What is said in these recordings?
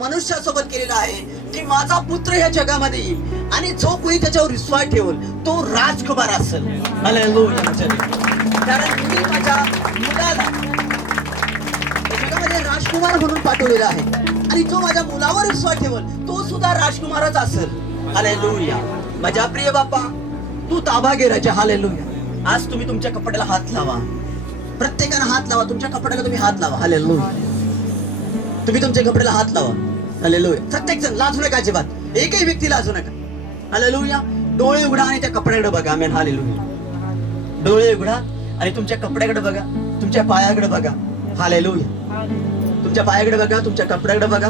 मनुष्यासोबत केलेला आहे की माझा पुत्र या जगामध्ये येईल आणि जो कोणी त्याच्यावर विश्वास ठेवल तो राजकुमार असेल. हालेलुया. कारण तुम्ही माझ्या मुलाला जगामध्ये राजकुमार म्हणून पाठवलेला आहे आणि जो माझ्या मुलावर विश्वास ठेवल तो सुद्धा राजकुमारच असेल. हालेलुया. माझ्या प्रिय बापा, तू ताबा घे राजा. हालेलुया. आज तुम्ही तुमच्या कपड्याला हात लावा. प्रत्येकाने हात लावा. तुमच्या कपड्याला तुम्ही हात लावा. हालेलुया. तुम्ही तुमच्या कपड्याला हात लावा. हालेलुया. प्रत्येक जण लाजू नका अजिबात. एकही व्यक्ती लाजू नका. हालेलुया. डोळे उघडा आणि त्या कपड्याकडे बघा. आमेन. हालेलुया. डोळे उघडा आणि तुमच्या कपड्याकडे बघा, तुमच्या पायाकडे बघा. हालेलुया. तुमच्या पायाकडे बघा, तुमच्या कपड्याकडे बघा.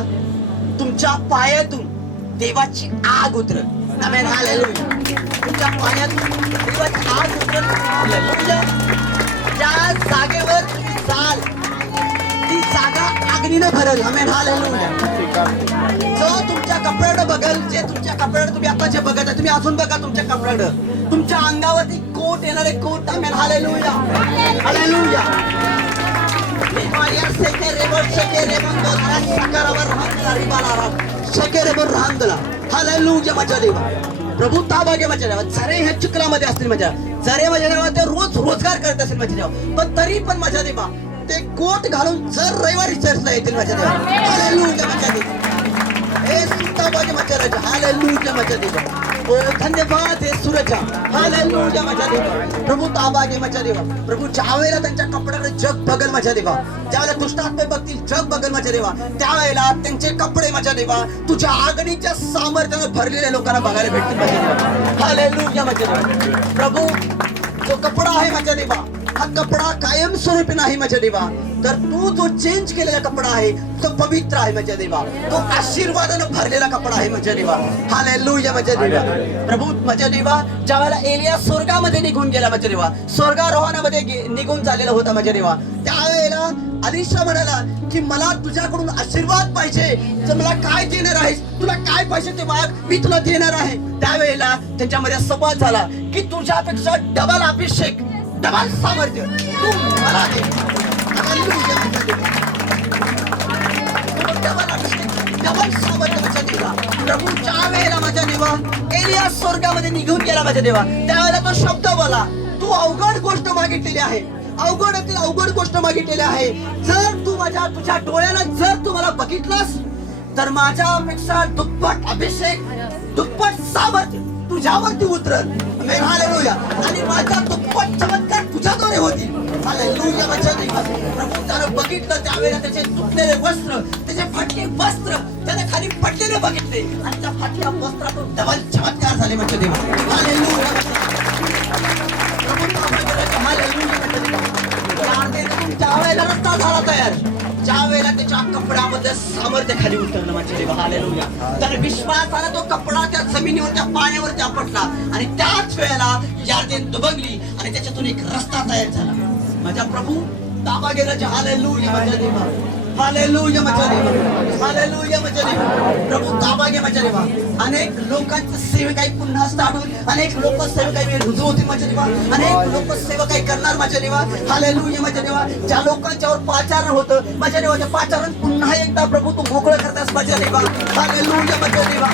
तुमच्या पायातून देवाची आग उतरल. आमेन. हालेलुया. तुमच्या पायातून देवाची आग उतरल. हालेलुया. ज्या जागेवर तुम्ही जाल ती जागा अग्नीने भरल. आमेन. हालेलुया. जो तुमच्या कपड्याकडे बघल, जे तुमच्या कपड्याकडे तुम्ही आता जे बघत आहे, तुम्ही अजून बघा तुमच्या कपड्याकडे. तुमच्या अंगावरती कोट येणारे कोट. आमेन. हालेलुया. हालेलुया. हालेलुया. माझ्या देवा, प्रभू ताबा घे माझ्या देवा. जरे ह्या चिखलामध्ये असतील माझ्या, जरे माझ्या देवा ते रोज रोजगार करत असेल माझ्या देवा, पण तरी पण माझ्या देवा ते कोट घालून जर रविवारी चर्चला येतील माझ्या देवा. हालेलुया. माझ्या देवा, हे सुद्धा माझ्या माझ्या राजा. हालेलुया. माझ्या देवा, ओ धन्यवाद हे सूरजा. हालेलुया. माझ्या देवा, प्रभू ताबा घे माझ्या देवा. प्रभू ज्यावेळेला त्यांच्या कपड्याकडे जग बघल माझ्या देवा, ज्यावेळेला दुष्टात्मे बघतील जग बघल माझ्या देवा, त्यावेळेला त्यांचे कपडे माझ्या देवा तुझ्या आगणीच्या सामर्थ्याने भरलेल्या लोकांना बघायला भेटतील माझ्या देवा. हालेलुया. माझ्या देवा, प्रभू जो कपडा आहे माझ्या देवा, हा कपडा कायमस्वरूपी नाही माझ्या देवा, तर तू जो चेंज केलेला कपडा आहे तो पवित्र आहे माझ्या देवा, तो आशीर्वादानं भरलेला कपडा आहे माझ्या देवा. हालेलुया. माझ्या देवा, प्रभू माझ्या देवा, ज्या वेळेला एलिया स्वर्गामध्ये निघून गेला माझ्या देवा, स्वर्गारोहणामध्ये निघून झालेला होता माझ्या देवा, त्यावेळेला अलिशा म्हणाला की मला तुझ्याकडून आशीर्वाद पाहिजे, तर मला काय देणार आहेस, तुला काय पाहिजे ते माग, मी तुला देणार आहे. त्यावेळेला त्यांच्यामध्ये संवाद झाला की तुझ्यापेक्षा डबल अभिषेक, डबल सामर्थ्य तू मला दे. हालेलुया. डबल अभिषेक, डबल सामर्थ्य माझ्या देवा. प्रभू ज्या वेळेला माझ्या देवा एलिया स्वर्गामध्ये निघून गेला माझ्या देवा, त्यावेळेला तो शब्द बोला, तू अवघड गोष्ट मागितलेली आहे, अवघडातील अवघड गोष्ट मागितलेली आहे. जर तू तुझ्या डोळ्यानं जर तू मला बघितलंस तर माझ्यापेक्षा दुप्पट अभिषेक, दुप्पट सामर्थ्य तुझ्यावरती उतरल. हालेलुया. आणि माझा दुप्पट चमत्कार तुझ्याद्वारे होतील. हालेलुया. माझ्या देवा, प्रभू त्यानं बघितलं त्यावेळेला त्याचे तुटलेले वस्त्र, त्याचे फाटके वस्त्र त्याने खाली पडलेले बघितले आणि त्या फाटल्या वस्त्रातून डबल चमत्कार झाले माझ्या देवा. हालेलुया. त्यावेळेला रस्ता झाला तयार, ज्या वेळेला त्याच्या कपड्यामध्ये सामर्थ्य खाली उतरलं माझ्या देवा. हालेलुया. तर विश्वासाने तो कपडा त्या जमिनीवर, त्या पाण्यावरती आपटला आणि त्याच वेळेला यार्देन दुबगली आणि त्याच्यातून एक रस्ता तयार झाला. माझ्या प्रभू ताबा घे राजा. हालेलुया. माझ्या देवा, हालेलुया. माझ्या देवा, हालेलुया. माझ्या देवा, प्रभू ताबा घे माझ्या देवा. अनेक लोकांचं सेवकाई पुन्हा स्टार्ट होईल, अनेक लोक सेवकाई रुजू होतील माझ्या देवा, अनेक लोक सेवकाई करणार माझ्या देवा. हालेलुया. माझ्या देवा, ज्या लोकांच्यावर पाचारण होतं माझ्या देवाच्या पाचारण पुन्हा एकदा प्रभू तू मोकळं करतास माझ्या देवा. हालेलुया. माझ्या देवा,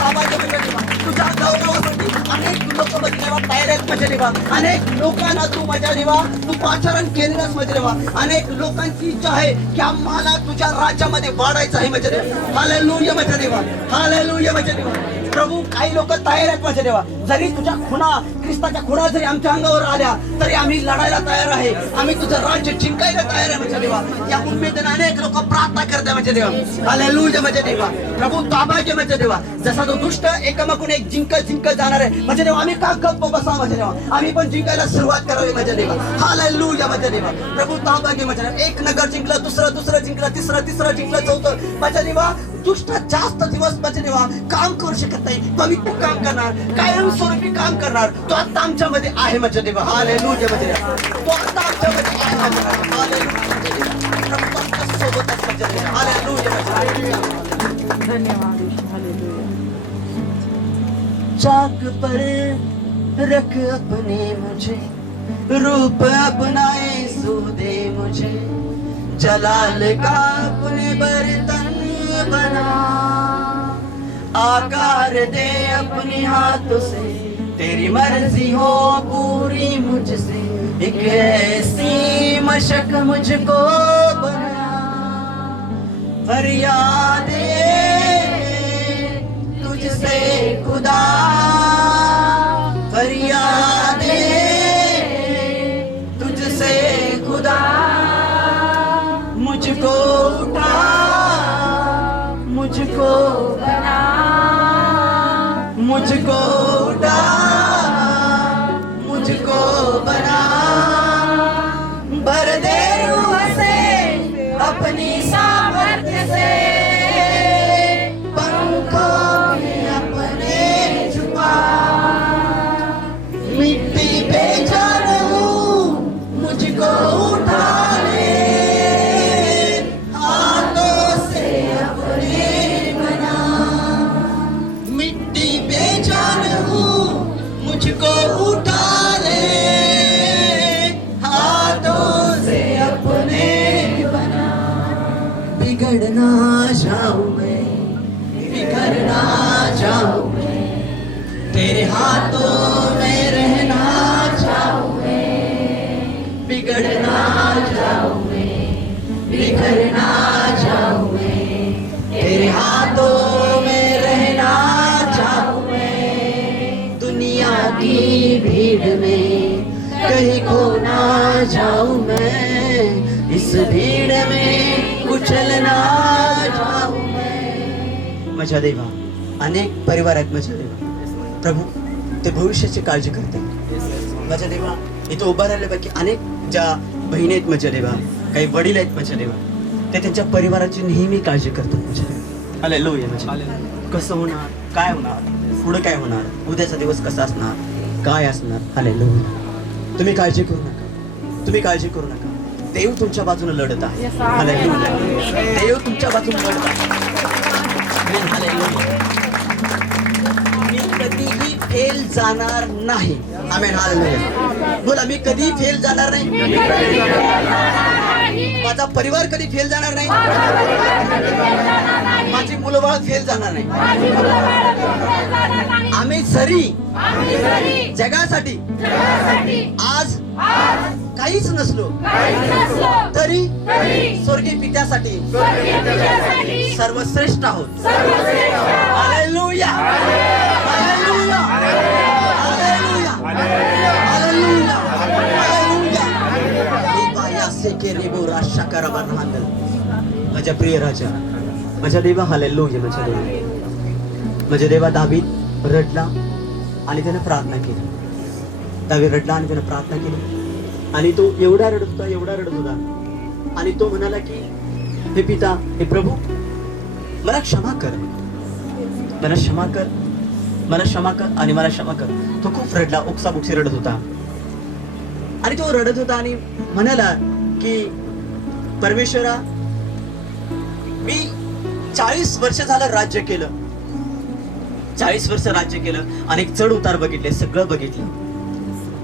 ताबा घे माझ्या देवा. तुझ्या गौरवासाठी अनेक लोक माझ्या देवा तयार आहेत माझ्या देवा. अनेक लोकांना तू माझ्या देवा तू पाचारण केलेलंच माझ्या देवा. अनेक लोकांची इच्छा आहे की आम्हाला तुझ्या राज्यामध्ये वाढायचं आहे माझ्या देवा. हालेलुया. माझ्या देवा, हालेलुया. माझ्या देवा, प्रभू काही लोक तयार आहेत माझ्या देवा. जरी तुझ्या खुणा, ख्रिस्ताच्या खुणा जरी आमच्या अंगावर आल्या तरी आम्ही लढायला तयार आहे, आम्ही तुझं राज्य जिंकायला तयार आहे माझ्या देवा. या उमेदीने अनेक लोक प्रार्थना करतात माझ्या देवा. हालेलुया. माझ्या देवा, प्रभू ताबा घे माझ्या देवा. जसा तो दुष्ट एकामागून एक जिंकत जाणार आहे माझ्या देवा, आम्ही का गप्प बसा माझ्या देवा, आम्ही पण जिंकायला सुरुवात करावी माझ्या देवा. हालेलुया. माझ्या देवा, प्रभू ताबा घे माझ्या देवा. एक नगर जिंकलं, दुसरं जिंकलं, तिसरं जिंकलं, चौथं माझ्या देवा. दुष्ट जास्त दिवस माझ्या देवा काम करू शकत नाही, पवित्र काम करणार, कायमस्वरूपी काम करणार, तो आता आमच्यामध्ये आहे माझ्या देवा. हालेलुया. माझ्या देवा, तो आता आमच्यामध्ये आहे माझ्या देवा. हालेलुया. सोबतच माझ्या देवा. हालेलुया. धन्यवाद. हालेलुया. चाक पर रख अपने मुझे, रूप अपना यीशु दे मुझे, जलाल का अपने बर्तन बना आकार दे अपने हाथों से, तेरी मर्जी हो पूरी मुझसे, एक ऐसी मशक मुझको बना, फरियादे तुझसे खुदा, फरियादे तुझसे खुदा, मुझको उठा, मुझको बना, मुझको उठा, मुझको बना, भर दे रूह से अपनी सामर्थ्य से, पंखों में अपने छुपा, मिट्टी पे जान हूँ मुझको उठा ले, हाथों से अपने बना, मिट्टी पे जान हूँ मुझको उठा ले, हाथों से अपने बना, बिगड़ना जाऊं मैं, बिगड़ना जाऊं मैं, तेरे हाथों में रहना चाहूं मैं, बिगड़ना जाऊं मैं, बिगड़ना जाऊं मैं, तेरे हाथों में रहना चाहूं मैं, दुनिया की भीड़ में कहीं खो ना जाऊं मैं, इस भीड़ में कुचलना जाऊं मैं. माझ्या देवा, अनेक परिवार आहेत माझ्या देवा, प्रभू ते भविष्याची काळजी करतात माझ्या देवा. इथं उभा राहिल्यापैकी अनेक ज्या बहिणी आहेत माझ्या देवा, काही वडील आहेत माझ्या देवा, ते त्यांच्या परिवाराची नेहमी काळजी करतात माझ्या देवा. हालेलुया. कसं होणार, काय होणार, पुढे काय होणार, उद्याचा दिवस कसा असणार, काय असणार. हालेलुया. तुम्ही काळजी करू नका, तुम्ही काळजी करू नका. देव तुमच्या बाजूने लढत आहे. हालेलुया. देव तुमच्या बाजूने लढत आहे. हालेलुया. मी कधीही फेल जाणार नाही. आमेन. हालेलुया. बोला, मी कधी फेल जाणार नाही. माझा परिवार कधी फेल जाणार नाही. माझी मुलं बाळ फेल जाणार नाही. आम्ही जरी जगासाठी आज काहीच नसलो तरी स्वर्गीय पित्यासाठी सर्वश्रेष्ठ आहोत. Hallelujah. Hallelujah. Hallelujah. Hallelujah. Hallelujah. माझ्या प्रिय राजा, माझ्या देवा. हालेलुया. माझ्या देवा, माझ्या देवा. दावीद रडला आणि त्याने प्रार्थना केली. दावीद रडला आणि त्याने प्रार्थना केली आणि तो एवढा रडत होता, एवढा रडत होता आणि तो म्हणाला की हे पिता, हे प्रभू, मला क्षमा कर, मला क्षमा कर, मला क्षमा कर आणि मला क्षमा कर. तो खूप रडला, ओक्साबोक्सी रडत होता आणि तो रडत होता आणि म्हणाला की परमेश्वरा, मी 40 वर्ष झालं राज्य केलं, 40 वर्ष राज्य केलं, अनेक चढ उतार बघितले, सगळं बघितलं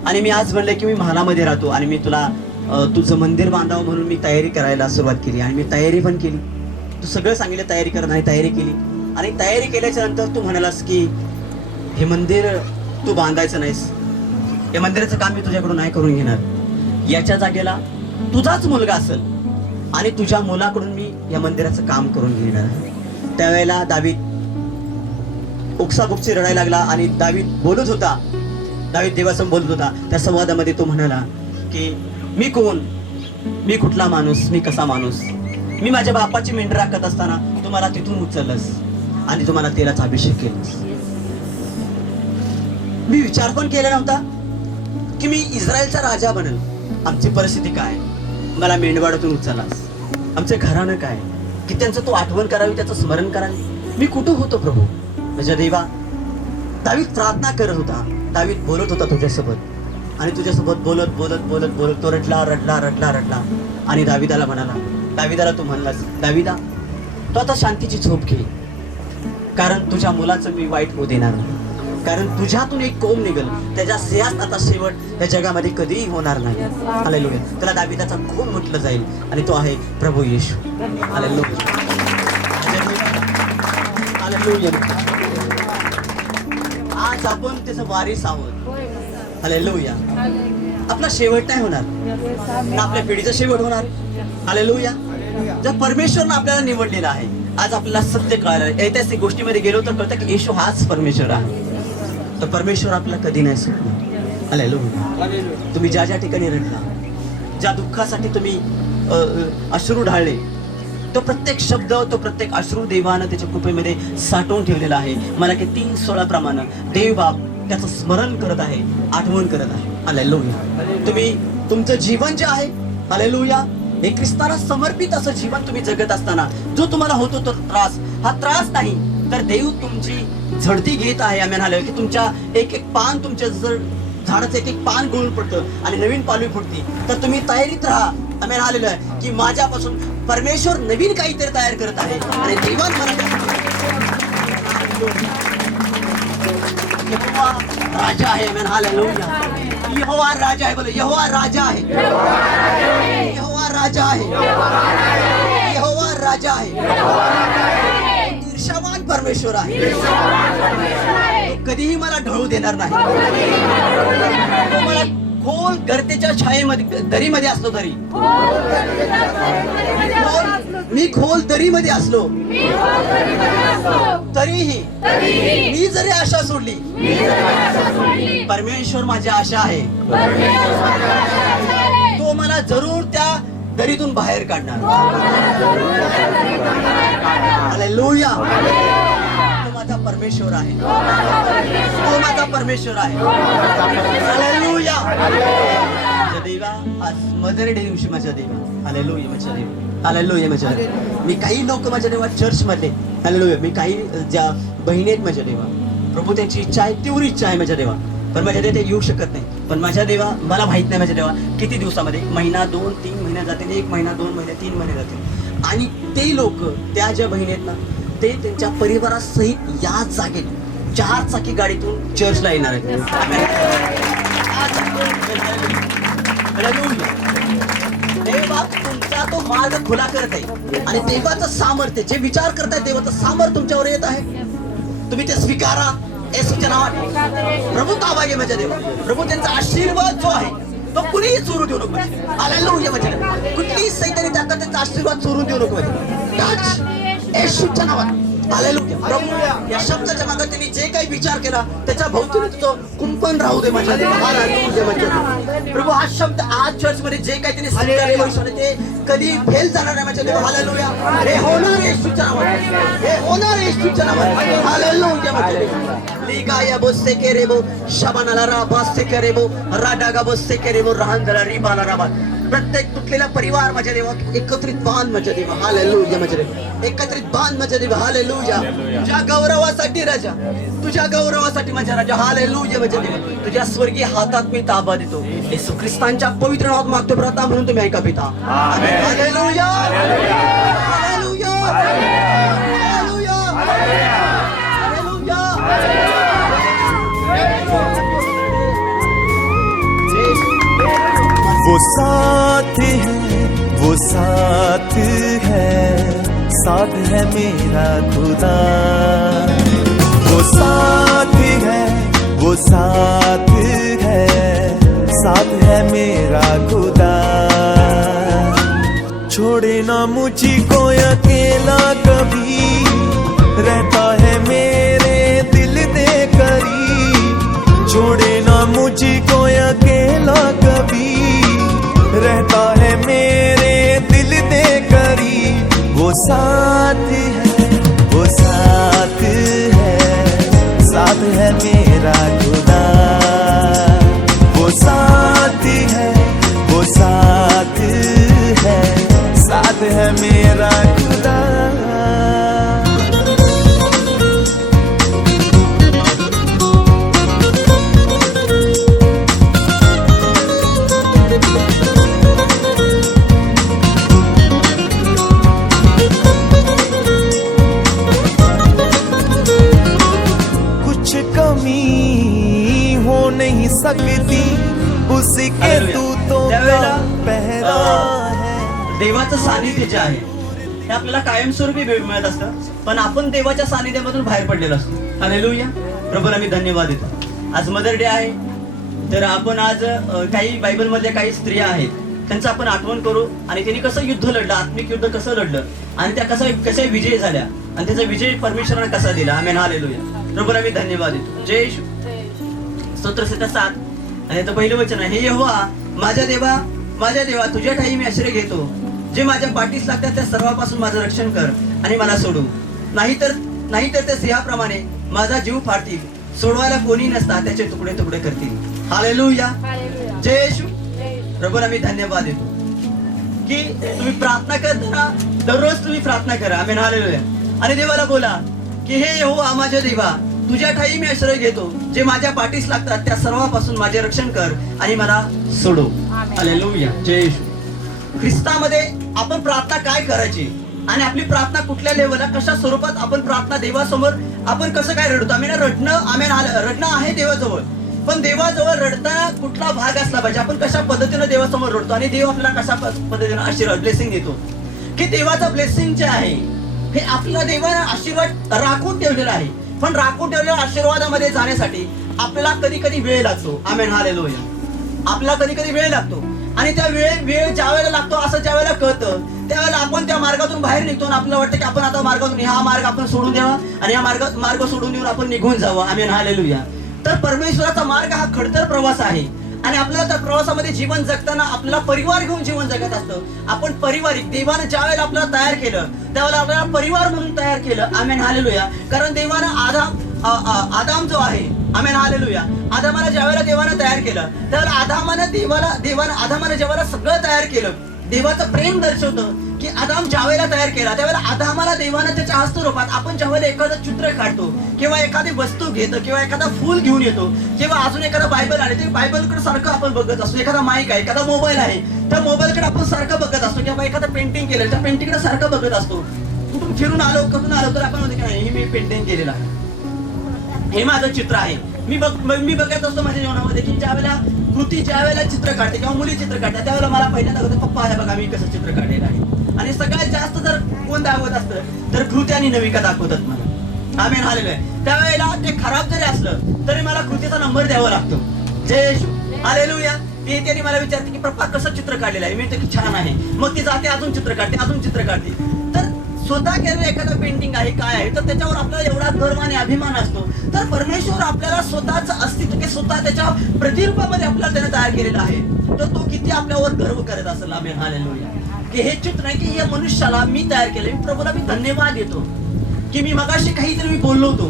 आणि मी आज म्हणलं की मी महालामध्ये राहतो आणि मी तुला तुझं मंदिर बांधावं म्हणून मी तयारी करायला सुरुवात केली आणि मी तयारी पण केली. तू सगळं सांगितलं तयारी कर आणि तयारी केली आणि तयारी केल्याच्या नंतर तू म्हणालास की हे मंदिर तू बांधायचं नाहीस, या मंदिराचं काम मी तुझ्याकडून नाही करून घेणार, याच्या जागेला तुझाच मुलगा असेल आणि तुझ्या मुलाकडून मी या मंदिराचं काम करून घेणार. त्यावेळेला दावीद ओक्साबोक्सी रडायला लागला आणि दावीद बोलत होता, दावीद देवासमोर बोलत होता. त्या संवादामध्ये तो म्हणाला की मी कोण, मी कुठला माणूस, मी कसा माणूस, मी माझ्या बापाची मेंढर राखत असताना तुम्हाला तिथून उचललंस आणि तुम्हाला तेलाचा अभिषेक केलास. मी विचार पण केला नव्हता की मी इस्रायलचा राजा बनेल. आमची परिस्थिती काय, मला मेंढवाडातून उचललास, आमचे घराणं काय, की त्यांचं तो आठवण करावी, त्याचं स्मरण करावे. मी कुठं होतो प्रभू. माझ्या देवा, दावीद प्रार्थना करत होता, दावीद बोलत होता तुझ्यासोबत आणि तुझ्यासोबत बोलत बोलत बोलत बोलत तो रडला रडला रडला रडला आणि दाविदाला म्हणाला, दाविदाला तू म्हणलास, दाविदा तू आता शांतीची झोप घे, कारण तुझ्या मुलाचं मी वाईट होऊ देणार नाही, कारण तुझ्यातून एक कोंब निघल, त्याच्या सिंहासनाचा शेवट या जगामध्ये कधीही होणार नाही. हालेलुया. त्याला दाविदाचा खून म्हटलं जाईल आणि तो आहे प्रभू येशू. हालेलुया. हालेलुया. आज आपण त्याचं वारीस आहोत. होय. हालेलुया. हालेलुया. आपला शेवट नाही होणार ना, आपल्या पिढीचा शेवट होणार. हालेलुया. जर परमेश्वरनं आपल्याला निवडलेलं आहे, आज आपल्याला सत्य कळालं. ऐतिहासिक गोष्टीमध्ये गेलो तर कळतं की येशू हाच परमेश्वर आहे. तर परमेश्वर आपल्याला कधी नाही सुटणार. हालेलुया. तुम्ही ज्या ज्या ठिकाणी रडला, ज्या दुःखासाठी तुम्ही अश्रू ढाळले, तो प्रत्येक शब्द, तो प्रत्येक अश्रू देवानं त्याच्या कृपेमध्ये साठवून ठेवलेला आहे. मला की 3:16 प्रमाणे देव बाप त्याचं स्मरण करत आहे, आठवण करत आहे. हालेलुया. तुम्ही तुमचं जीवन जे आहे, हालेलुया, हे ख्रिस्ताला समर्पित असं जीवन तुम्ही जगत असताना जो तुम्हाला होतो तो त्रास, हा त्रास नाही तर देव तुमची झडती घेत आहे. आम्ही म्हणालो की तुमच्या एक एक पान, तुमच्या जर झाडाचं एक एक पान गळून पडतं आणि नवीन पालवी फुटती, तर तुम्ही तयारीत राहा. आम्ही आलेलो आहे की माझ्यापासून परमेश्वर नवीन काहीतरी तयार करत आहे आणि देवान मला यहोवा राजा आहे. आमेन. हालेलुया. यहोवा राजा आहे. बोलो, यहोवा राजा आहे. यहोवा राजा आहे. यहोवा राजा आहे. ईर्ष्यावान परमेश्वर आहे. तो कधीही मला ढळू देणार नाही. तो मला खोल गर्तेच्या छायेमध्ये, दरीमध्ये असलो तरी, मी खोल दरीमध्ये असलो तरीही मी जरी आशा सोडली, परमेश्वर माझी आशा आहे. तो मला जरूर त्या दरीतून बाहेर काढणार. हालेलुया. तो माझा परमेश्वर आहे. तो माझा परमेश्वर आहे. हालेलुया. माझ्या देवा, आज मदर डे दिवशी माझ्या देवा, हालेलुया माझ्या देवा, हालेलुया माझ्या देवा. मी काही लोक माझ्या देवा चर्च मधले, हालेलुया, मी काही ज्या बहिणी आहेत माझ्या देवा, प्रभू त्यांची इच्छा आहे, तीव्र इच्छा आहे माझ्या देवा, पण माझ्या देवा ते येऊ शकत नाही. पण माझ्या देवा, मला माहित नाही माझ्या देवा किती दिवसामध्ये, महिना 2-3 महिने जातील, 1 महिना 2 महिने 3 महिने जातील. आणि ते लोक, त्या ज्या बहिणी आहेत ना, ते त्यांच्या परिवारासहित या जागेत 4 चाकी गाडीतून चर्चला येणार आहेत. देवा तुमचा तो मार्ग खुला करत आहे आणि देवाचं सामर्थ्य, जे विचार करताय देवाचं सामर्थ्य तुमच्यावर येत आहे. तुम्ही ते स्वीकारा. येशूच्या नावात प्रभू ताबा घे माझ्या देवा. प्रभू त्यांचा आशीर्वाद जो आहे तो कुणीही चोरू देऊ नको. हालेलुया माझ्या देवा. कुठलीही सैतानी ताकद त्यांचा आशीर्वाद चोरून देऊ नको. टच येशूच्या नावात. हालेलुया. प्रभू या शब्दाच्या मागे त्यांनी जे काही विचार केला त्याच्या भोवतीने तुझं कुंपण राहू दे माझ्या देवा. हालेलुया माझ्या देवा. प्रभू हा शब्द आज चर्च मध्ये जे काही त्यांनी स्वीकारले ते कधी फेल जाणार नाही माझ्या देवा. हालेलुया. हे होणार येशूच्या नावात. हे होणार येशूच्या नावात. हालेलुया माझ्या देवा. लिगाया बोसे केरेबो शबानाला राबासे केरेबो राडागा बोसे केरेबो राहंदला रिबाला राबा. प्रत्येक तुटलेला परिवार माझ्या देवा एकत्रित बांध माझ्या देवा. हालेलुया माझ्या देवा. एकत्रित बांध माझ्या देवा. हालेलुया. तुझ्या गौरवासाठी राजा, तुझ्या गौरवासाठी माझ्या राजा. हालेलुया माझ्या देवा. तुझ्या स्वर्गीय हातात मी ताबा देतो. येशू ख्रिस्तांच्या पवित्र नावात मागतो प्रार्थना म्हणून तुम्ही ऐका पिता. आमेन. हालेलुया. हालेलुया. हालेलुया. हालेलुया. वो साथ है, वो साथ है, साथ है मेरा खुदा. वो साथ है, वो साथ है, साथ है मेरा खुदा. छोड़े ना मुझको अकेला कभी, रहता है मेरे दिल दे करीब. छोड़े ना मुझको अकेला कभी, रहता है मेरे दिल दे करीब. वो साथ है, वो साथ है, साथ है मेरा खुदा. वो साथ है, वो साथ है, साथ है मेरा खुदा. नहीं सकती उसके तू तो पहरा है. देवाचं सानिध्य जे आहे ते आपल्याला कायमस्वरूपी मिळत असतं, पण आपण देवाच्या सानिध्यामधून बाहेर पडलेलो असतो. हालेलुया. प्रभूला मी धन्यवाद देतो. आज मदर डे आहे, तर आपण आज काही बायबल मधल्या काही स्त्रिया आहेत त्यांचं आपण आठवण करू आणि त्यांनी कसं युद्ध लढलं, आत्मिक युद्ध कसं लढलं आणि त्या कशा विजयी झाल्या आणि त्याचा विजय परमेश्वराने कसा दिला. आमेन, हालेलुया. प्रभूला मी धन्यवाद देतो. जय येशू. स्तोत्र 7 आणि याचं पहिलं वचन आहे, हे यहोवा माझ्या देवा तुझ्या ठाई मी आश्रय घेतो. जे माझ्या पाठीस लागतात त्या सर्वांपासून माझं रक्षण कर आणि मला सोडू. नाहीतर ते सिंहाप्रमाणे माझा जीव फाडतील. सोडवायला कोणी नसता त्याचे तुकडे तुकडे करतील. हालेलुया. जय येशू. प्रभूला मी धन्यवाद देतो की तुम्ही प्रार्थना करताना दररोज तुम्ही प्रार्थना करा. आमेन, हालेलुया. आणि देवाला बोला की हे यहोवा माझ्या देवा तुझ्या ठाई मी आश्रय घेतो. जे माझ्या पाठीस लागतात त्या सर्वांपासून माझे रक्षण कर आणि मला सोडव. हालेलुया. जय येशू. ख्रिस्तामध्ये आपण प्रार्थना काय करायची आणि आपली प्रार्थना कुठल्या लेवलला कशा स्वरूपात आपण प्रार्थना देवासमोर आपण कसं काय रडतो. आम्ही रडणं आहे देवाजवळ, पण देवाजवळ रडताना कुठला भाग असला पाहिजे. आपण कशा पद्धतीने देवासमोर रडतो आणि देव आपल्याला कशा पद्धतीने आशीर्वाद ब्लेसिंग देतो की देवाचा ब्लेसिंग जे आहे हे आपल्याला देवाने आशीर्वाद राखून ठेवलेला आहे. पण राखून ठेवलेल्या आशीर्वादामध्ये जाण्यासाठी आपल्याला कधी कधी वेळ लागतो. आमेन, हालेलुया. आपल्याला कधी कधी वेळ लागतो आणि त्या वेळ ज्या वेळेला लागतो असं ज्या वेळेला कळतं त्यावेळेला आपण त्या मार्गातून बाहेर निघतो आणि आपल्याला वाटतं की आपण आता मार्गातून हा मार्ग आपण सोडून द्यावा आणि हा मार्ग सोडून देऊन आपण निघून जावं. आमेन, हालेलुया. तर परमेश्वराचा मार्ग हा खडतर प्रवास आहे आणि आपल्याला त्या प्रवासामध्ये जीवन जगताना आपल्याला परिवार घेऊन जीवन जगत असतं. आपण पारिवारिक देवानं ज्या वेळेला आपल्याला तयार केलं त्यावेळेला आपल्याला परिवार म्हणून तयार केलं. आमेन, हालेलुया. कारण देवानं आदाम जो आहे, आमेन, हालेलुया, आदामाला ज्या वेळेला देवानं तयार केलं त्यावेळेला आदामानं ज्यावेळेला सगळं तयार केलं, देवाचं प्रेम दर्शवतं की आदाम ज्या वेळेला तयार केला त्यावेळेला आदामाला देवानं त्याच्या हस्तरूपात आपण ज्या वेळेला एखादं चित्र काढतो किंवा एखादी वस्तू घेतो किंवा एखादा फूल घेऊन येतो किंवा अजून एखादा बायबल आहे ते बायबलकडे सारखं आपण बघत असतो. एखादा माईक आहे, एखादा मोबाईल आहे, त्या मोबाईलकडे आपण सारखं बघत असतो किंवा एखादं पेंटिंग केलं त्या पेंटिंगकडे सारखं बघत असतो. कुठून फिरून कुठून आलो तर आपण म्हणतो की नाही, हे मी पेंटिंग केलेलं आहे, हे माझं चित्र आहे. मी बघत असतो माझ्या जीवनामध्ये की ज्या वेळेला कृती ज्या वेळेला चित्र काढते किंवा मुली चित्र काढते त्यावेळेला मला पहिल्यांदा होतं पप्पा आहे बघा मी कसं चित्र काढलेलं आहे. आणि सगळ्यात जास्त जर कोण दाखवत असतं तर कृती आणि नविका दाखवतात मला. आमेन, हालेलुया. त्यावेळेला ते खराब जरी असलं तरी मला कृतीचा नंबर द्यावा लागतो. जय येशू. हालेलुया. ती त्याने मला विचारते की पप्पा कसं चित्र काढलेलं आहे. मी म्हणते की छान आहे. मग ती जाते अजून चित्र काढते. तर स्वतः केलेलं एखादं पेंटिंग आहे काय आहे तर त्याच्यावर आपल्याला एवढा गर्व आणि अभिमान असतो. तर परमेश्वर आपल्याला स्वतःचं अस्तित्व की स्वतः त्याच्या प्रतिरूपामध्ये आपल्याला त्याने तयार केलेलं आहे तर तो किती आपल्यावर गर्व करत असेल. आमेन, हालेलुया. की हे चित्र आहे की या मनुष्याला मी तयार केलं. मी प्रभूला मी धन्यवाद देतो की मी मगाशी काहीतरी मी बोललो होतो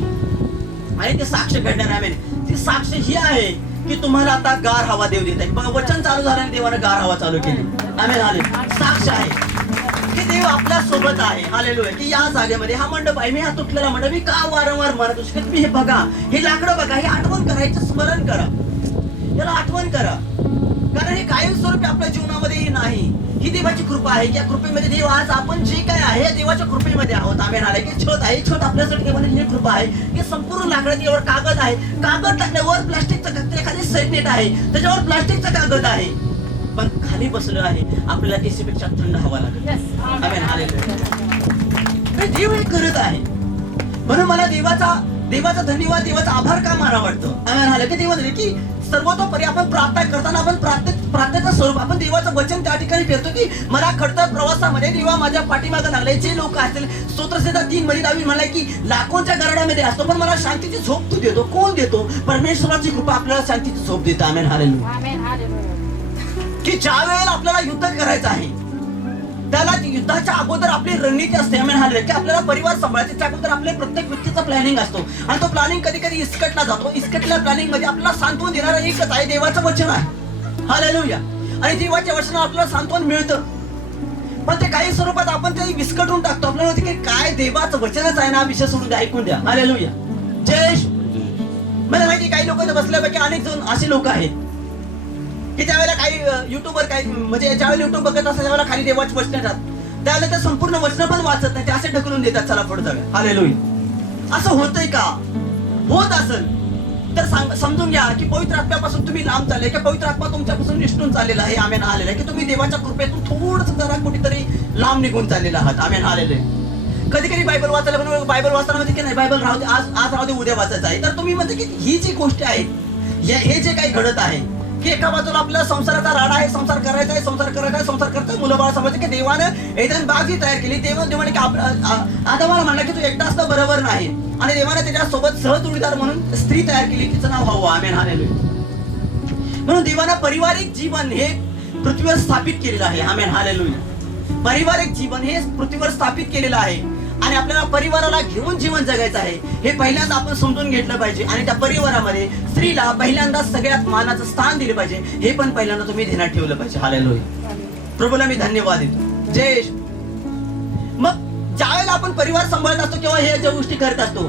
आणि ते साक्ष घडणार. आमेन. ती साक्ष ही आहे की तुम्हाला आता गार हवा देव देत आहे. बघा वचन चालू झाल्याने देवाने गार हवा चालू केली. आमेन, हालेलुया. साक्ष आहे की देव आपल्या सोबत आहे. हालेलुया. की या जागेमध्ये हा मंडप आहे, मी हा तुटलेला मंडप मी का वारंवार म्हणत असतो तुम्ही हे बघा, हे लाकडं बघा, हे आठवण करा, याचं स्मरण करा, याला आठवण करा. कारण हे कायमस्वरूपी आपल्या जीवनामध्ये नाही. ही देवाची कृपा आहे. या कृपेमध्ये देव आज आपण जे काय आहे या देवाच्या कृपेमध्ये आहोत. आमेन, आले की छत आहे, छत आपल्यासाठी बनवलेली कृपा आहे की संपूर्ण लाकडात यावर कागद आहे, कागद टाकल्यावर प्लास्टिकचं एखादी सेटनेट आहे त्याच्यावर प्लास्टिकचा कागद आहे पण खाली बसलं आहे आपल्याला एसी पेक्षा थंड हवा लागेल. आमेन, हालेलुया. देव हे करत आहे म्हणून मला देवाचा धन्यवाद देवाचा आभार का माना वाटतं. आमेन, हालेलुया. की देवा की सर्वतोपरी आपण प्रार्थना करताना आपण प्रार्थनेचं स्वरूप आपण देवाचं वचन त्या ठिकाणी फिरतो की मला खडतर प्रवासामध्ये देवा माझ्या पाठीमागे लागले. जे लोक असतील स्तोत्रसंहिता 3 दावी म्हणाले की लाखोंच्या गरडामध्ये असतो पण मला शांतीची झोप तू देतो. कोण देतो? परमेश्वराची कृपा आपल्याला शांतीची झोप देते. आमेन, हालेलुया. की ज्या वेळेला आपल्याला युद्ध करायचं आहे त्याला युद्धाच्या अगोदर आपली रणनीती असते. आमेन, हालेलुया. की आपल्याला परिवार सांभाळायच्या अगोदर आपल्या प्रत्येक व्यक्तीचा प्लॅनिंग असतो आणि तो प्लॅनिंग कधी कधी इस्कटला जातो. इस्कटल्या प्लॅनिंग मध्ये आपल्याला सांत्वन देणारा एकच आहे, देवाचं वचन आहे. हालेलुया. आणि देवाच्या वचनावर आपल्याला सांत्वन मिळतं पण ते काही स्वरूपात आपण ते विस्कटून टाकतो. आपल्याला होते की काय देवाचं वचनच आहे ना, विषय सोडून द्या, ऐकून द्या. हालेलुया. जय मला माहिती काही लोक बसल्यापैकी अनेक जण असे लोक आहेत की त्यावेळेला काही युट्यूबवर काही म्हणजे ज्यावेळेला युट्यूब बघत असतात त्यावेळेला खाली देवाची वचन येतात त्यावेळेला ते संपूर्ण वचन पण वाचत नाही, ते असे ढकलून देतात चला पुढे जाऊया. हालेलुया. असं होतंय का? होत असेल तर समजून घ्या की पवित्र आत्म्यापासून तुम्ही लांब चालले की पवित्र आत्मा तुमच्यापासून निष्ठून चाललेला आहे. आमेन, आलेला आहे की तुम्ही देवाच्या कृपेतून थोडंसं जरा कुठेतरी लांब निघून चाललेला आहात. आमेन, आलेले कधी कधी बायबल वाचायला पण बायबल वाचताना म्हणजे की नाही बायबल राहू दे, आज राहू दे, उद्या वाचायचं आहे. तर तुम्ही म्हणता की ही जी गोष्ट आहे, हे जे काही घडत आहे की एका बाजूला आपल्याला संसाराचा राडा आहे, संसार करायचा आहे, संसार करताय, मुलं बाळ समजते की देवानं एदन बाग जी तयार केली. देवाने की आदमाला म्हणलं की तू एकटा असणं बरोबर नाही, आणि देवाने त्याच्यासोबत सहजोडीदार म्हणून स्त्री तयार केली, तिचं नाव हव्वा. आमेन, हालेलुया. म्हणून देवानं पारिवारिक जीवन हे पृथ्वीवर स्थापित केलेलं आहे. Amen, hallelujah. पारिवारिक जीवन हे पृथ्वीवर स्थापित केलेलं आहे, आणि आपल्याला परिवाराला घेऊन जीवन जगायचं आहे हे पहिल्यांदा आपण समजून घेतलं पाहिजे. आणि त्या परिवारामध्ये स्त्रीला पहिल्यांदा सगळ्यात मानाचं स्थान दिलं पाहिजे, हे पण पहिल्यांदा तुम्ही ध्यानात ठेवलं पाहिजे. हालेलुया. प्रभूला मी धन्यवाद देतो. जय. मग ज्यावेळेला आपण परिवार सांभाळत असतो किंवा हे ज्या गोष्टी करत असतो,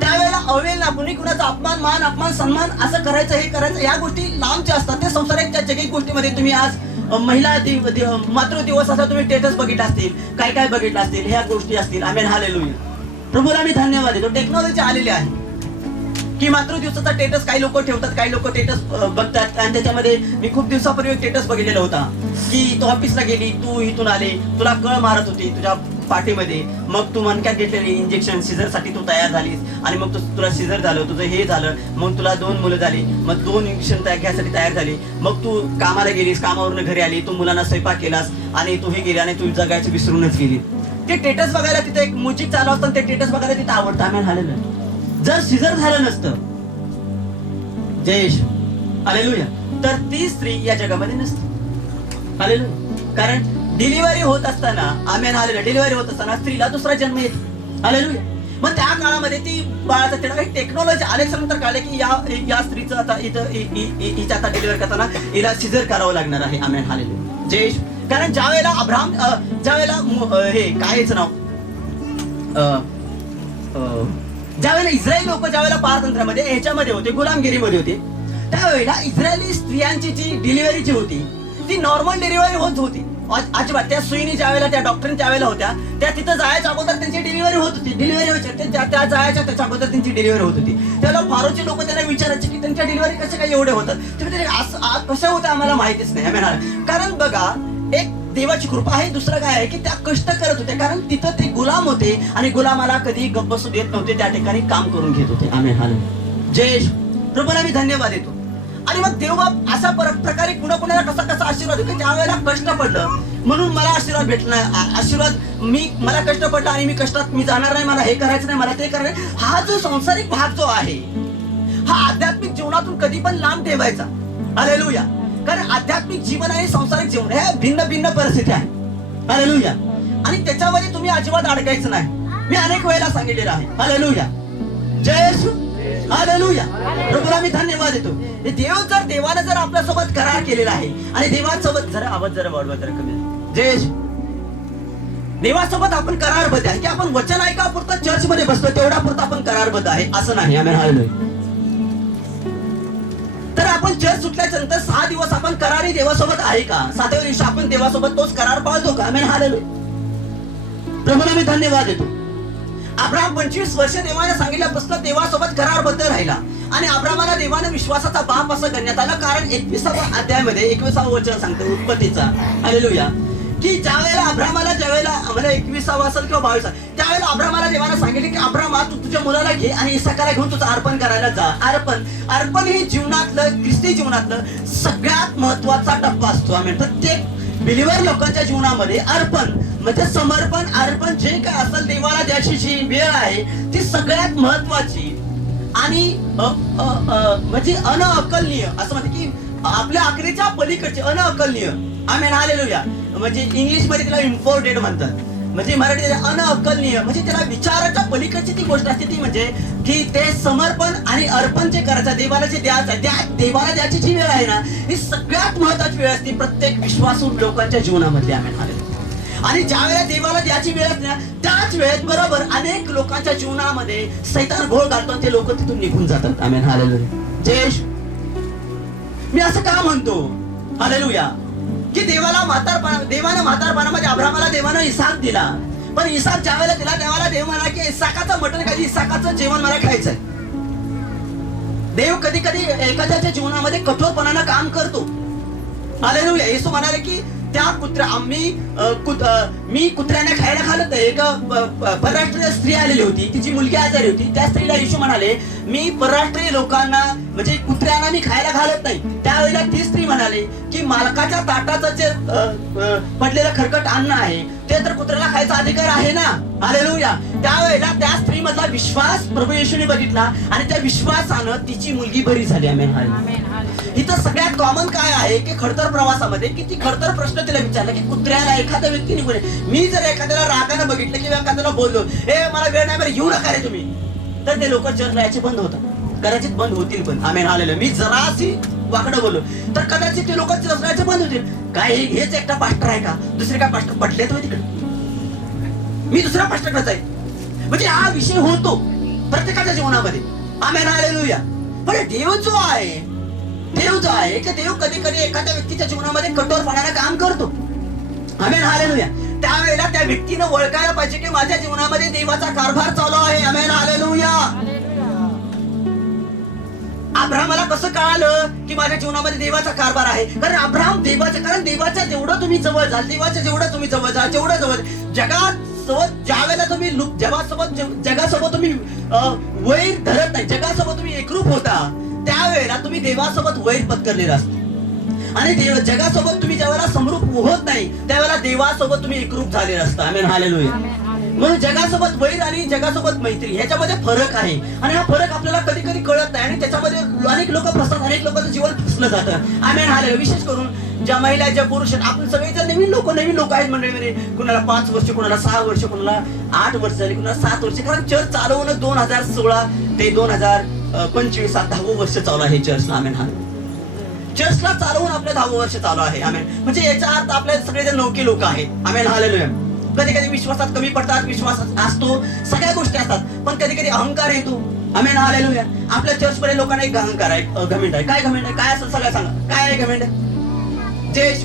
त्यावेळेला अवेळेला कुणी कुणाचा अपमान, मान अपमान, सन्मान असं करायचं, हे करायचं, या गोष्टी लांबच्या असतात. ते संसाराच्या जगिक गोष्टीमध्ये तुम्ही आज महिला मातृ दिवस असा तुम्ही स्टेटस बघितला असतील, काय बघितलं असतील, ह्या गोष्टी असतील. आमेन, हालेलुया. प्रभूला मी धन्यवाद देतो. टेक्नॉलॉजी आलेली आहे की मातृ दिवसाचा स्टेटस काही लोक ठेवतात, काही लोक स्टेटस बघतात. आणि त्याच्यामध्ये मी खूप दिवसापूर्वी स्टेटस बघितलेला होता की तू ऑफिसला गेली, तू इथून आले, तुला कळ मारत होती तुझ्या पाठीमध्ये, मग तू मणक्यात घेतलेली इंजेक्शन सिझर साठी तू तयार झालीस, आणि मग तुला सिझर झालं, तुझं हे झालं, मग तुला 2 मुलं झाली, मग 2 इंजेक्शन घ्यायसाठी तयार झाली, मग तू कामाला गेलीस, कामावरून घरी आली, तू मुलांना स्वयंपाक केलास, आणि तू हे गेली, आणि तू जगायचं विसरूनच गेली. ते स्टेटस बघायला तिथे एक म्युझिक चालू असतं, ते स्टेटस बघायला तिथे आवडतं. आम्ही हालेलुया. जर सिझर झालं नसतं, जयेश, हालेलुया, तर ती स्त्री या जगामध्ये नसते. हालेलुया. कारण डिलिव्हरी होत असताना, आमेन, हालेलुया, डिलिव्हरी होत असताना स्त्रीला दुसरा जन्म येतो. हालेलुया. मग त्या काळामध्ये ती बाळाचा तेवढा टेक्नॉलॉजी आल्यानंतर कळले की या स्त्रीचं आता हिचं आता डिलिव्हरी करताना हिला सिझर करावं लागणार आहे. Amen, hallelujah. जय. कारण ज्या वेळेला अब्राहम, ज्या वेळेला हे काय याचं नाव, ज्या वेळेला इस्रायल लोक ज्या वेळेला पारतंत्र्यामध्ये ह्याच्यामध्ये होते, गुलामगिरीमध्ये होते, त्यावेळेला इस्रायली स्त्रियांची जी डिलिव्हरी जी होती ती नॉर्मल डिलिव्हरी होत होती. अजिबात त्या सुईनी ज्या वेळेला, त्या डॉक्टरने ज्या वेळेला होत्या, त्या तिथं जायच्या अगोदर त्यांची डिलिव्हरी होत होती. डिलिव्हरी व्हायची त्या जायच्या त्याच्या अगोदर त्यांची डिलिव्हरी होत होती. त्याला फारोचे लोक त्यांना विचारायचे की त्यांच्या डिलिव्हरी कसे काय एवढे होतात, तुम्ही कसं होतं आम्हाला माहितीच नाही. कारण बघा, एक देवाची कृपा आहे, दुसरं काय आहे की त्या कष्ट करत होते, कारण तिथं ते गुलाम होते, आणि गुलामाला कधी गप्प बसू देत नव्हते, त्या ठिकाणी काम करून घेत होते. आमेन, हालेलुया. जय. प्रभूला मी धन्यवाद देतो. आणि मग देवबाप अशा प्रकारे कुणाला कसा आशीर्वाद देतो. ज्या वेळेला कष्ट पडलं म्हणून मला आशीर्वाद भेटला, आशीर्वाद मला कष्ट पडलं आणि मी कष्टात मी जाणार नाही, मला हे करायचं नाही, मला ते करायचं. हा जो सांसारिक भाग जो आहे, हा आध्यात्मिक जीवनातून कधी पण लांब ठेवायचा. हालेलुया. कारण आध्यात्मिक जीवन आणि सांसारिक जीवन हे भिन्न परिस्थिती आहे. हालेलुया. आणि त्याच्यामध्ये तुम्ही अजिबात अडकायचं नाही. मी अनेक वेळेला सांगितलेलं आहे. हालेलुया. जय येशू. हालेलुया. प्रभूला मी धन्यवाद देतो. देवानं जर आपल्यासोबत करार केलेला आहे, आणि देवासोबत जरा आवाज जरा वाढवा, जरा कमी. जय येशू. देवासोबत आपण करारबद्ध आहे की आपण वचन ऐकापुरतं चर्च मध्ये बसतो, तेवढा पुरतं आपण करारबद्ध आहे असं नाही. Amen, hallelujah. तर आपण चर्च सुटल्याच्या नंतर 6 दिवस आपण करारी देवासोबत आहे का? 7व्या दिवशी आपण देवासोबत तोच करार पाळतो का? आमेन, हालेलुया. प्रभूला मी धन्यवाद देतो. अब्राहम 25 वर्ष देवाने सांगितल्यापासून देवासोबत करारबद्ध राहिला, आणि अब्राहमाला देवाने विश्वासाचा बाप असं करण्यात आलं. कारण 21व्या अध्यायामध्ये 21वं वचन सांगतं उत्पत्तीचा, हालेलुया, की ज्या वेळेला अब्राहमाला, ज्या वेळेला आम्हाला 21वं असेल किंवा 22 त्यावेळेला अब्राहमाला देवाने सांगितले की अब्राहमा, तू तुझ्या मुलाला घे आणि इसाकाला घेऊन तुझं अर्पण करायला जा. अर्पण हे जीवनातलं, ख्रिस्ती जीवनातलं सगळ्यात महत्वाचा टप्पा असतो. आम्ही प्रत्येक बिलिव्हर लोकांच्या जीवनामध्ये अर्पण म्हणजे समर्पण, अर्पण जे काय असेल देवाला द्यायची जी वेळ आहे ती सगळ्यात महत्वाची आणि म्हणजे अनअकलनीय, असं म्हणते की आपल्या आकडेच्या पलीकडचे अनअकलनीय. आमेन, हालेलुया. म्हणजे इंग्लिश मध्ये तिला इम्पोर्टेड म्हणतात, म्हणजे मराठीत अनअकलनीय, म्हणजे त्याला विचाराच्या पलीकडची ती गोष्ट असते, ती म्हणजे की ते समर्पण आणि अर्पण जे करायचं, देवाला जे द्यायचं, त्या देवाला द्यायची जी वेळ आहे ना, ही सगळ्यात महत्वाची वेळ असते प्रत्येक विश्वासू लोकांच्या जीवनामध्ये. आमेन, हालेलुया. आणि ज्या वेळेला देवाला द्यायची वेळ असते ना, त्याच वेळेत बरोबर अनेक लोकांच्या जीवनामध्ये सैतान घोळ घालतो आणि ते लोक तिथून निघून जातात. आमेन, हालेलुया. जय. मी असं का म्हणतो हालेलुया की देवानं म्हातारपणामध्ये अब्राहमाला देवानं इसाक दिला, पण इसाक ज्या वेळेला दिला त्यावेळेला देव म्हणा की इसाकाचं मटण खायचं, इसाकाचं जेवण मला खायचंय. देव कधी कधी एखाद्याच्या जीवनामध्ये कठोरपणानं काम करतो. हालेलुया. येशू म्हणाले की त्या मी कुत्र्याने खायला घालत नाही. एक परराष्ट्रीय स्त्री आलेली होती, तिची मुलगी आजारी होती. त्या स्त्रीला येशू म्हणाले, मी परराष्ट्रीय लोकांना म्हणजे कुत्र्यांना मी खायला घालत नाही. त्यावेळेला ती स्त्री म्हणाले की मालकाच्या ताटाचं जे पडलेलं खरकट अन्न आहे ते तर कुत्र्याला खायचा अधिकार आहे ना. हालेलुया. त्यावेळेला त्या स्त्री मधला विश्वास प्रभू येशूने बघितला आणि त्या विश्वासानं तिची मुलगी बरी झाली. आमेन. इथं सगळ्यात कॉमन काय आहे की खडतर प्रवासामध्ये की ती खडतर प्रश्न तिला विचारला की कुत्र्याला एखाद्या व्यक्तीने बोले, मी जर एखाद्याला रागानं बघितलं किंवा एखाद्याला बोललो, ए मला वेळ नाही, बरं येऊ नका रे तुम्ही, तर ते लोक चर्चला याचे बंद होतात. कदाचित बंद होतील पण. आमेन. हालेलुया. मी जराशी वाकडं बोललो तर कदाचित ते लोक चर्चलाचे बंद होतील. काय हेच एकटा पास्टर आहे का? दुसरे काय पास्टर पटलेत होय तिकडे? मी दुसरा पास्टरकडे जाईल. म्हणजे हा विषय होतो प्रत्येकाच्या जीवनामध्ये. आमेन. हालेलुया. पण देव जो आहे की देव कधी कधी एखाद्या व्यक्तीच्या जीवनामध्ये कठोरपणाने काम करतो. आमेन. हालेलुया. त्यावेळेला त्या व्यक्तीनं ओळखायला पाहिजे की माझ्या जीवनामध्ये देवाचा कारभार चालू आहे. आमेन. हालेलुया. अब्राहमाला कसं कळालं की माझ्या जीवनामध्ये देवाचा कारभार आहे? कारण देवाच्या जेवढं तुम्ही जवळ जाल, देवाच्या जेवढं तुम्ही जवळ जाल, जेवढं जवळ जगासोबत ज्यावेळेला तुम्ही जगासोबत तुम्ही वैर धरत नाही, जगासोबत तुम्ही एकरूप होता, त्यावेळेला तुम्ही देवासोबत वैर पत्करलेला असतो. आणि जगासोबत तुम्ही ज्यावेळेला समरूप होत नाही त्यावेळेला देवासोबत तुम्ही एकरूप झालेला असता. आमेन. हालेलुया. म्हणून जगासोबत वैर आणि जगासोबत मैत्री ह्याच्यामध्ये फरक आहे. आणि हा फरक आपल्याला कधी कधी कळत नाही आणि त्याच्यामध्ये अनेक लोक फसतात, अनेक लोकांचं जीवन फसलं जातं. आमेन. हालेलुया. विशेष करून ज्या महिला, ज्या पुरुष, आपण सगळे नवीन लोक आहेत मंडळीमध्ये. कुणाला 5 वर्ष, कुणाला 6 वर्ष, कुणाला 8 वर्ष झाली, कुणाला 7 वर्ष. कारण चर्च चालू होणं 2016 ते 2025 10वं वर्ष चालू आहे चर्चला. आमेन. हालेलुया. चर्चला चालवून आपलं 10वं वर्ष चालू आहे. आमेन. म्हणजे याचा अर्थ आपल्या सगळेजण नौके लोक आहेत. आमेन. हालेलुया. कधी कधी विश्वासात कमी पडतात, विश्वास असतो, सगळ्या गोष्टी असतात, पण कधी कधी अहंकार येतो. आमेन. हालेलुया. आपल्या चर्च मध्ये लोकांना एक अहंकार आहे, घमंड आहे. काय घमंड आहे? काय असेल सगळं सांगा. काय आहे घमंड?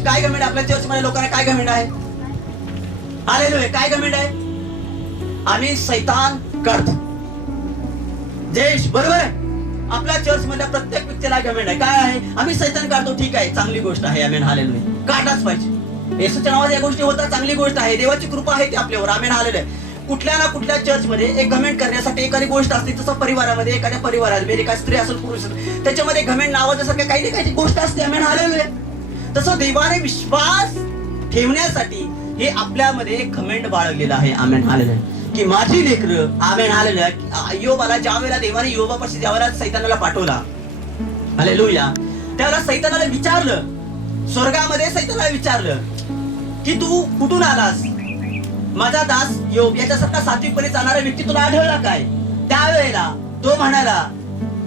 काय घमंड? आपल्या चर्च मध्ये लोकांना काय घमंड आहे? हालेलुया. काय घमंड आहे? आम्ही सैतान काढतो. जयेश बरोबर आहे. आपल्या चर्च मधल्या प्रत्येक व्यक्तीला घमंड आहे. काय आहे? आम्ही सैतान काढतो. ठीक आहे, चांगली गोष्ट आहे. आमेन. हालेलुया. काढाच पाहिजे. येशूच्या नावात या गोष्टी होतात, चांगली गोष्ट आहे. देवाची कृपा आहे ती आपल्यावर. आमेन. हालेलुया. कुठल्या ना कुठल्या चर्च मध्ये एक घमेंड करण्यासाठी एखादी गोष्ट असते. तसं परिवारामध्ये एखाद्या परिवारात एका स्त्री असेल, पुरुष असेल, त्याच्यामध्ये घमेंड नावाच्या सारख्या काही ना काही गोष्ट असते. आमेन. हालेलुया. तसं देवाने विश्वास ठेवण्यासाठी हे आपल्यामध्ये एक घमेंड बाळगलेलं आहे. आमेन. हालेलुया. की माझी लेकरं. आमेन. हालेलुया. योबाला ज्या वेळेला देवाने योबापाशी ज्या वेळेला सैतानाला पाठवला, हालेलुया, त्यावेळेला सैतानाला विचारलं, स्वर्गामध्ये सैतानाला विचारलं की तू कुठून आलास? माझा दास योब याच्यासारखा सात्विकपणे चालणारा व्यक्ती तुला आढळला काय? त्यावेळेला तो म्हणाला,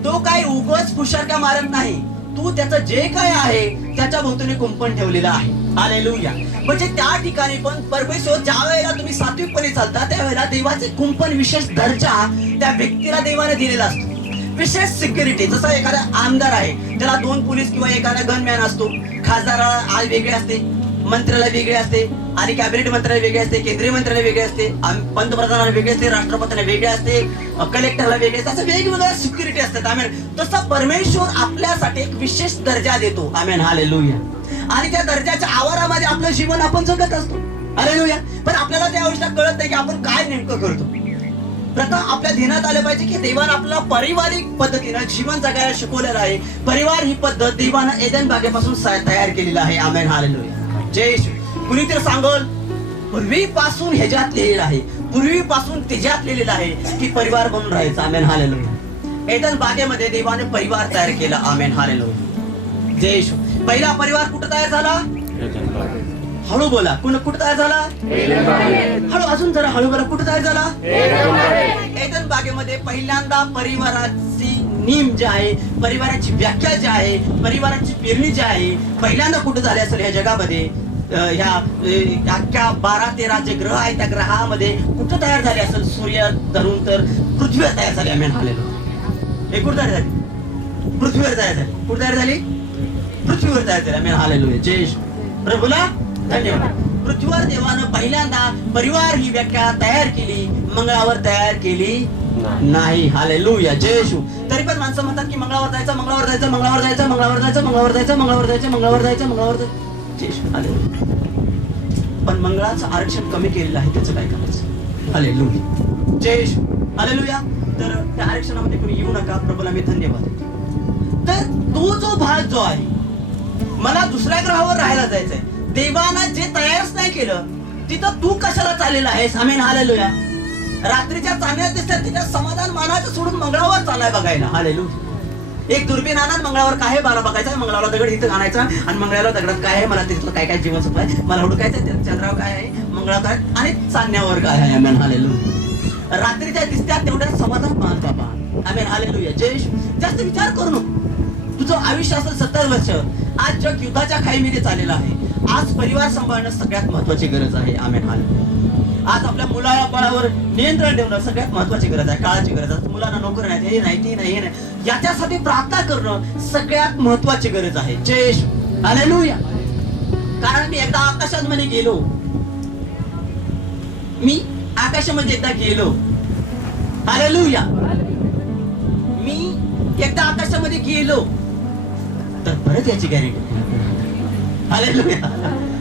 तो काय उगाच फुशारका मारत नाही, तू त्याचं जे काय आहे त्याच्या भोवतीने कुंपण ठेवलेलं आहे. हालेलुया. म्हणजे त्या ठिकाणी पण परमेश्वर ज्या वेळेला तुम्ही सात्विकपणे चालता त्यावेळेला देवाचे कुंपण, विशेष दर्जा त्या व्यक्तीला देवाने दिलेला असतो. विशेष सिक्युरिटी. जसं एखादा आमदार आहे त्याला 2 पोलीस किंवा एखादा गनमॅन असतो. खासदाराला आज वेगळे असते, मंत्र्याला वेगळे असते, आणि कॅबिनेट मंत्र्याला वेगळे असते, केंद्रीय मंत्र्याला वेगळे असते, पंतप्रधानाला वेगळे असते, राष्ट्रपतीला वेगळे असते, कलेक्टरला वेगळे असते. असं वेगवेगळ्या सिक्युरिटी असतात. आमेन. तसं परमेश्वर आपल्यासाठी एक विशेष दर्जा देतो. आमेन. हालेलुया. आणि त्या दर्जाच्या आवारामध्ये आपलं जीवन आपण जगत असतो. हालेलुया. पण आपल्याला त्या गोष्टी कळत नाही की आपण काय नेमकं करतो. प्रथम आपल्या ध्यानात आलं पाहिजे की देवानं आपल्याला पारिवारिक पद्धतीनं जीवन जगायला शिकवलेलं आहे. परिवार ही पद्धत देवानं एदन बागेपासून तयार केलेलं आहे. आमेन. हालेलुया. जय श्री. कुणी तर सांगल पूर्वीपासून ह्याच्यात लिहिलेलं आहे, पूर्वीपासून त्याच्यात लिहिलेलं आहे की परिवार बनून राहायचं. आमेन. हालेलुया. एदन बागेमध्ये देवाने परिवार तयार केला. आमेन. हालेलुया. जय श्री. पहिला परिवार कुठं तयार झाला? हळू बोला. कुठं तयार झाला? हळू, अजून जरा हळू बोला. कुठं तयार झाला? एदन बागेमध्ये पहिल्यांदा परिवाराची नीम जे आहे, परिवाराची व्याख्या जी आहे, परिवाराची पेरणी जी आहे, पहिल्यांदा कुठं झाली असेल या जगामध्ये? ह्या अख्ख्या 12-13 जे ग्रह आहेत त्या ग्रहामध्ये कुठं तयार झाले असेल? सूर्य धरून तर पृथ्वीवर तयार झाली. आम्ही हालेलुया. हे कुठं तयार झाली? पृथ्वीवर तयार झाली. कुठं तयार झाली? पृथ्वीवर तयार झाली. आम्ही हालेलुया. जय प्रभूला धन्यवाद. पृथ्वीवर देवानं पहिल्यांदा परिवार ही व्याख्या तयार केली, मंगळावर तयार केली नाही. हालेलुया. जय येशू. तरी पण माणसं म्हणतात की मंगळावर जायचं, मंगळावर जायचं, मंगळावर जायचं, मंगळावर जायचं, मंगळावर जायचं, मंगळावर जायचं, मंगळावर जायचं, मंगळावर जायचं. जय येशू. हालेलुया. पण मंगळाचं आरक्षण कमी केलेलं आहे, त्याचं काय करायचं? हालेलुया, जय येशू, हालेलुया. तर त्या आरक्षणामध्ये कोणी येऊ नका. प्रभूला मी धन्यवाद देतो. तर तो जो भाग जो आहे, मला दुसऱ्या ग्रहावर राहायला जायचंय, देवानं जे तयारच नाही केलं तिथं तू कशाला चाललेला आहेस? आमेन, हालेलुया. रात्रीच्या चांदण्या दिसतात, तिच्या समाधान मानाचं सोडून मंगळावर चालाय बघायला. हालेलुया. एक दुर्बीण आणा, मंगळावर काय आहे मला बघायचं, मंगळावर दगड इथं आणायचा आणि मंगळावर दगडात काय आहे, मला तिथलं काय काय जीवनसत्व आहे मला हुडकायचं, चंद्रावर काय आहे, मंगळावर काय आणि चांदण्यावर काय आहे. Amen, hallelujah. रात्रीच्या दिसत्यात तेवढ्या समाधान मान बाबा. आमेन, हालेलुया. जय येशू. जास्त विचार करू नको. तुझं आयुष्य असेल 70 वर्ष, आज जग युद्धाच्या खाईमध्ये चाललेलं आहे. आज परिवार सांभाळणं सगळ्यात महत्वाची गरज आहे. Amen, hallelujah. आज आपल्या मुलाबाळावर नियंत्रण ठेवणं सगळ्यात महत्वाची गरज आहे, काळाची गरज आहे. मुलांना नोकरी नाही, हे नाही, ती नाही, हे नाही, याच्यासाठी प्रार्थना करणं सगळ्यात महत्वाची गरज आहे. जय येशू, हालेलुया. कारण मी एकदा आकाशामध्ये गेलो, मी आकाशामध्ये एकदा गेलो. हालेलुया. मी एकदा आकाशामध्ये गेलो तर परत याची गॅरंटी. हालेलुया.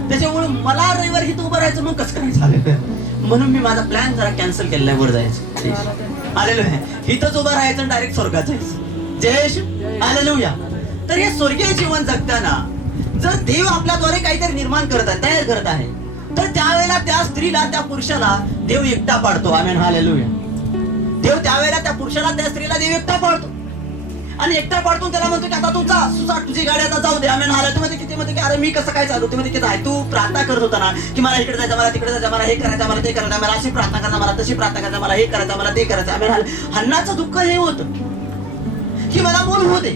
त्याच्यामुळे मला रविवार इथं उभं राहायचं, मग कसं करायचं? म्हणून मी माझा प्लॅन जरा कॅन्सल केलेला, वर जायचं. हालेलुया. इथंच उभं राहायचं, डायरेक्ट स्वर्गात जायचं. जय येशू, हालेलुया. तर हे स्वर्गीय जीवन जगताना जर देव आपल्याद्वारे काहीतरी निर्माण करत आहे, तयार करत आहे, तर त्यावेळेला त्या स्त्रीला, त्या पुरुषाला देव एकटा पाडतो. आमेन, हालेलुया. देव त्यावेळेला त्या पुरुषाला, त्या स्त्रीला देव एकटा पाडतो आणि एकटा पाडतो. त्याला म्हणतो की आता तुझा सुसाट, तुझी गाडी आता जाऊ दे. आमेन, हालेलुया. मध्ये किती म्हणते की अरे मी कसं काय चालू? ते मध्ये किती आहे, तू प्रार्थना करत होता ना की मला इकडे जायचं, मला तिकडे जायचं, मला हे करायचं, मला ते करायचं, मला अशी प्रार्थना करायचं, मला तशी प्रार्थना करायचं, मला हे करायचं, मला ते करायचं. आमेन, हालेलुया. हन्नाचं दुःख हे होतं की मला मूल होऊ दे.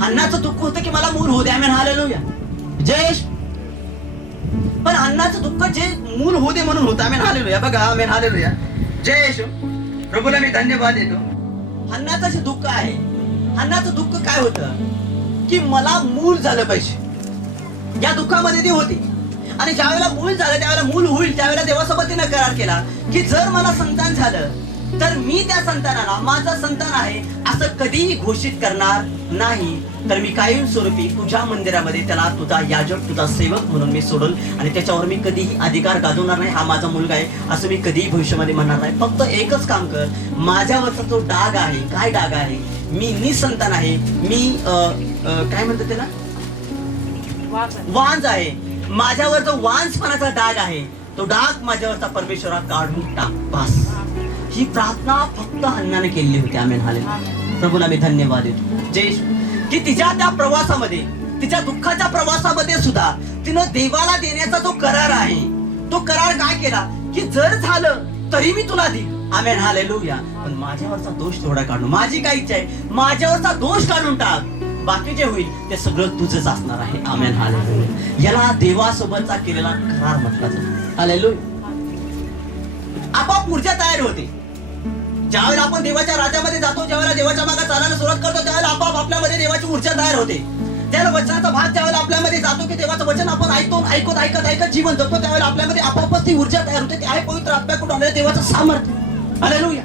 हन्नाचं दुःख होतं की मला मूल होऊ दे. आमेन, हालेलुया. जय येशू. पण हन्नाचं दुःख जे मूल होऊ दे म्हणून होतं. आमेन, हालेलुया. बघा, आमेन, हालेलुया. जय येशू. प्रभूला मी धन्यवाद देतो. हन्नाचं जे दुःख आहे, हन्नाचं दुःख काय होतं की मला मूल झालं पाहिजे. या दुःखामध्ये ती होती. आणि ज्यावेळेला मूल झालं, त्यावेळेला मूल होईल, त्यावेळेला देवासोबत तिनं करार केला की जर मला संतान झालं तर मी त्या संतानाला माझं संतान आहे असं कधीही घोषित करणार नाही, तर मी कायमस्वरूपी तुझ्या मंदिरामध्ये त्याला तुझा याजक, तुझा सेवक म्हणून मी सोडल आणि त्याच्यावर मी कधीही अधिकार गाजवणार नाही. हा माझा मुलगा आहे असं मी कधीही भविष्यामध्ये म्हणणार नाही. फक्त एकच काम कर, माझ्यावरचा जो डाग आहे, काय डाग आहे, मी निसंतान आहे, मी काय म्हणतात त्याला, वांज आहे, माझ्यावर जो वांजपणाचा डाग आहे तो डाग माझ्यावरचा परमेश्वरा काढून टाक. बस ही प्रार्थना फक्त हन्नाने केलेली होती. आमेन, हालेलुया. प्रभूला मी धन्यवाद देतो. जय येशू. की तिच्या त्या प्रवासामध्ये, तिच्या दुःखाच्या प्रवासामध्ये सुद्धा तिनं देवाला देण्याचा जो करार आहे, तो करार काय केला की जर झालं तरी मी तुला देईन. आमेन, हालेलुया. पण माझ्यावरचा दोष थोडा काढून, माझी काय इच्छा आहे, माझ्यावरचा दोष काढून टाक, बाकी जे होईल ते सगळं तुझंच असणार आहे. Amen, hallelujah. याला देवासोबतचा केलेला करार म्हटला जातो. हालेलुया. आपोआप ऊर्जा तयार होते. ज्यावेळेला आपण देवाच्या राज्यामध्ये जातो, ज्यावेळेला देवाच्या मागे चालायला सुरुवात करतो, त्यावेळेला आपोआप आपल्यामध्ये देवाची ऊर्जा तयार होते. त्याला वचनाचा भाग ज्यावेळेला आपल्यामध्ये जातो की देवाचं वचन आपण ऐकत जीवन जगतो, त्यावेळेला आपल्यामध्ये आपोआपच ती ऊर्जा तयार होते. ते आहे पवित्र आत्म्याकडून आलेलं देवाचं सामर्थ्य. हालेलुया.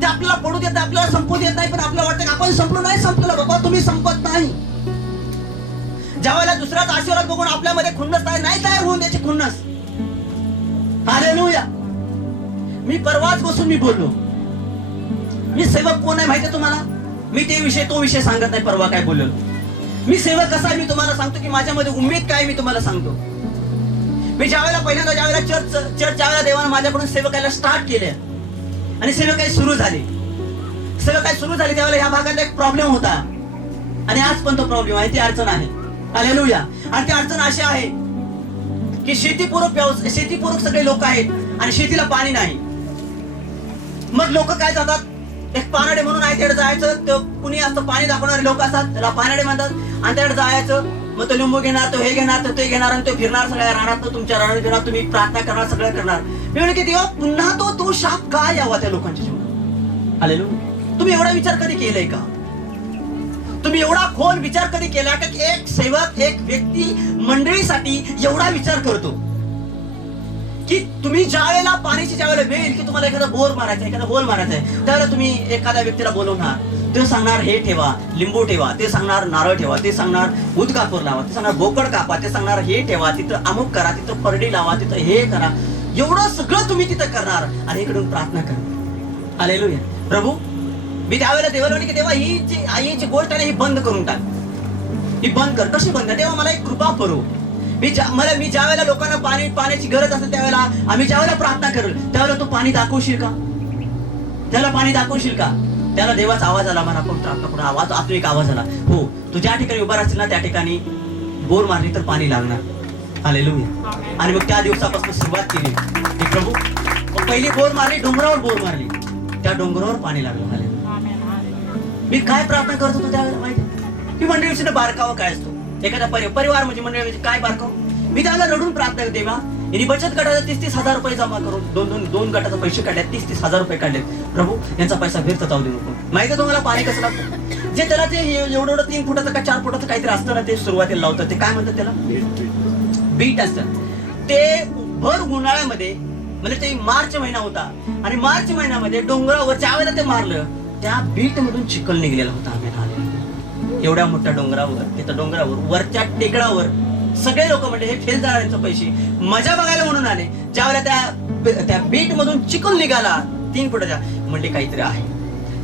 ते आपल्याला पडू देत नाही, आपल्याला संपू देत नाही, पण आपल्याला वाटतं की आपण संपलो नाही. संपलं बाबा, तुम्ही संपत नाही. ज्यावेळेला दुसऱ्याचा आशीर्वाद बघून आपल्यामध्ये खुन्नस नाही तयार होऊन त्याची खुन्नस. हालेलुया. मी परवाच बसून मी बोललो, मी सेवक कोण आहे माहितीये तुम्हाला? मी तो विषय सांगत नाही. परवा काय बोललो मी, सेवक कसा आहे मी तुम्हाला सांगतो की माझ्यामध्ये उमेद काय मी तुम्हाला सांगतो. मी ज्यावेळेला पहिल्यांदा ज्यावेळेला चर्च ज्यावेळेला देवाने माझ्याकडून सेवकायला स्टार्ट केले आणि सेवकाई सुरू झाली त्यावेळेला ह्या भागात एक प्रॉब्लेम होता आणि आज पण तो प्रॉब्लेम आहे, ती अडचण आहे. हालेलुया. आणि ती अडचण अशी आहे की शेतीपूरक सगळे लोक आहेत आणि शेतीला पाणी नाही. मग लोक काय जातात, एक पानाडे म्हणून आहे तिकडे जायचं, कुणी असतं पाणी दाखवणारे लोक असतात, त्याला पानाडे म्हणतात, आणि त्याकडे जायचं. मग तो लिंबू घेणार, तो हे घेणार, तो ते घेणार, आणि तो फिरणार सगळ्या रानात, तुमच्या रानात फिरणार, तुम्ही प्रार्थना करणार, सगळं करणार. मी म्हणे की देवा पुन्हा तो शाप का यावा त्या लोकांच्या जीवनात? हालेलुया. तुम्ही एवढा विचार कधी केलाय का? तुम्ही एवढा खोल विचार कधी केला का की एक सेवक, एक व्यक्ती मंडळीसाठी एवढा विचार करतो की तुम्ही ज्या वेळेला पाण्याची ज्या वेळेला वेळ की तुम्हाला एखादा बोर मारायचा, एखादा होल मारायचा आहे, त्यावेळेला तुम्ही एखाद्या व्यक्तीला बोलवणार, ते सांगणार हे ठेवा, लिंबू ठेवा, ते सांगणार नारळ ठेवा, ते सांगणार दूध कापूर लावा, ते सांगणार बोकड कापा, ते सांगणार हे ठेवा, तिथं अमुक करा, तिथं परडी लावा, तिथं हे करा. एवढं सगळं तुम्ही तिथं करणार आणि इकडून प्रार्थना करा. हालेलुया. प्रभू मी त्यावेळेला देवाला म्हणे की देवा ही जी गोष्ट आहे ही बंद करून टाक, ही बंद कर. कशी बंद? देवा मला एक कृपा करू. मी ज्या वेळेला लोकांना पाण्याची गरज असेल त्यावेळेला, आम्ही ज्या वेळेला प्रार्थना करेल त्यावेळेला तू पाणी दाखवशील का? त्याला पाणी दाखवशील का? त्याला देवाचा आवाज आला. मला आपण प्रार्थना करून आवाज आत्मिक आवाज आला. हो, तू ज्या ठिकाणी उभा राहशील ना त्या ठिकाणी बोर मारली तर पाणी लागणार. हालेलुया. आणि मग त्या दिवसापासून सुरुवात केली की प्रभू पहिली बोर मारली, डोंगरावर बोर मारली, त्या डोंगरावर पाणी लागलं. हालेलुया. मी काय प्रार्थना करत होतो त्यावेळेला माहिती? की मंडळीचं बारकावा काय असतो, एखादा परिवार म्हणजे मंडळी म्हणजे काय बारकाव. मी त्याला रडून प्रार्थना करते, देवा यांनी बचत गटाला 30,000 रुपये जमा करून दोन गटाचे पैसे काढले, 30,000 रुपये काढले. प्रभू यांचा पैसा व्यर्थ जाऊ दे नको. माहिती तुम्हाला पाणी कसं लागतं? जे त्याला ते एवढं 3 फुटाचं का 4 फुटाचं काहीतरी असतं ना, ते सुरुवातीला लावतात. ते काय म्हणतात त्याला? बीट असतं. ते भर उन्हाळ्यामध्ये म्हणजे ते मार्च महिना होता आणि मार्च महिन्यामध्ये डोंगरावर ज्या वेळेला ते मारलं त्या बीट मधून चिखल निघलेला होता. आम्ही एवढ्या मोठ्या डोंगरावर, तिथं डोंगरावर वरच्या टेकडावर सगळे लोक म्हणजे हे फेल जाणाऱ्यांचे पैसे मजा बघायला म्हणून आले. ज्या वेळेला त्या बीट मधून चिखल निघाला 3 फुटाच्या, म्हणजे काहीतरी आहे.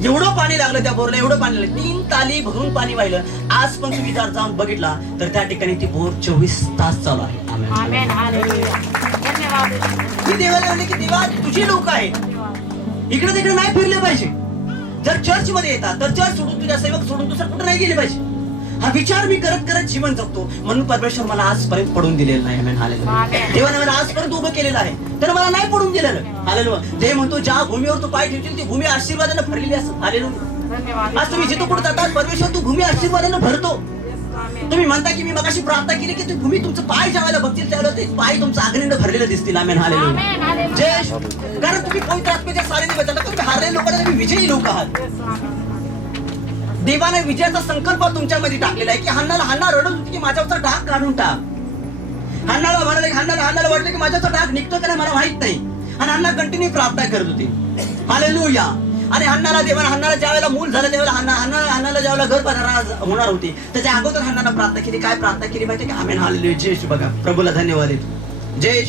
एवढं पाणी लागलं त्या बोरला, एवढं पाणी लागलं, 3 ताली भरून पाणी वाहिलं. आज पण तुम्ही जर जाऊन बघितला तर त्या ठिकाणी ती बोर 24 तास चालू आहे. मी देवाला म्हणले की देवा तुझी लोक आहेत, इकडे तिकडे नाही फिरले पाहिजे. जर चर्च मध्ये येतात तर चर्च सोडून, तुझ्या सेवक सोडून दुसरं कुठे नाही गेले पाहिजे. हा विचार मी करत करत जीवन जगतो. म्हणून परमेश्वर मला आजपर्यंत पडून दिलेलं नाही. आमेन. हालेलुया. देवाने मला आजपर्यंत उभं केलेलं आहे, तर मला नाही पडून दिलेलं. हालेलुया. ते म्हणतो ज्या भूमीवर तू पाय ठेवशील ती भूमी आशीर्वादाने भरलेली असते. हालेलुया. आज तुम्ही जिथं कुठे जातात परमेश्वर तू भूमी आशीर्वादाने भरतो. तुम्ही म्हणता की मी मगाशी प्रार्थना केली की ती भूमी तुमचं पाय ज्यावेळेला बघतील त्यावेळेला ते पाय तुमचं आग्नेनं भरलेलं दिसतील. आमेन. हालेलुया. जय. कारण तुम्ही पवित्र आत्म्याच्या साऱ्याने बचावता. तुम्ही हारलेल्या लोकांना तुम्ही विजयी लोक आहात. देवाने विजयाचा संकल्प तुमच्यामध्ये टाकलेला आहे की हन्ना रडत होती की माझ्यावरचा डाग काढून टाक. हन्नाला वाटलं की माझ्यावरचा डाग निघतो का नाही मला माहित नाही, आणि हन्ना कंटिन्यू प्रार्थना करत होती. हालेलुया. आणि हन्नाला ज्या वेळेला मूल झालं त्यावेळेला हन्नाला ज्यावेळेला गर्भ होणार होती त्याच्या अगोदर हन्नाला प्रार्थना केली. काय प्रार्थना केली माहिती की आमेन. हालेलुया. जय. बघा प्रभूला धन्यवाद देतो. जय.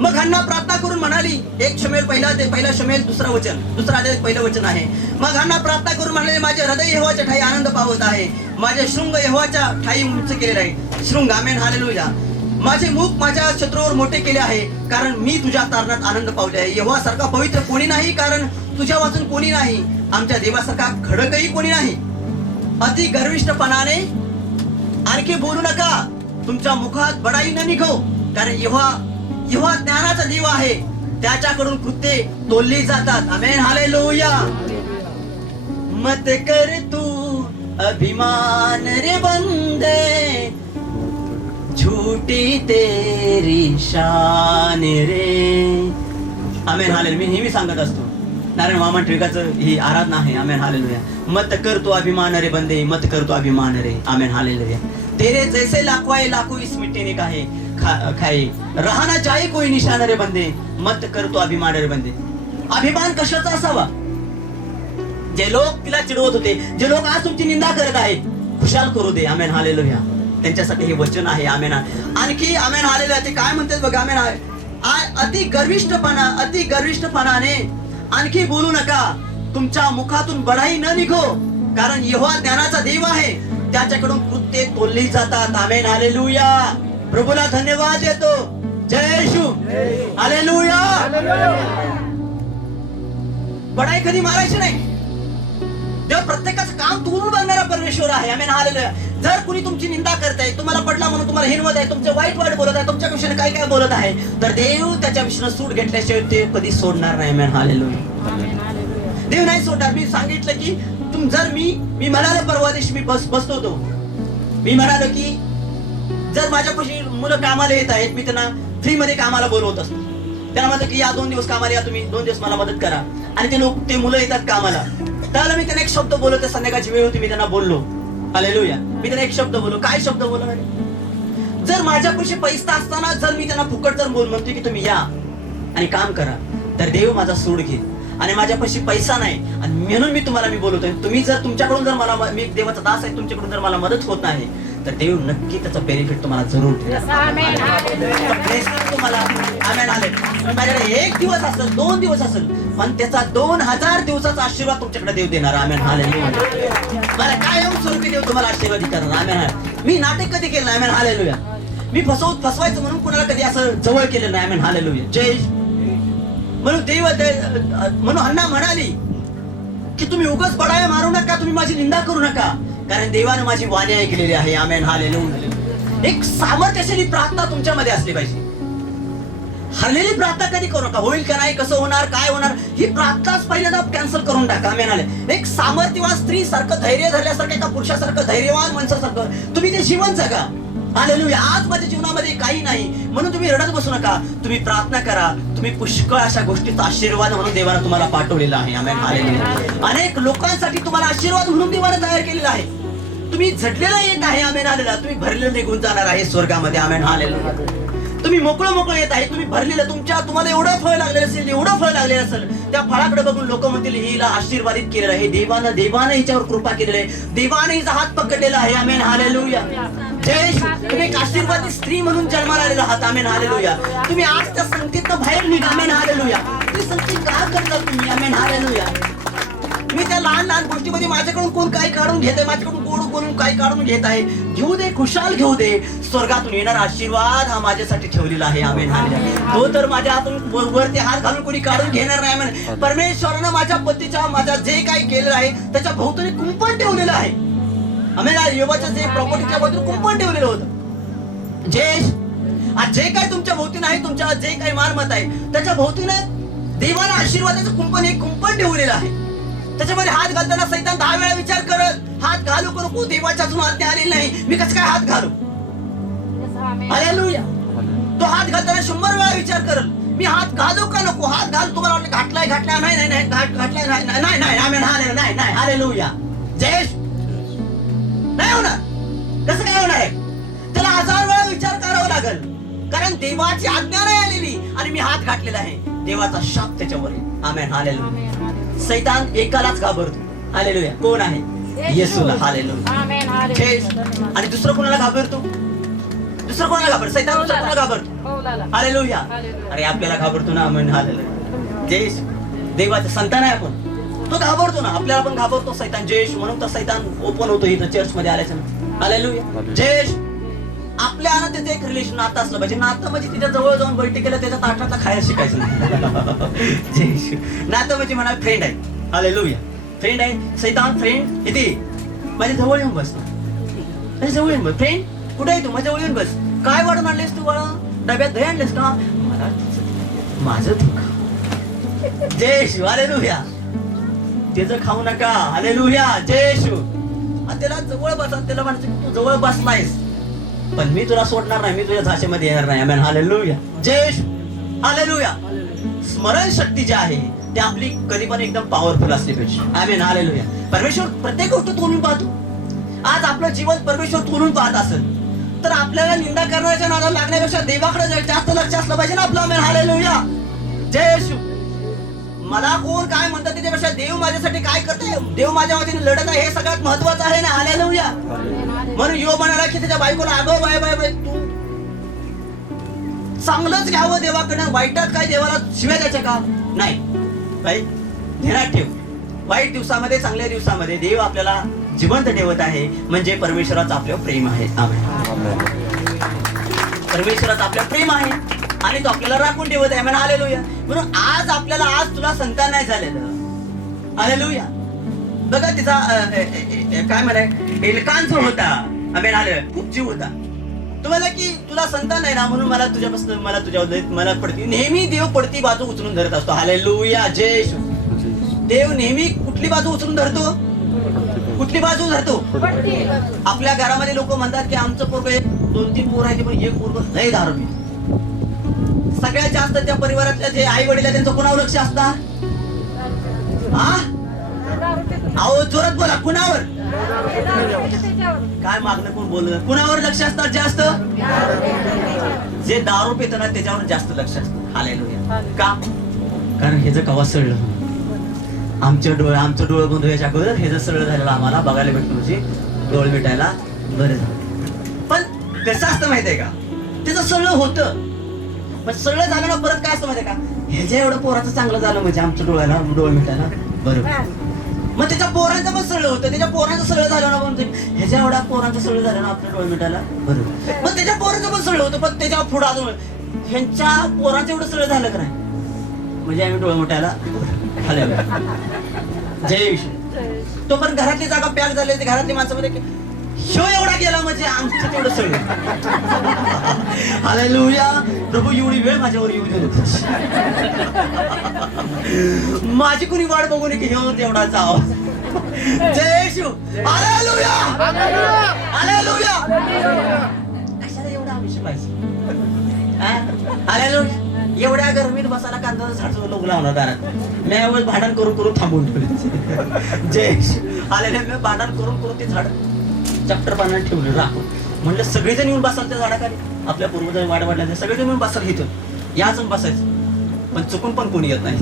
मग हन्ना प्रार्थना करून म्हणाली, 1 शमूएल पहिला शमूएल 2 वचन, 2 अध्याय 1 वचन आहे. मग हन्ना प्रार्थना करून म्हणाले, माझे हृदय यहोवाच्या ठाई आनंद पावत आहे, माझे शृंग यहोवाच्या ठाई उंच केलेले आहे. शृंग. आमेन. हालेलुया. माझे मुख माझ्या शत्रूवर मोठे केले आहे, कारण मी तुझ्या तारणात आनंद पावले आहे. यहोवासारखा पवित्र कोणी नाही, कारण तुझ्या वाचून कोणी नाही. आमच्या देवासारखा खडकही कोणी नाही. अति गर्विष्ठपणाने आणखी बोलू नका, तुमच्या मुखात बडाई न निघो, कारण यहोवा ज्ञानाचा देव आहे, त्याच्याकडून कृत्ये तोलली जातात. आमेन. हालेलुया. मत कर तू अभिमान रे बंदे, झूठी तेरी शान रे. आमेन. हालेलुया. मी नेहमी सांगत असतो, नारायण वामन टिळकाचं ही आराधना आहे. आमेन. हालेलुया. मत कर तू अभिमान रे बंदे, मत कर तू अभिमान रे. आमेन. हालेलुया. तेरे जैसे लाखो इस मिट्टी ने काहे खाए, राहना चाहे कोई निशान रे बंदे, मत कर तो अभिमान रे बंदे. अभिमान कशाचा असावा? जे लोक तिला चिडवत होते, जे लोक आज तुमची निंदा करत आहेत, खुशाल करू दे. आमेन. हालेलुया. त्यांच्यासाठी हे वचन आहे. आमेन. आणखी आमेन. हालेलुया. ते काय म्हणतात बघा. आमेन. अति गर्विष्ठपणाने आणखी बोलू नका, तुमच्या मुखातून बडाई न निघो, कारण यहोवा ज्ञानाचा देव आहे, त्याच्याकडून कृत्ये तोलली जातात. आमेन. हालेलुया. प्रभूला धन्यवाद देतो. जय येशू. हालेलुया. बडाई कधी मारायची नाही. देव प्रत्येकाचं काम तोलून बघणारा परमेश्वर आहे. आमेन. हालेलुया. जर कुणी तुमची निंदा करत आहे, तुम्हाला पडला म्हणून तुम्हाला हिनवत आहे, तुमचे वाईट बोलत आहे, तुमच्या विषयाने काय बोलत आहे, तर देव त्याच्या विषयाने सूट घेतल्याशिवाय ते कधी सोडणार नाही. आमेन. हालेलुया. देव नाही सोडणार. मी सांगितलं की जर मी म्हणालो, परवा दिवशी मी बसतो होतो, मी म्हणालो की जर माझ्यापाशी मुलं कामाला येत आहेत, मी त्यांना फ्री मध्ये कामाला बोलवत असतो. त्यांना म्हणतो की या 2 दिवस कामाला या, तुम्ही 2 दिवस मला मदत करा. आणि ते मुलं येतात कामाला, त्याला मी त्यांना एक शब्द बोलतो. संध्याकाळची वेळ होती, मी त्यांना बोललो. हालेलुया. मी त्यांना एक शब्द बोललो. काय शब्द बोललो? जर माझ्यापाशी पैसा असताना जर मी त्यांना फुकट जर म्हणतोय की तुम्ही या आणि काम करा, तर देव माझा सूड घेईल. आणि माझ्यापाशी पैसा नाही, आणि म्हणून मी तुम्हाला बोलवतोय, तुम्ही जर तुमच्याकडून जर मला, मी देवाचा दास आहे, तुमच्याकडून जर मला मदत होत नाही तर देव नक्की त्याचा बेनिफिट तुम्हाला जरूर देईल. तुम्हाला आमेन हालेलुया. माझ्याकडे 1 दिवस असेल, 2 दिवस असेल, पण त्याचा 2000 दिवसाचा आशीर्वाद तुमच्याकडे देव देणार. Amen hallelujah. मला काय स्वरूपी देव तुम्हाला आशीर्वाद करणार. Amen hallelujah. मी नाटक कधी केलं नाही. Amen hallelujah. मी फसवायचं म्हणून कुणाला कधी असं जवळ केलं नाही. Amen hallelujah. जय. म्हणून देव म्हणून हन्ना म्हणाली की तुम्ही उगाच बडाया मारू नका, तुम्ही माझी निंदा करू नका, कारण देवाने माझी वाणी ऐकलेली आहे. Amen hallelujah. एक सामर्थ्यशाली प्रार्थना तुमच्यामध्ये असली पाहिजे. हरलेली प्रार्थना कधी करू नका. होईल का नाही, कसं होणार, काय होणार, ही प्रार्थनाच पहिल्यांदा कॅन्सल करून टाका. Amen hallelujah. एक सामर्थ्यवान स्त्री सारखं, धैर्य धरल्यासारखं, एका पुरुषासारखं, धैर्यवान माणसासारखं तुम्ही ते जीवन जगा. हालेलुया. आज माझ्या जीवनामध्ये काही नाही म्हणून तुम्ही रडत बसू नका. तुम्ही प्रार्थना करा. तुम्ही पुष्कळ अशा गोष्टीचा आशीर्वाद म्हणून देवाने तुम्हाला पाठवलेला आहे. Amen hallelujah. अनेक लोकांसाठी तुम्हाला आशीर्वाद म्हणून देवाने तयार केलेला आहे. तुम्ही झटलेला येत आहे. Amen hallelujah. तुम्ही भरलेलं निघून जाणार आहे स्वर्गामध्ये. आमेन हालेलुया. तुम्ही मोकळं येत आहे. तुम्ही भरलेलं, तुम्हाला एवढं फळ लागलेलं असेल, एवढं फळ लागलेलं असेल, त्या फळाकडे बघून लोक म्हणतील हिला आशीर्वादित केलेलं आहे. देवानं हिच्यावर कृपा केलेली आहे. देवाने हिचा हात पकडलेला आहे. Amen hallelujah. जय. तुम्ही एक आशीर्वादित स्त्री म्हणून जन्माला आलेला आहात. Amen hallelujah. तुम्ही आज त्या संगतीतनं बाहेर निघा. Amen hallelujah. ती संगती का करता तुम्ही. Amen hallelujah. मी त्या लहान गोष्टीमध्ये माझ्याकडून कोण काय काढून घेत आहे, माझ्याकडून गोड बोलून काय काढून घेत आहे, घेऊ दे, खुशाल घेऊ दे. स्वर्गातून येणार आशीर्वाद हा माझ्यासाठी ठेवलेला आहे. Amen hallelujah. तो तर माझ्या हातून वरती हात घालून कोणी काढून घेणार नाही. आमेन. परमेश्वरानं माझ्या पतीच्या, माझ्या जे काही केलेलं आहे त्याच्या भोवतीने कुंपण ठेवलेलं आहे. आमेन. योबाच्या जे प्रॉपर्टीच्या भोवती कुंपण ठेवलेलं होतं. आज जे काही तुमच्या भोवतीने आहे, तुमच्या जे काही मालमत्ता आहे त्याच्या भोवतीने देवानं आशीर्वादाचं कुंपण, एक कुंपण ठेवलेलं आहे. त्याच्यामध्ये हात घालताना सैतान 10 वेळा विचार करत, हात घालू का नको, देवाच्या अजून आज्ञा आलेली नाही, मी कसं काय हात घालू. हालेलुया. तो हात घालताना 100 वेळा विचार करल, मी हात घालू का नको. हात घाल. तुम्हाला वाटलं घातलाय, नाही, घातलाय नाही. Amen hallelujah. नाही. हालेलुया. जय. नाही होणार. कसं काय होणार आहे. त्याला 1000 वेळा विचार करावा लागेल, कारण देवाची आज्ञा नाही आलेली आणि मी हात घातलेला आहे. देवाचा शाप त्याच्यावर आहे. Amen hallelujah. सैतान एकालाच घाबरतो. हालेलुया. कोण आहे. येशूला. हालेलुया. आणि दुसरं कोणाला घाबरतो. सैतान दुसरं कोणाला घाबरतो. हालेलुया. अरे आपल्याला घाबरतो ना. Amen hallelujah. जय. देवाचा संतान आहे आपण, तो घाबरतो ना. आपल्याला पण घाबरतो सैतान. जय. म्हणून तर सैतान ओपन होतो इथं चर्च मध्ये आल्याच्या. हालेलुया. जय. आपल्या आणि त्याचं एक रिलेशन, नातं असलं पाहिजे. नातं म्हणजे तिच्या जवळ जाऊन बैठक केलं, त्याच्या ताटातला खायला शिकायचं नाही. नातं म्हणजे म्हणा फ्रेंड आहे. हालेलुया. फ्रेंड आहे. सैतान फ्रेंड इथे माझ्या जवळ येऊन बस. माझ्या जवळ येऊन बस. फ्रेंड कुठे आहे तू. माझ्या जवळ येऊन बस. काय वाढून आणलेस तू बाळा. डब्यात दही आणलेस का. मला माझं दुःख. जय शिव. हालेलुया. त्याचं खाऊ नका. हालेलुया. जय शिव. त्याला जवळ बसा. त्याला म्हणायचं तू जवळ बसलायस, पण मी तुला सोडणार नाही, मी तुझ्या झाशेमध्ये येणार नाही. Amen hallelujah. जय. हालेलुया. स्मरण शक्ती जी आहे ती आपली कधी पण एकदम पॉवरफुल असली पाहिजे. Amen hallelujah. परमेश्वर प्रत्येक गोष्ट तोलून पाहतो. आज आपलं जीवन परमेश्वर तोलून पाहत असेल तर आपल्याला निंदा करण्याच्या नादाला लागण्यापेक्षा देवाकडे जास्त लक्ष असलं पाहिजे ना आपलं. Amen hallelujah. जय येशू. मला कोण काय म्हणतात त्याच्यापेक्षा देव माझ्यासाठी काय करते, देव माझ्या वतीने लढत आहे, हे सगळ्यात महत्वाचं आहे ना. हालेलुया. म्हणून यो म्हणाला की त्याच्या बायकोला अगं बाय तू चांगलंच घ्यावं देवाकडनं, वाईटात काय देवाला शिव्या द्यायच्या का नाही. बाई ध्यानात ठेव, वाईट दिवसामध्ये चांगल्या दिवसामध्ये देव आपल्याला जिवंत ठेवत आहे, म्हणजे परमेश्वराचं आपल्यावर प्रेम आहे. परमेश्वराचं आपल्यावर प्रेम आहे आणि तो आपल्याला राखून ठेवत आहे. हालेलुया. म्हणून आज तुला संतान नाही झालेलं. हालेलुया. बघा तिचा काय म्हणाय एलकान जो होता. Amen hallelujah. खूप जीव होता. तुम्हाला की तुला संतान नाही ना म्हणून मला तुझ्यापासून मला पडती, नेहमी देव पडती बाजू उचलून धरत असतो. हालेलुया. जय. देव नेहमी कुठली बाजू उचलून धरतो. कुठली बाजू धरतो. आपल्या घरामध्ये लोक म्हणतात की आमचं पोरग 2-3 पोर आहे पण एक पोरग लय दारू पितो. सगळ्यात जास्त त्या परिवारातल्या जे आई वडील आहे त्यांचं कुणावर लक्ष असतात. अहो जोरात बोला. कुणावर. काय मागणं कोण बोलत. कुणावर लक्ष असतात जास्त. जे दारू पितो ना त्याच्यावर जास्त लक्ष असतं. हालेलुया. का. कारण हे जर कवा सळलं आमचं डोळं बंद व्हायच्या अगोदर हे जर सरळ झालेलं आम्हाला बघायला भेटतो म्हणजे डोळे मिटायला बरं झालं. पण कसं असतं माहितीये का, त्याचं सरळ होतं पण सरळ झालं ना परत काय असतं माहितीये का, ह्याच्या एवढं पोराचं चांगलं झालं म्हणजे आमच्या डोळे मिटायला बरोबर. मग त्याच्या पोरांचं पण सरळ होतं, त्याच्या पोरांचं सरळ झालं ना म्हणजे ह्याच्या एवढ्या पोरांचं सरळ झालं ना आपल्या डोळे मिटायला बरोबर. मग त्याच्या पोरांचं पण सरळ होतं पण त्याच्या पुढं अजून ह्यांच्या पोरांचं एवढं सरळ झालं का नाही म्हणजे आम्ही डोळे मिटायला खाली आलो. जय विष्णू. तो पण घरातली जागा पॅक झाली, घरातली माणसं मध्ये शो एवढा गेला म्हणजे आमचं तेवढं सगळं. हालेलुया. प्रभू एवढी वेळ माझ्यावर येऊ दे, माझी कुणी वाट बघू नये की हे तेवढा जाव. जय शिव. हालेलुया. हालेलुया. कशाला एवढा आमिष पाहिजे? हालेलुया. एवढ्या गरमीत बसायला कांद्याचं झाड लोक लावणार दारात, मी यावेळेस भांडण करून थांबून ठेवले. जय शिव. आलेल्या मी भांडण करून ते झाड चॅप्टर पाण्यात ठेवलं राखून. म्हणलं सगळेजण येऊन बसाल त्या झाडाखाली, आपल्या पूर्वजांनी वाढ वाढल्या सगळेजण येऊन बसाल इथं, याच बसायचं. पण चुकून पण कोणी येत नाही.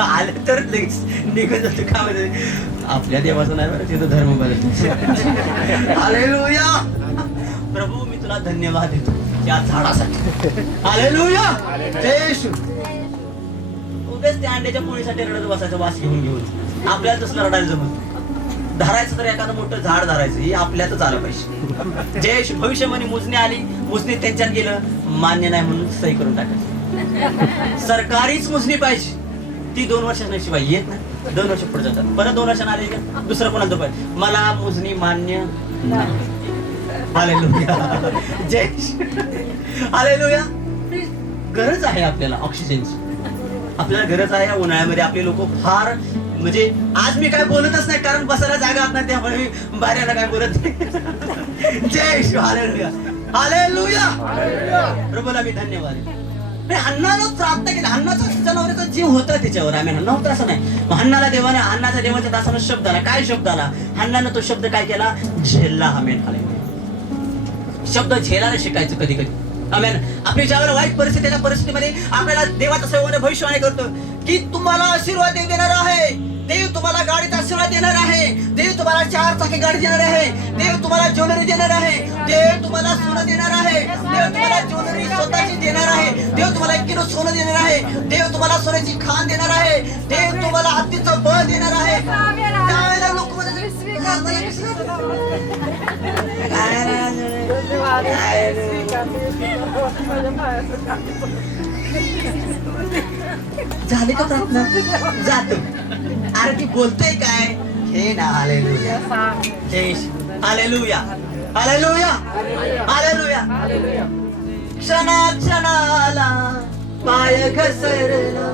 आलं तर लगेच निघत जातो. का म्हणजे आपल्या देवाचं नाही बरं, तिथं धर्म बदल. हालेलुया. प्रभू मी तुला धन्यवाद देतो या झाडासाठी. हालेलुया. जय शिव. उगाच त्या अंड्याच्या पोळीसाठी रडत बसायचं वास घेऊन आपल्याला तसलं रडायला जमत. धरायचं तर एखादं मोठं झाड धरायचं, हे आपल्यातच आलं पाहिजे. जय शिव. भविष्यवाणी मोजणी आली, मोजणी त्यांच्यात गेलं, मान्य नाही म्हणून सही करून टाकायचं. सरकारीच मोजणी पाहिजे, ती 2 वर्षांना शिवाय येत नाही. 2 वर्ष पुढे जातात, परत 2 वर्षांना आले का दुसरं कोणाचं पाहिजे, मला मोजणी मान्य नाही. हालेलुया. जय शिव. हालेलुया. गरज आहे आपल्याला ऑक्सिजनची, आपल्याला गरज आहे. उन्हाळ्यामध्ये आपले लोक फार म्हणजे आज मी काय बोलतच नाही कारण बसायला जागा असणार, त्यामुळे मी बाहेरला काय बोलत नाही. जय शिव. हालेलुया. हालेलुया. प्रभूला मी धन्यवाद. हन्नानं प्रार्थना केली, हन्नाचा जनावराचा जीव होता त्याच्यावर, आम्ही नव्हतं असं नाही. हन्नाला देवाने, हन्नाचा देवाच्या दासानं शब्द आला. काय शब्द आला? हन्नानं तो शब्द काय केला? झेलला. आमेन. हालेलुया. शब्द झेलायला शिकायचं कधी कधी. आमेन. आपली ज्यावेळेला वाईट परिस्थिती, त्या परिस्थितीमध्ये आपल्याला देवाचा सेवकाने भविष्यवाणी करतो की तुम्हाला आशीर्वाद देणार आहे, देव तुम्हाला गाडीचा आशीर्वाद देणार आहे, देव तुम्हाला 4 चाकी गाडी देणार आहे, देव तुम्हाला ज्वेलरी देणार आहे, देव तुम्हाला सोनं देणार आहे, देव तुम्हाला ज्वेलरी स्वतःची देणार आहे, देव तुम्हाला 1 किलो सोनं देणार आहे, देव तुम्हाला सोन्याची खाण देणार आहे, देव तुम्हाला हत्तीचं बळ देणार आहे. त्यावेळेला लोक झाली का प्रार्थना? जातो. अरे ती बोलते काय हे ना. हालेलुया. हालेलुया. हालेलुया. हालेलुया. क्षणाला पाय घसरला,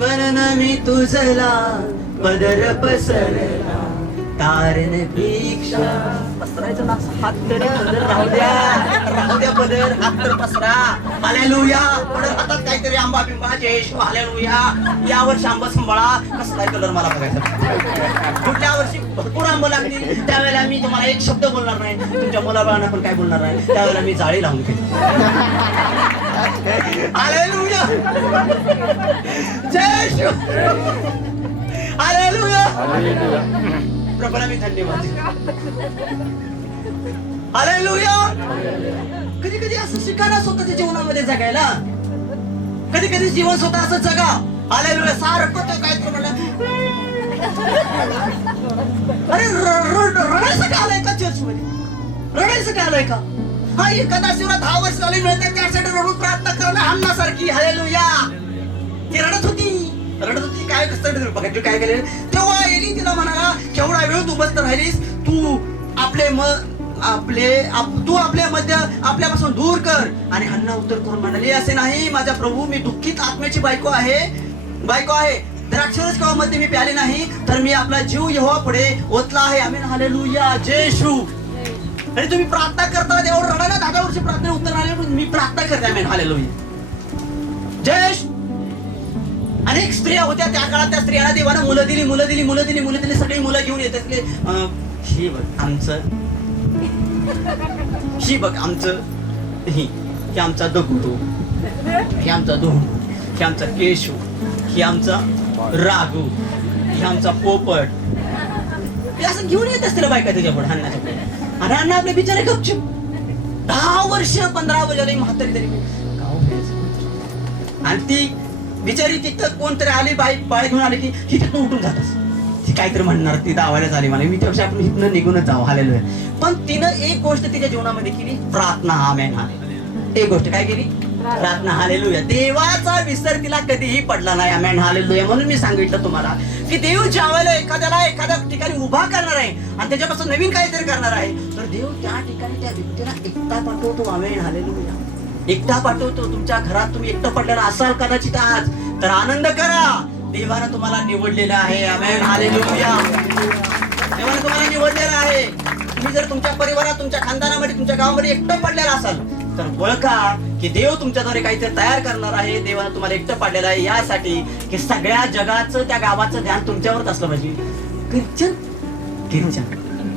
मन मी तुझला पदर पसरला, तारण भिक्षा पसरायचं ना. हात तर राहू द्या पदर, हात तर पसरा. हालेलुया. पदर हातात काहीतरी आंबा बिंबा. जय शिव. हालेलुया. या वर्षी आंबा सांभाळा. कसला कलर मला बघायचा. पुढल्या वर्षी भरपूर आंबा लागतील, त्यावेळेला मी तुम्हाला एक शब्द बोलणार नाही, तुमच्या मुलाबाळांना पण काय बोलणार नाही, त्यावेळेला मी जाळी लावून घेईन. हालेलुया. जय शिव. हालेलुया. प्रभूला मी धन्यवाद. हालेलुया. कधी कधी असं शिकायला स्वतःच्या जीवनामध्ये जगायला, कधी कधी जीवन स्वतः असं जगा. हालेलुया. सारखं तो काय म्हणलं, अरे रडायचं का आलंय का चर्च मध्ये? रडायचं का आलंय का? हा एखादा आशीर्वाद 10 वर्ष झाली मिळते त्यासाठी रडून प्रार्थना करणं हन्नासारखी. हालेलुया. ती रडत होती काय कसं बघायचं काय केलं. तेव्हा एली तिला म्हणाला, केवढा वेळ तू बसत राहिलीस, तू तू आपल्या मध्य आपल्यापासून दूर कर. आणि हन्ना उत्तर करून म्हणाली, असे नाही माझा प्रभू, मी दुःखित आत्म्याची बायको आहे. द्राक्षरस किंवा मध्ये मी प्याले नाही, तर मी आपला जीव यहोवा पुढे ओतला आहे. आमेन. हालेलुया. जय शिव. आणि तुम्ही प्रार्थना करता देवावर रडायला 10 वर्षी प्रार्थना उत्तर आले, मी प्रार्थना करते. आमेन. हालेलुया. जय शिव. अनेक स्त्रिया होत्या त्या काळात, त्या स्त्रियांना देवानं मुलं दिली. सगळी मुलं घेऊन येतात. ही बघ आमचं, ही बघ आमचं, ही आमचा दगडू, ही आमचा धोंडू, ही आमचा केशू, ही आमचा राघू, हे आमचा पोपट, हे असं घेऊन येत असतील बायका त्याच्या पुढे हन्नाच्या पुढे. आणि अण्णा आपले बिचारे गपचूप 10 वर्ष 15 वर्ष झाली म्हातारी तरी गाव फिरायचं. आणि ती बिचारी तिथं कोणतरी आली बाई घेऊन आली की ही तिथं उठून जात ती काहीतरी म्हणणार, ती दावायला झाली मला, मी त्यापेक्षा आपण इथनं निघूनच जाऊ. हालेलुया. पण तिनं एक गोष्ट तिच्या जीवनामध्ये केली, प्रार्थना. आमेन. हालेलुया. एक गोष्ट काय केली? प्रार्थना. हालेलुया. देवाचा विसर तिला कधीही पडला नाही. आमेन. हालेलुया. म्हणून मी सांगितलं तुम्हाला की देव ज्यावेळेला एखाद्याला एखाद्या ठिकाणी उभा करणार आहे आणि त्याच्यापासून नवीन काहीतरी करणार आहे, तर देव त्या ठिकाणी त्या व्यक्तीला एकटा पाठवतो. आमेन. हालेलुया. एकटा पाठवतो. तुमच्या घरात तुम्ही एकटं पडलेला असाल कदाचित आज, तर आनंद करा. देवानं तुम्हाला निवडलेलं आहे. आमेन. हालेलुया. देवानं तुम्हाला निवडलेलं आहे. तुम्ही जर तुमच्या परिवारात, तुमच्या खानदानामध्ये, तुमच्या गावामध्ये एकटं पडलेला असाल, तर ओळखा की देव तुमच्याद्वारे काहीतरी तयार करणार आहे. देवानं तुम्हाला एकटं पाडलेलं आहे यासाठी की सगळ्या जगाचं, त्या गावाचं ध्यान तुमच्यावरच असलं पाहिजे. कीर्तन कीर्तन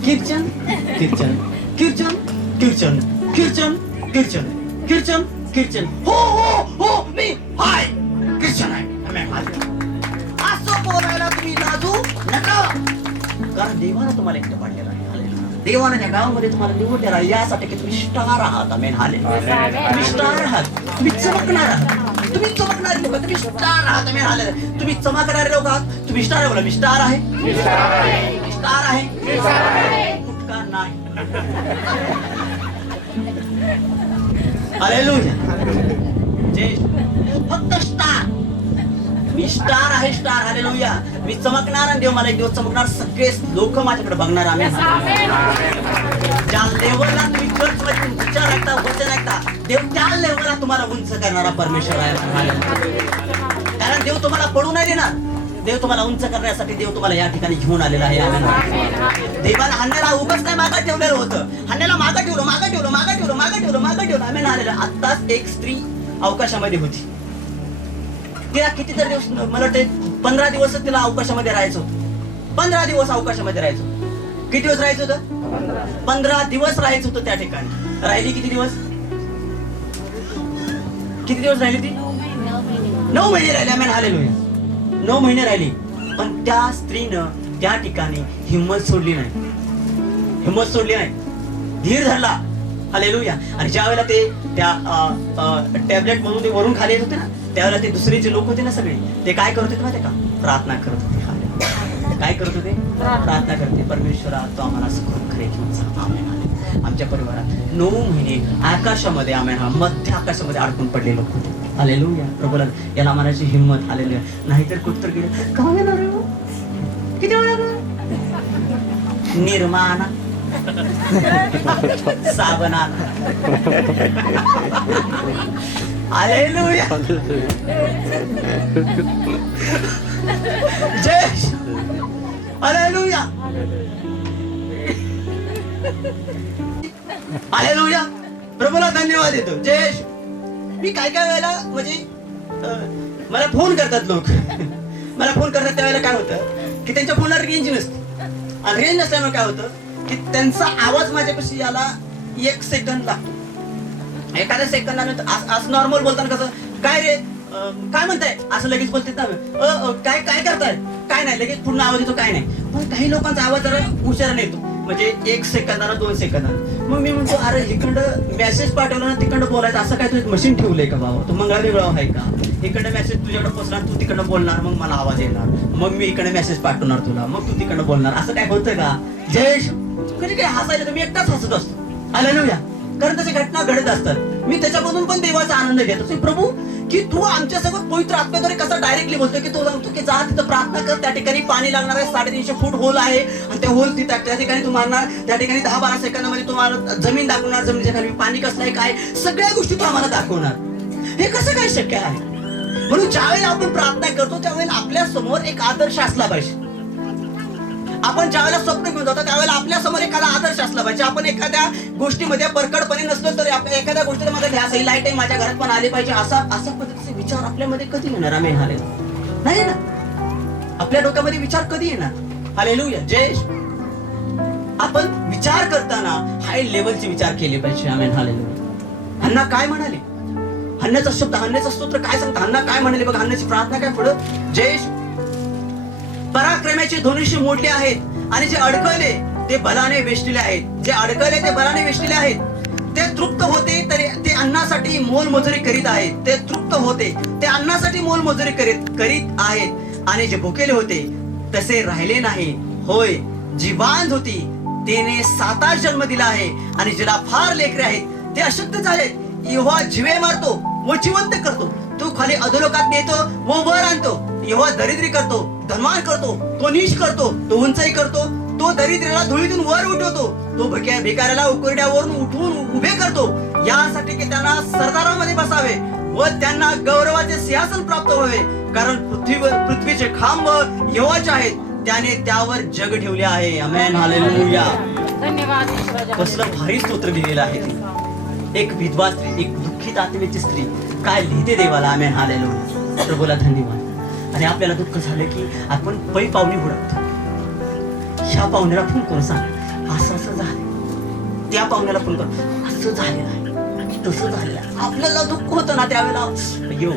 कीर्तन कीर्तन कीर्तन कीर्तन कीर्तन कीर्तन कीर्तन कीर्तन. हो हो हो, मी हाय ख्रिश्चन आहे. असं बोलायला तुम्ही लाजू नका, कारण देवानं तुम्हाला एकटं पाडलेलं आहे. देवानं त्या गावामध्ये तुम्हाला निवडलेलं आहे यासाठी की तुम्ही स्टार आहात. आमेन. हालेलुया. तुम्ही स्टार आहात. तुम्ही चमकणार आहात. तुम्ही चमकणारे लोक, तुम्ही स्टार आहात. आमेन. हालेलुया. तुम्ही चमकणारे लोक आहात. तुम्ही स्टार आहे. बोला, मी स्टार आहे. स्टार आहे. फुटका नाही. हालेलुया. जय. फक्त स्टार. मी स्टार आहे. स्टार. हालेलुया. मी चमकणार आणि देव मला एक दिवस चमकणार. सगळे लोक माझ्याकडे बघणार. आम्ही ज्या लेवलला तुम्ही चर्च मध्ये विचार ऐकता, वचन ऐकता, देव त्या लेवलला तुम्हाला उंच करणारा परमेश्वर आहे. कारण देव तुम्हाला पडू नाही देणार. देव तुम्हाला उंच करण्यासाठी देव तुम्हाला या ठिकाणी घेऊन आलेला आहे. देवाला हन्याला उगाच काय मागं ठेवलेलं होतं. हन्याला मागं ठेवलं, मागं ठेवलं, मागं ठेवलं, मागं ठेवलं, मागं ठेवलं. आम्ही आलेलं. आत्ताच एक स्त्री अवकाशामध्ये होती. तिला किती तर दिवस, मला वाटतं 15 दिवस तिला अवकाशामध्ये राहायचं होतं. 15 दिवस अवकाशामध्ये राहायचं. किती दिवस राहायचं होतं? 15 दिवस राहायचं होतं त्या ठिकाणी. राहिली किती दिवस? किती दिवस राहिली ती? 9 महिने राहिले. आम्ही हालेलुया. 9 महिने राहिली. पण त्या स्त्रीनं त्या ठिकाणी हिंमत सोडली नाही. हिंमत सोडली नाही. धीर धरला. हालेलुया. आणि ज्या वेळेला ते त्या टॅबलेट मधून ते वरून खाली येत होते ना, त्यावेळेला ते दुसरे जे लोक होते ना सगळे, ते काय करत होते माहिती का? प्रार्थना करत होते. काय करत होते? प्रार्थना करते. परमेश्वरा, तो आम्हाला सुखरूप खरे घेऊन जा. आमेन. आमच्या परिवारात 9 महिने आकाशामध्ये, आमेन, मध्य आकाशामध्ये अडकून पडले लोक होते. हालेलुया. प्रभूला याला म्हणायची हिंमत. हालेलुया. नाहीतर कुठतर गेलं का येणार हो? किती वेळ लागला? निर्माण साबणा. हालेलुया. जय. हालेलुया. हालेलुया. प्रभूला धन्यवाद देतो. जय. मी काय वेळेला म्हणजे मला फोन करतात लोक. मला फोन करतात त्यावेळेला काय होतं की त्यांच्या फोनला रेंज नसते. आणि रेंज नसल्यामुळे काय होतं की त्यांचा आवाज माझ्यापाशी याला 1 सेकंद लागतो. एखाद्या सेकंदानंतर असं नॉर्मल बोलताना कसं, काय रे, काय म्हणताय, असं लगेच बोलतात ना. काय काय करताय, काय नाही, लगेच पूर्ण आवाज येतो, काय नाही. पण काही लोकांचा आवाज जरा उशिराने येतो, म्हणजे 1 सेकंदानं 2 सेकंदानं. मग मी म्हणतो, अरे इकडं मेसेज पाठवला ना, तिकडं बोलायचं, असं काय तुझं मशीन ठेवलंय का बाबा? तू मंगळा वेगळा आहे का? इकडं मेसेज तुझ्याकडे पोचणार, तू तिकडनं बोलणार, मग मला आवाज येणार, मग मी इकडे मेसेज पाठवणार तुला, मग तू तिकडनं बोलणार. असं काय होतं का? जयेश, कधी काय हसायला तर मी एकटाच हसत असतो. हालेलुया. कारण तशा घटना घडत असतात. मी त्याच्यामधून पण देवाचा आनंद घेत असतो. प्रभू, की तू आमच्यासोबत पवित्र आत्म्याद्वारे कसा डायरेक्टली बोलतोय की तू सांगतो की जा तिथं प्रार्थना कर, त्या ठिकाणी पाणी लागणार आहे, 350 फूट होल आहे, आणि त्या होल त्या ठिकाणी तू मारणार, त्या ठिकाणी 10-12 सेकंदामध्ये तुम्हाला जमीन दाखवणार, जमिनीच्या खाली पाणी कसं आहे, काय सगळ्या गोष्टी तू आम्हाला दाखवणार. हे कसं काय शक्य आहे? म्हणून ज्यावेळेला आपण प्रार्थना करतो त्यावेळेला आपल्या समोर एक आदर्श असला पाहिजे. आपण ज्यावेळेला स्वप्न घेऊन जातो त्यावेळेला आपल्या समोर एखादा आदर्श असला पाहिजे. आपण एखाद्या गोष्टीमध्ये परकडपणे नसलो तर एखाद्या गोष्टीला मध्ये ध्यास, ही लाईट आहे माझ्या घरात पण आली पाहिजे, असा पद्धतीचे विचार आपल्यामध्ये कधी येणार? आम्ही नाही ना. आपल्या डोक्यामध्ये विचार कधी येणार? हालेलुया. जय. आपण विचार करताना हाय लेवलचे विचार केले पाहिजे. आमेन. हालेलुया. हन्ना काय म्हणाले? हन्नाचा शब्द, हन्नाचा स्तोत्र काय सांगता? हन्ना काय म्हणाले बघा, हन्नाची प्रार्थना काय पुढं? जय. पराक्रमाचे धनुष्य मोडले आहेत आणि जे अडकले ते बलाने वेष्टले आहेत. जे अडकले ते बलाने वेष्टले आहेत. ते तृप्त होते तरी ते अन्नासाठी मोलमजुरी करीत आहेत. ते तृप्त होते ते अन्नासाठी मोलमजुरी करीत आहेत. आणि जे भुकेले होते तसे राहिले नाही. होय, जी बांध होती तिने 7 जन्म दिला आहे. आणि जिला फार लेकरे आहेत ते अशक्त झाले. यहोवा जिवे मारतो व जिवंत करतो. तो खाली अधोलोकात नेतो व वर आणतो. यहोवा दरिद्री करतो, धनवान करतो. तो नीच करतो, तो उंचाई करतो. तो दरिद्र्याला धुळीतून वर उठवतो. तो भिकाऱ्याला उकरड्यावरून उठवून उभे करतो. यासाठी की त्यांना सरदारामध्ये बसावे व त्यांना गौरवाचे सिंहासन प्राप्त व्हावे. कारण पृथ्वीचे खांब यहोवाचे आहेत. त्याने त्यावर जग ठेवले आहे. Amen, hallelujah. धन्यवाद ईश्वराच्या. कसलं भारी स्तोत्र लिहिलेलं आहे. एक विधवा स्त्री, एक दुःखित आत्मेची स्त्री काय लिहिते देवाला. आमेन, हालेलुया. प्रभूला धन्यवाद. आणि आपल्याला दुःख झालं की आपण पै पाहुणे हुडकतो. ह्या पाहुण्याला फोन करून सांग असं असं झालं. त्या पाहुण्याला फोन कर असं झालेलं आहे, तसं झालेलं आहे. आपल्याला दुःख होतं ना त्यावेळेला. यो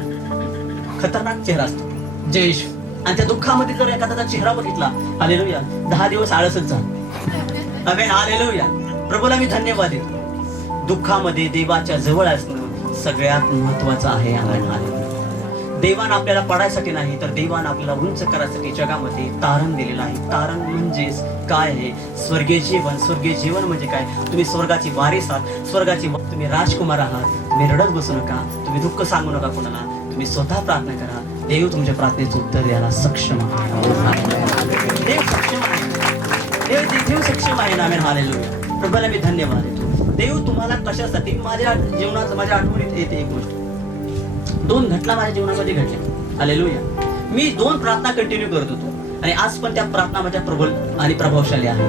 खतरनाक चेहरा असतो जयेश. आणि त्या दुःखामध्ये जर एखाद्याचा चेहरा बघितला, हालेलुया, 10 दिवस आळसच झाला. आमेन, हालेलुया. प्रभूला मी धन्यवाद देतो. दुःखामध्ये देवाच्या जवळ असणं सगळ्यात महत्वाचं आहे. Amen, hallelujah. देवान आपल्याला पडायसाठी नाही तर देवान आपल्याला उंच करायसाठी जगामध्ये तारण दिलेलं आहे. तारण म्हणजेच काय आहे? स्वर्गीय जीवन. स्वर्गीय जीवन म्हणजे काय? तुम्ही स्वर्गाची वारीस आहात. स्वर्गाची तुम्ही राजकुमार आहात. तुम्ही रडत बसू नका. तुम्ही दुःख सांगू नका कोणाला. तुम्ही स्वतः प्रार्थना करा. देव तुमच्या प्रार्थनेचं उत्तर द्यायला सक्षम आहे. देव सक्षम आहे. देव सक्षम आहे. Amen, hallelujah. प्रभूला मी धन्यवाद देतो. देव तुम्हाला कशासाठी? माझ्या जीवनात माझ्या आठवणीत येते एक गोष्ट. 2 घटना माझ्या जीवनामध्ये घडल्या. हालेलुया. मी 2 प्रार्थना कंटिन्यू करत होतो आणि आज पण त्या प्रार्थना माझ्या प्रबल आणि प्रभावशाली आहे.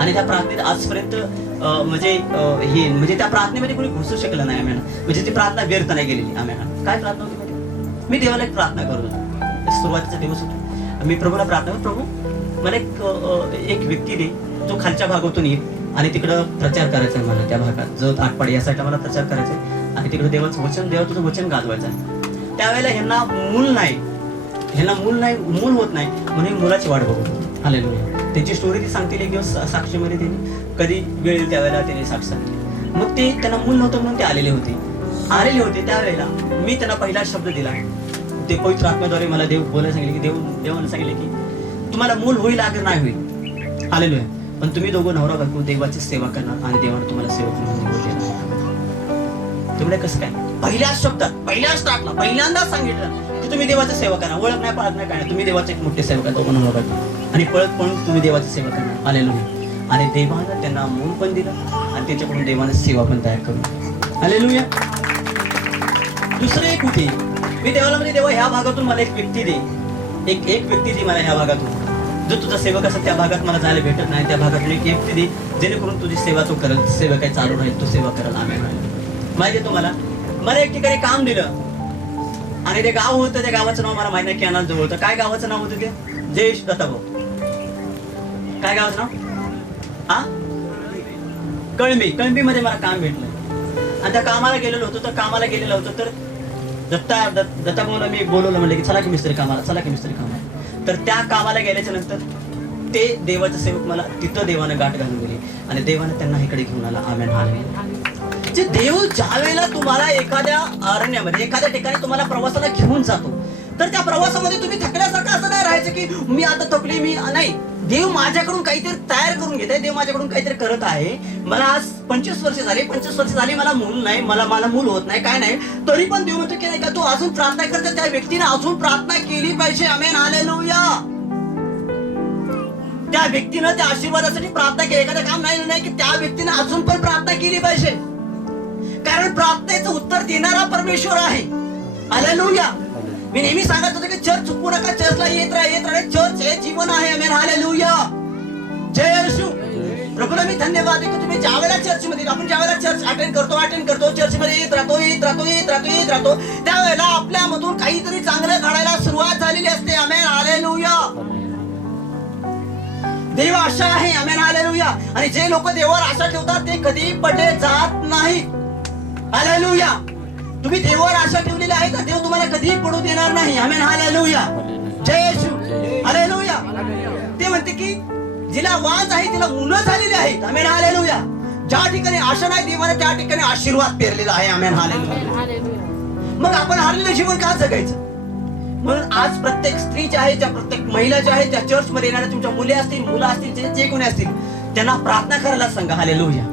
आणि त्या प्रार्थनेत आजपर्यंत म्हणजे त्या प्रार्थनेमध्ये कोणी घुसू शकलं नाही. आम्हाला म्हणजे ती प्रार्थना व्यर्थ नाही गेलेली. आम्हाला काय प्रार्थना होती? मी देवाला एक प्रार्थना करत होतो. सुरुवातीचा दिवस होता. मी प्रभूला प्रार्थना, प्रभू मला एक व्यक्ती दे जो खालच्या भागातून येईल आणि तिकडं प्रचार करायचा आहे. मला त्या भागात जो आटपाडी या साईडला मला प्रचार करायचा आहे. आणि तिकडे देवाचं वचन, देवा तुझं वचन गाजवायचं आहे. त्यावेळेला ह्यांना मूल नाही, मूल होत नाही म्हणून मुलाची वाट बघतो. हालेलुया. त्यांची स्टोरी ती सांगतील एक दिवस साक्षीमध्ये. त्यांनी कधी वेळ येईल त्यावेळेला त्यांनी साक्ष सांगितली. मग ते त्यांना मूल नव्हतं म्हणून ते आलेले होते. त्यावेळेला मी त्यांना पहिला शब्द दिला. ते पवित्र आत्म्याद्वारे मला देव बोलायला सांगितले की देवाने सांगितले की तुम्हाला मूल होईल अगर नाही होईल. हालेलुया. पण तुम्ही दोघं नवरा बायको देवाची सेवा करणार आणि देवाने तुम्हाला सेवक म्हणून निवडले. तुम्हाला कसं काय? पहिल्या शब्दात, पहिल्या स्टार्टला पहिल्यांदा सांगितलं की तुम्ही देवाची सेवा करा. ओळख नाही, पाळत नाही, काय नाही. तुम्ही देवाचे एक मोठे सेवक आहे. दोघं नवरा बायको आणि पळत पळून तुम्ही देवाची सेवा करणार. हालेलुया. आणि देवानं त्यांना मूल पण दिलं आणि त्याच्याकडून देवाने सेवा पण तयार करून. हालेलुया. दुसरं एक होते. मी देवाला म्हणजे देवा ह्या भागातून मला एक व्यक्ती दे. एक व्यक्ती दे मला ह्या भागातून. जो तुझा सेवक असेल त्या भागात मला जायला भेटत नाही. त्या भागातून एक व्यक्ती दे जेणेकरून तुझी सेवा तो करेल. सेवा काय चालू राहील. तो सेवा करायला. आम्ही माहिती आहे तुम्हाला. मला एक ठिकाणी काम दिलं आणि ते गाव होतं. त्या गावाचं नाव मला माहिती नाही. कॅनल जवळ होतं. काय गावाचं नाव होतं ते? जयेश दत्ताभाऊ. काय गावाचं नाव? कळंबीमध्ये मला काम भेटलं. आणि त्या कामाला गेलेलो होतो. तर दत्ताभाऊला मी बोलवलं, म्हणलं की चला की मिस्त्री कामाला. तर त्या कामाला गेल्याच्या नंतर ते देवाचं सेवक मला तिथं देवानं गाठ घालून गेली आणि देवानं त्यांना इकडे घेऊन आला. आमेन, हालेलुया. जे देव ज्या वेळेला तुम्हाला एखाद्या अरण्यामध्ये एखाद्या ठिकाणी तुम्हाला प्रवासाला घेऊन जातो तर त्या प्रवासामध्ये तुम्ही थकल्यासारखं असं नाही राहायचं की मी आता थकले, मी नाही. देव माझ्याकडून काहीतरी तयार करून घेत आहे. देव माझ्याकडून काहीतरी करत आहे. मला आज 25 वर्ष झाली मला मूल नाही, मला मूल होत नाही, काय नाही. तरी पण देव म्हणतो की नाही का तू अजून प्रार्थना करते. त्या व्यक्तीने अजून प्रार्थना केली पाहिजे. Amen, hallelujah. त्या व्यक्तीनं त्या आशीर्वादासाठी प्रार्थना केली. एखादं काम नाही की त्या व्यक्तीने अजून पण प्रार्थना केली पाहिजे. कारण प्रार्थनेचं उत्तर देणारा परमेश्वर आहे. हालेलुया. मी नेहमी सांगत होतो की चर्च चुकू नका. चर्चला येत राहा. चर्च हे जीवन आहे. Amen, hallelujah. जय येशू. प्रभूला मी धन्यवाद देतो. तुम्ही ज्यावेळेला चर्चमध्ये, आपण ज्यावेळेला चर्च अटेंड करतो, चर्चमध्ये येत राहतो त्यावेळेला आपल्यामधून काहीतरी चांगलं घडायला सुरुवात झालेली असते. आमेन, हालेलुया. देव आशा आहे. Amen, hallelujah. आणि जे लोक देवावर आशा ठेवतात ते कधी पडले जात नाही. हालेलुया. तुम्ही देवावर आशा ठेवलेली आहे तर देव तुम्हाला कधीही पडू देणार नाही. Amen, hallelujah. जय येशू. हालेलुया. हालेलुया. ते म्हणते की जिला वांज आहे तिला मुलं झालेली आहेत. Amen hallelujah. ज्या ठिकाणी आशा नाही देवाने त्या ठिकाणी आशीर्वाद पेरलेला आहे. Amen hallelujah. हालेलुया. मग आपण हारलेलं जीवन का जगायचं? म्हणून आज प्रत्येक स्त्री ज्या आहे, त्या प्रत्येक महिला ज्या आहे, त्या चर्च मध्ये येणाऱ्या तुमच्या मुली असतील, मुलं असतील, जे कोणी असतील, त्यांना प्रार्थना करायला सांगा. हालेलुया.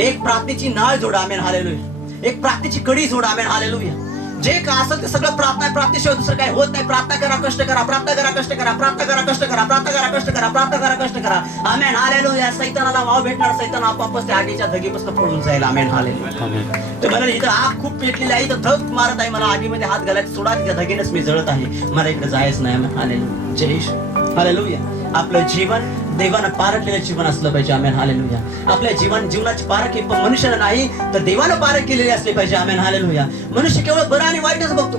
एक प्रार्थनेची नाळ जोडा. Amen hallelujah. एक प्रार्थनेची कडी जोडा. Amen hallelujah. जे का असेल ते सगळं प्रार्थनेशिवाय दुसरं काही होत नाही. प्रार्थना करा, कष्ट करा, प्रार्थना करा, कष्ट करा, प्रार्थना करा, कष्ट करा, प्रार्थना करा, कष्ट करा, प्रार्थना करा, कष्ट करा. Amen hallelujah. सैतानाला वाव भेटणार, सैतान आपापच त्या आगीच्या धगीपासून पडून जाईल. Amen hallelujah. तर मला इथं आग खूप पेटलेली आहे, इथं धग मारत आहे, मला आगीमध्ये हात घालायचा सोडा, तिच्या धगीनेच मी जळत आहे, मला इकडे जायचं नाही. Amen hallelujah. जय येशू. हालेलुया. आपलं जीवन देवानं पारखलेलं जीवन असलं पाहिजे. Amen hallelujah. आपल्या जीवनाची पारख ही मनुष्याला नाही तर देवानं पारख केलेली असली पाहिजे. Amen hallelujah. मनुष्य केवळ बरं आणि वाईटच बघतो,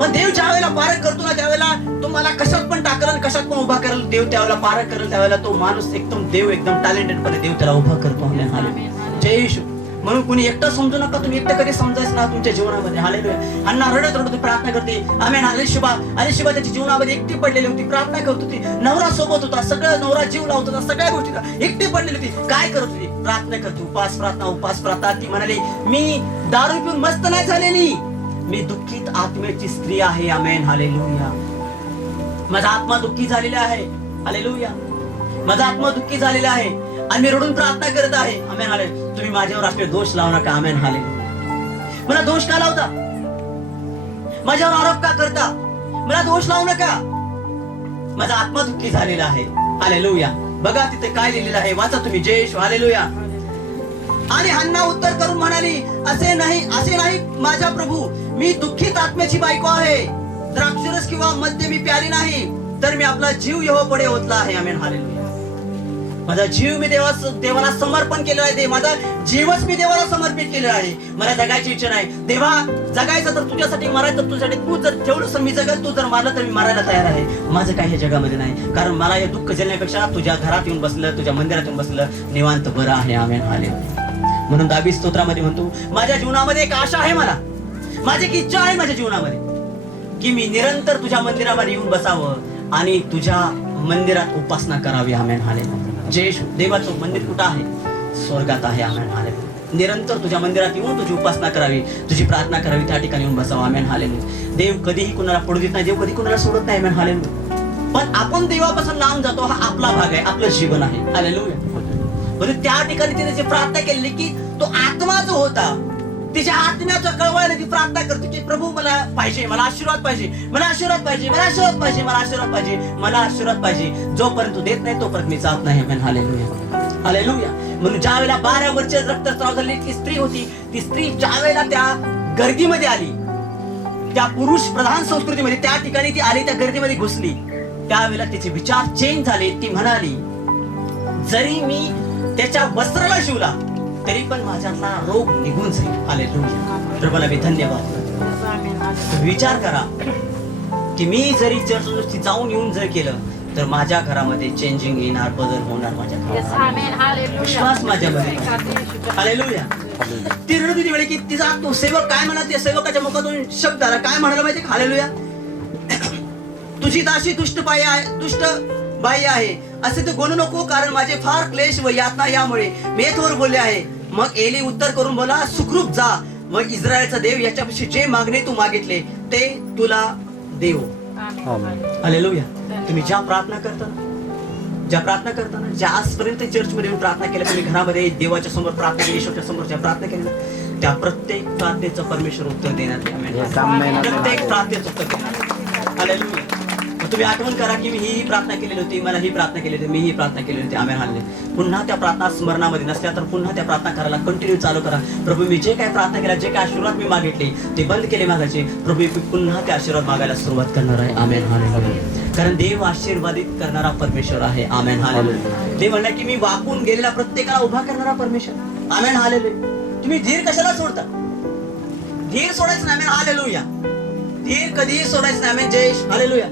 पण देव ज्या वेळेला पारख करतो ना, त्यावेळेला तो मला कशात पण टाकल, कशात पण उभा करेल. देव त्यावेळेला पारख करेल, त्यावेळेला तो माणूस देव एकदम टॅलेंटेड पणे देव त्याला उभा करतो. Amen hallelujah. जय येशू. म्हणून कुणी एकटं समजू नका. तुम्ही एकटं कधी समजायचं ना तुमच्या जीवनामध्ये. हालेलुया. अण्णा रडत रडत प्रार्थना करते. आमेन. अलिशिबा त्याच्या जीवनामध्ये एकटी पडलेली होती, प्रार्थना करत होती, नवरा सोबत होता, सगळं नवरा जीव लावत होता, सगळ्या गोष्टी एकटी पडलेली होती. काय करत होती? प्रार्थना करते. उपास प्रार्थना. ती म्हणाली, मी दारू पिऊन मस्त नाही झालेली, मी दुःखित आत्म्याची स्त्री आहे. Amen hallelujah. माझा आत्मा दुःखी झालेला आहे. हालेलुया. माझा आत्मा दुःखी झालेला आहे आणि मी रडून प्रार्थना करत आहे. Amen hallelujah. तुम्ही माझ्यावर असले दोष लावू नका. Amen hallelujah. मला दोष का लावता? माझ्यावर आरोप का करता? मला दोष लावू नका. माझा आत्मा दुःखी झालेला आहे. हालेलुया. बघा तिथे काय लिहिलेलं आहे, वाचा तुम्ही. जय येशू. हालेलुया. आणि हन्ना उत्तर करून म्हणाली, असे नाही माझा प्रभू, मी दुःखित आत्म्याची बायको आहे. द्राक्षरस किंवा मद्य मी प्याली नाही, तर मी आपला जीव यहोवाकडे ओतला आहे. Amen hallelujah. माझा जीव मी देवाला समर्पण केलेला आहे. माझा जीवच मी देवाला समर्पित केलेला आहे. मला जगायची इच्छा नाही. देवा, जगायचं तर तुझ्यासाठी, मरायचं तुझ्यासाठी. तू जर जेवढं मी जगल, तू जर मारलं तर मी मारायला तयार आहे. माझं काही हे जगामध्ये नाही, कारण मला हे दुःख झेलण्यापेक्षा तुझ्या घरात येऊन बसलं, तुझ्या मंदिरात येऊन बसलं निवांत बरं आहे. Amen hallelujah. म्हणून दावीद स्तोत्रामध्ये म्हणतो, माझ्या जीवनामध्ये एक आशा आहे, मला माझी एक इच्छा आहे माझ्या जीवनामध्ये, की मी निरंतर तुझ्या मंदिरामध्ये येऊन बसावं आणि तुझ्या मंदिरात उपासना करावी. Amen hallelujah. जय येशू. देवाचं मंदिर कुठं आहे? स्वर्गात आहे. Amen hallelujah. निरंतर तुझ्या मंदिरात येऊन तुझी उपासना करावी, तुझी प्रार्थना करावी, त्या ठिकाणी येऊन बसावं. Amen hallelujah. देव कधीही कुणाला पडू देत नाही, देव कधी कुणाला सोडत नाही. Amen hallelujah. पण आपण देवापासून लांब जातो, हा आपला भाग आहे, आपलं जीवन आहे. हालेलुया. म्हणजे त्या ठिकाणी तिने जी प्रार्थना केली की तो आत्मा जो होता, तिच्या आत्म्याचं कळवायला ती प्रार्थना करते की प्रभू मला पाहिजे, मला आशीर्वाद पाहिजे, मला आशीर्वाद पाहिजे, मला आशीर्वाद पाहिजे, मला आशीर्वाद पाहिजे, मला आशीर्वाद पाहिजे. जोपर्यंत तू देत नाही तोपर्यंत मी जात नाही. Amen hallelujah. हालेलुया. म्हणून ज्या वेळेला 12 वर्षे रक्तस्राव झालेली ती स्त्री होती, ती स्त्री ज्या वेळेला त्या गर्दीमध्ये आली, त्या पुरुष प्रधान संस्कृतीमध्ये त्या ठिकाणी ती आली, त्या गर्दीमध्ये घुसली, त्यावेळेला तिचे विचार चेंज झाले. ती म्हणाली, जरी मी त्याच्या वस्त्राला शिवला तरी पण माझ्यातला रोग निघून जाईल. हालेलुया. प्रभूला मी धन्यवाद. विचार करा की मी जरी चर्च जाऊन येऊन जर केलं तर माझ्या घरामध्ये चेंजिंग येणार, बदल होणार. माझ्या घरात विश्वास माझ्यामध्ये. हालेलुया. ती रडत होती वेळी की तिचा तो सेवक काय म्हणा, त्या सेवकाच्या मुखातून शब्द आला. काय म्हणाला माहिती? हालेलुया. तुझी दासी दुष्ट बाई आहे असे तू बोलू नको, कारण माझे फार क्लेश व यातना यामुळे मी थोर बोलले आहे. मग एली उत्तर करून बोला, सुखरूप जा, मग इस्रायलचा देव याच्यापाशी जे मागणे तू मागितले ते तुला देव. हालेलुया. तुम्ही ज्या प्रार्थना करताना ज्या आजपर्यंत चर्चमध्ये येऊन प्रार्थना केल्या, तुम्ही घरामध्ये देवाच्या समोर प्रार्थना केली, ईश्वराच्या समोर ज्या प्रार्थना केल्या, त्या प्रत्येक प्रार्थनेचं परमेश्वर उत्तर देणार. प्रत्येक प्रार्थनेचं उत्तर देणार. हालेलुया. तुम्ही आठवण करा की मी ही प्रार्थना केलेली होती, मला ही प्रार्थना केली होती, मी ही प्रार्थना केली होती. Amen hallelujah. पुन्हा त्या प्रार्थना स्मरणामध्ये नसल्या तर पुन्हा त्या प्रार्थना करायला कंटिन्यू चालू करा. प्रभू, मी जे काय प्रार्थना केला, जे काय आशीर्वाद मी मागितले ते बंद केले मागायचे, प्रभू मी पुन्हा ते आशीर्वाद मागायला सुरुवात करणार आहे. Amen hallelujah. कारण देव आशीर्वादित करणारा परमेश्वर आहे. Amen hallelujah. देव म्हणला की मी वाकून गेलेल्या प्रत्येकाला उभा करणारा परमेश्वर. आमेन हालेलुया. तुम्ही धीर कशाला सोडता? धीर सोडायचं नाही. Amen hallelujah. धीर कधीही सोडायचं नाही. आमेन. जय हालेलुया.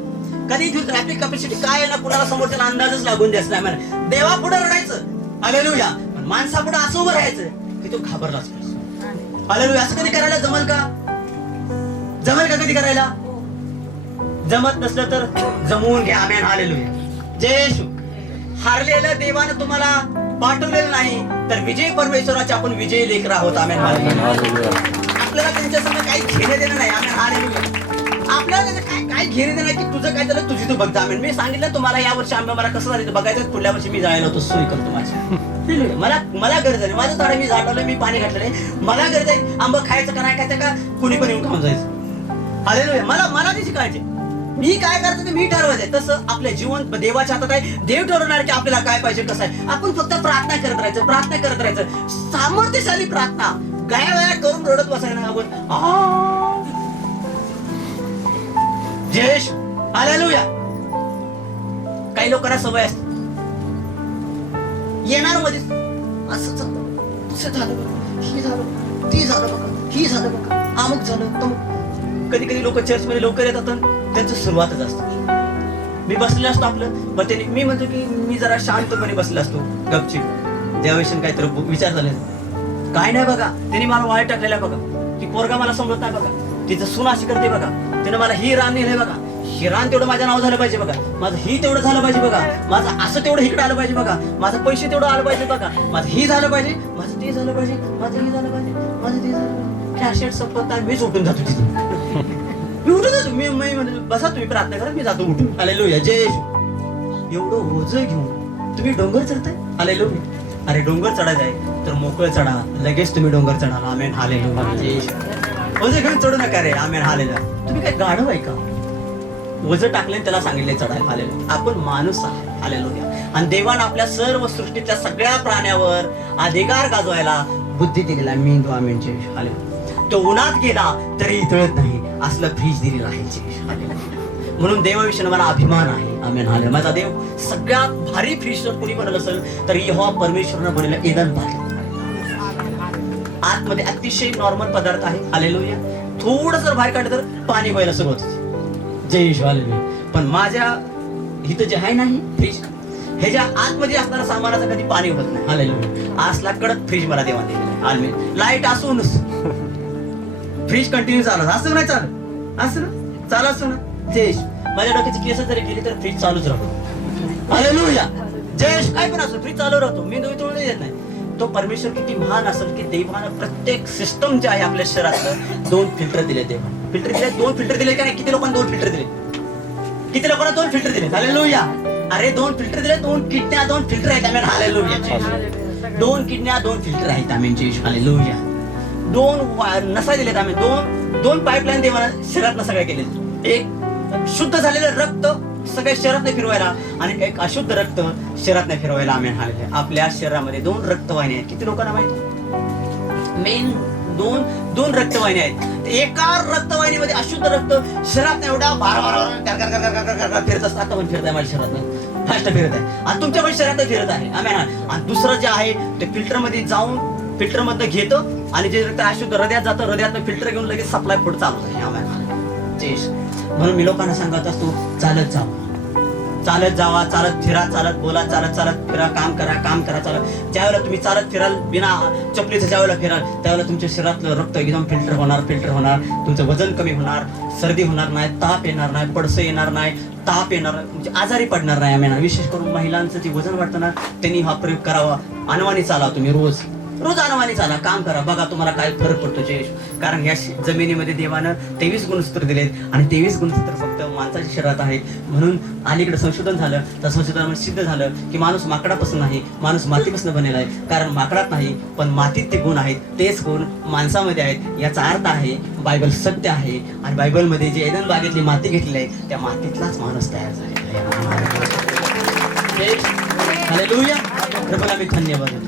कधी धीर, आपली कॅपॅसिटी काय आहे ना कुणाला समोरच्याला अंदाजच लागून द्यायचा नाही. म्हणा देवा पुढे रडायचं. हालेलुया. पण माणसा पुढे असं उभं राहायचं की तो घाबरलाच पाहिजे. हालेलुया. असं कधी करायला जमल का? जमल का कधी करायला? जमत नसलं तर जमवून घ्या. आमेन हालेलुया. जय येशू. हारलेलं देवानं तुम्हाला पाठवलेलं नाही, तर विजय परमेश्वराचे आपण विजयी लेकर आहोत. आमेन. आपल्याला त्यांच्या संग काही घेणं देणं नाही. आमेन. हालेलुया. आपल्याला काय घेणं देणं की तुझं काय झालं तुझी तू बघता. आमेन. मी सांगितलं तुम्हाला या वर्षी आंबा मला कसं झालं बघायचं. पुढल्या वर्षी मी जायला होतो सोय करतो माझी. मला गरज आहे. माझं झाड मी झाडवलं, मी पाणी घातलं, मला गरज आहे. आंबा खायचं का नाही खायचं का कुणी पण येऊन खाऊन जायचं. हालेलुया. मला त्याची काळजी. मी काय करायचं ते मी ठरवायचंय. तसं आपल्या जीवन देवाच्या हातात आहे. देव ठरवणार की आपल्याला काय पाहिजे कसं आहे. आपण फक्त प्रार्थना करत राहायचं, प्रार्थना करत राहायचं. सामर्थ्यशाली प्रार्थना. गया करून रडत बसायला आपण. जयेश. हालेलुया. काही लोकांना सवय असते येणार मध्ये असं झालं, तसं झालं, हे झालं, ती झालं बघा, ही झालं बघा, अमुक झालं तमुक. कधी कधी लोक चर्च मध्ये लवकर येतात आणि त्यांचं सुरुवातच असतं. मी बसलेलो असतो आपलं पण त्यांनी मी म्हणतो की मी जरा शांतपणे बसलेलो असतो गपचीप. देवाविषयी काहीतरी विचार झाले काय नाही बघा. त्यांनी मला वाईट टाकलेला बघा की पोरगा मला समजत नाही बघा, तिचं सून अशी करते बघा, त्यानं मला ही रान नेलंय बघा, ही रान तेवढं माझं नाव झालं पाहिजे बघा, माझं ही तेवढं झालं पाहिजे बघा, माझं असं तेवढं इकडे आलं पाहिजे बघा, माझं पैसे तेवढं आलं पाहिजे बघा, माझं ही झालं पाहिजे, माझं ते झालं पाहिजे, माझं हे झालं पाहिजे, माझं ते झालं पाहिजे. कॅशेट संपत मीच उठून जातो तिथून. मी उठून जातो. मी म्हणतो बसा तुम्ही प्रार्थना करा, मी जातो उठून. हालेलुया. जय येशू. एवढं ओझं घेऊन तुम्ही डोंगर चढताय. हालेलुया. अरे डोंगर चढायचं आहे तर मोकळं चढा, लगेच तुम्ही डोंगर चढाल. आमेन. हालेलुया. जय येशू. ओझं घेऊन चढू नका रे. आमेन. हालेलुया. तुम्ही काय गाढव आहे का? वजन टाकले त्याला सांगितले चढायला. हालेलुया. आपण माणूस आहे. हालेलुया. आणि देवानं आपल्या सर्व सृष्टीतल्या सगळ्या प्राण्यावर अधिकार गाजवायला बुद्धी दिलेला मेंदू. आमेन. जय येशू. हालेलुया. तो उन्हात गेला तरी इतळत नाही असलं फ्रीज दिलेलं आहे. जय येशू. हालेलुया. म्हणून देवाविषयी मला अभिमान आहे. आमेन. हालेलुया. माझा देव सगळ्यात भारी फ्रीज जर कोणी बनवलं असेल तर यहोवा परमेश्वरानं बनवलेलं एदन बाग. आतमध्ये अतिशय नॉर्मल पदार्थ आहे. हालेलुया. थोडं जर बाहेर काढलं तर पाणी व्हायला सुरुवात होते. जय येशू. हालेलुया. पण माझ्या इथं जे आहे नाही फ्रीज, ह्याच्या आतमध्ये असणारा सामानाचं कधी पाणी होत नाही. हालेलुया. असला कडक फ्रीज मला देवा दिलेला. हालेलुया. लाईट असून फ्रीज कंटिन्यू चालत असं नाही चालत असं ना चालत असं ना. जय येशू. माझ्या डोक्याची केस जरी गेली तर फ्रीज चालूच राहतो. हालेलुया. जय येशू. काय पण असो फ्रीज चालू राहतो. मी तोडून येत नाही. तो परमेश्वर किती महान असेल की देवानं प्रत्येक सिस्टम जे आहे आपल्या शरीरात 2 फिल्टर दिले. देवानं फिल्टर दिले. 2 फिल्टर दिले का नाही? किती लोकांना 2 फिल्टर दिले? किती लोकांना 2 फिल्टर दिले? हालेलुया. अरे 2 फिल्टर दिले. 2 किडन्या 2 फिल्टर आहेत. आमेन. हालेलुया. 2 किडन्या 2 फिल्टर आहेत. आमेन. जय येशू. हालेलुया. 2 नसा दिलेत. आम्ही 2 पाईपलाईन देवानं शरीरात सगळ्या केले. एक शुद्ध झालेलं रक्त सगळ्या शरीरात नाही फिरवायला आणि एक अशुद्ध रक्त शरीरात नाही फिरवायला. आमेन. हालेलुया. आपल्या शरीरामध्ये 2 रक्तवाहिन्या आहेत. किती लोकांना माहिती? मेन 2 रक्तवाहिन्या आहेत. एका रक्तवाहिनीमध्ये अशुद्ध रक्त शरीरात एवढा बार फिरत असतं. आता पण फिरत आहे माझ्या शरीरात फास्ट फिरत आहे आणि तुमच्या पण शरीरात फिरत आहे. आमेन. आणि दुसरं जे आहे ते फिल्टर मध्ये जाऊन फिल्टर मधनं घेतं आणि जे रक्त अशुद्ध हृदयात जातं, हृदयात फिल्टर घेऊन लगेच सप्लाय पुढे चालू आहे. आमेन. म्हणून मी लोकांना सांगत असतो चालत जावा, चालत जावा, चालत फिरा, चालत बोला, चालत फिरा, काम करा चालत. ज्यावेळेला तुम्ही चालत फिराल बिना चपलीचं ज्यावेळेला फिराल त्यावेळेला तुमच्या शरीरातलं रक्त एकदम फिल्टर होणार. तुमचं वजन कमी होणार, सर्दी होणार नाही, ताप येणार नाही, पडसं येणार नाही, ताप येणार म्हणजे आजारी पडणार नाही. आम्ही विशेष करून महिलांचं जे वजन वाढतं ना त्यांनी हा प्रयोग करावा. अनवाणी चाला तुम्ही रोज अनवाणी चाला, काम करा, बघा तुम्हाला काय फरक पडतो. जय येशू. कारण या जमिनीमध्ये देवानं 23 गुणसूत्र दिलेत आणि 23 गुणसूत्र फक्त माणसाच्या शरीरात आहेत. म्हणून अलीकडे संशोधन झालं तर संशोधनामध्ये सिद्ध झालं की माणूस माकडापासून नाही, माणूस मातीपासून बनेला आहे. कारण माकडात नाही पण मातीत ते गुण आहेत, तेच गुण माणसामध्ये आहेत. याचा अर्थ आहे बायबल सत्य आहे आणि बायबलमध्ये जे एदन बागेतली माती घेतली आहे त्या मातीतलाच माणूस तयार झालेला आहे. हालेलुया. प्रभूला मी धन्यवाद देतो.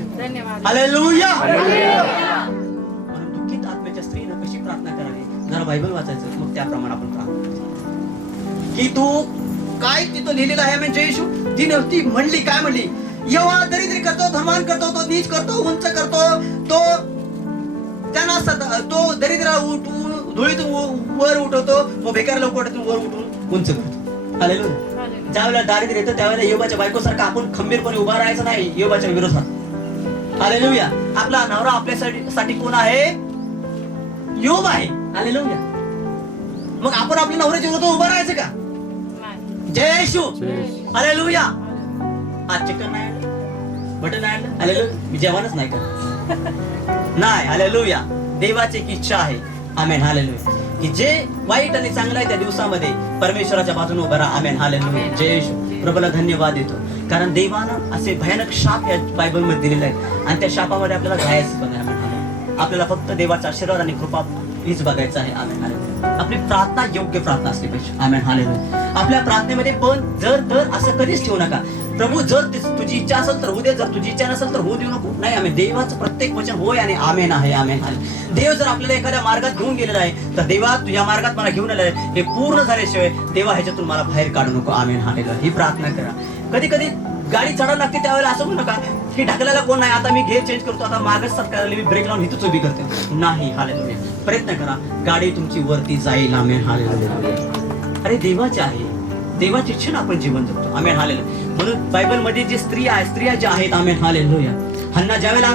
हालेलुया. म्हणून दुःखित आत्म्याच्या स्त्रीनं कशी प्रार्थना करावी जरा बायबल वाचायचं मग त्याप्रमाणे आपण प्रार्थना की तू काय तिथं लिहिलेलं आहे. म्हणजे येशू ती म्हणली काय म्हणली? यहोवा दरिद्री करतो, धर्मान करतो, तो नीच करतो, उंच करतो, तो त्यांना तो दरिद्रा उठवून धुळीतून वर उठवतो, तो बेकार लवकर वर उठून उंच करतो. हालेलुया. ज्यावेळेला दारिद्र्य येतं त्यावेळेला योबाच्या बायकोसारखं आपण खंबीरपणे उभा राहायचं नाही योबाच्या विरोधात. हालेलुया. आपला नवरा आपल्यासाठी कोण आहे? योब आहे. हालेलुया. मग आपण आपल्या नवऱ्याच्या विरोधात उभा राहायचं का? जय येशू. हालेलुया. आज चिकन नाही आणलं, मटन नाही आणलं, हालेलुया, मी जेवणच नाही करत नाही. हालेलुया, देवाची एक इच्छा आहे. आमेन. हालेलुया, की जे वाईट आणि चांगलं आहे त्या दिवसामध्ये परमेश्वराच्या बाजूने उभं राहा. आमेन. हालेलुया, जय येशू. प्रभूला धन्यवाद देतो, कारण देवानं असे भयानक शाप या बायबल मध्ये दिलेले आहेत आणि त्या शापामध्ये आपल्याला जायचं पण आहे. आमेन. हालेलुया, आपल्याला फक्त देवाचा आशीर्वाद आणि कृपा हीच बघायचं आहे. आमेन. हालेलुया, आपली प्रार्थना योग्य प्रार्थना असली पाहिजे. आमेन. हालेलुया, आपल्या प्रार्थनेमध्ये पण जर असं कधीच ठेवू नका, प्रभू जर तुझी इच्छा असेल तर होऊ दे, जर तुझी इच्छा नसेल तर होऊ देऊ नको. नाही, आम्ही देवाचं प्रत्येक वचन होय आणि आमेन आहे. आमेन. देव जर आपल्याला एखाद्या मार्गात घेऊन गेलेला आहे तर देवा तुझ्या मार्गात मला घेऊन आलेलं आहे हे पूर्ण झाल्याशिवाय देवा ह्याच्यातून मला बाहेर काढू नको. आमेन. हालेलुया, ही प्रार्थना करा. कधी कधी गाडी चढायला लागते त्यावेळेला असं म्हणू नका की ढकलायला कोण नाही, आता मी गेअर चेंज करतो, आता मागच सरकारला मी ब्रेक लावून इथंच उभी करते. नाही. हालेलुया, प्रयत्न करा, गाडी तुमची वरती जाईल. आमेन. हालेलुया, अरे देवाचे आहे, देवाची इच्छेने आपण जीवन जगतो. आमेन. हालेलुया, म्हणून बायबल मध्ये जे स्त्रिया ज्या आहेत, आमेन. हालेलुया, हन्ना ज्यावेळेला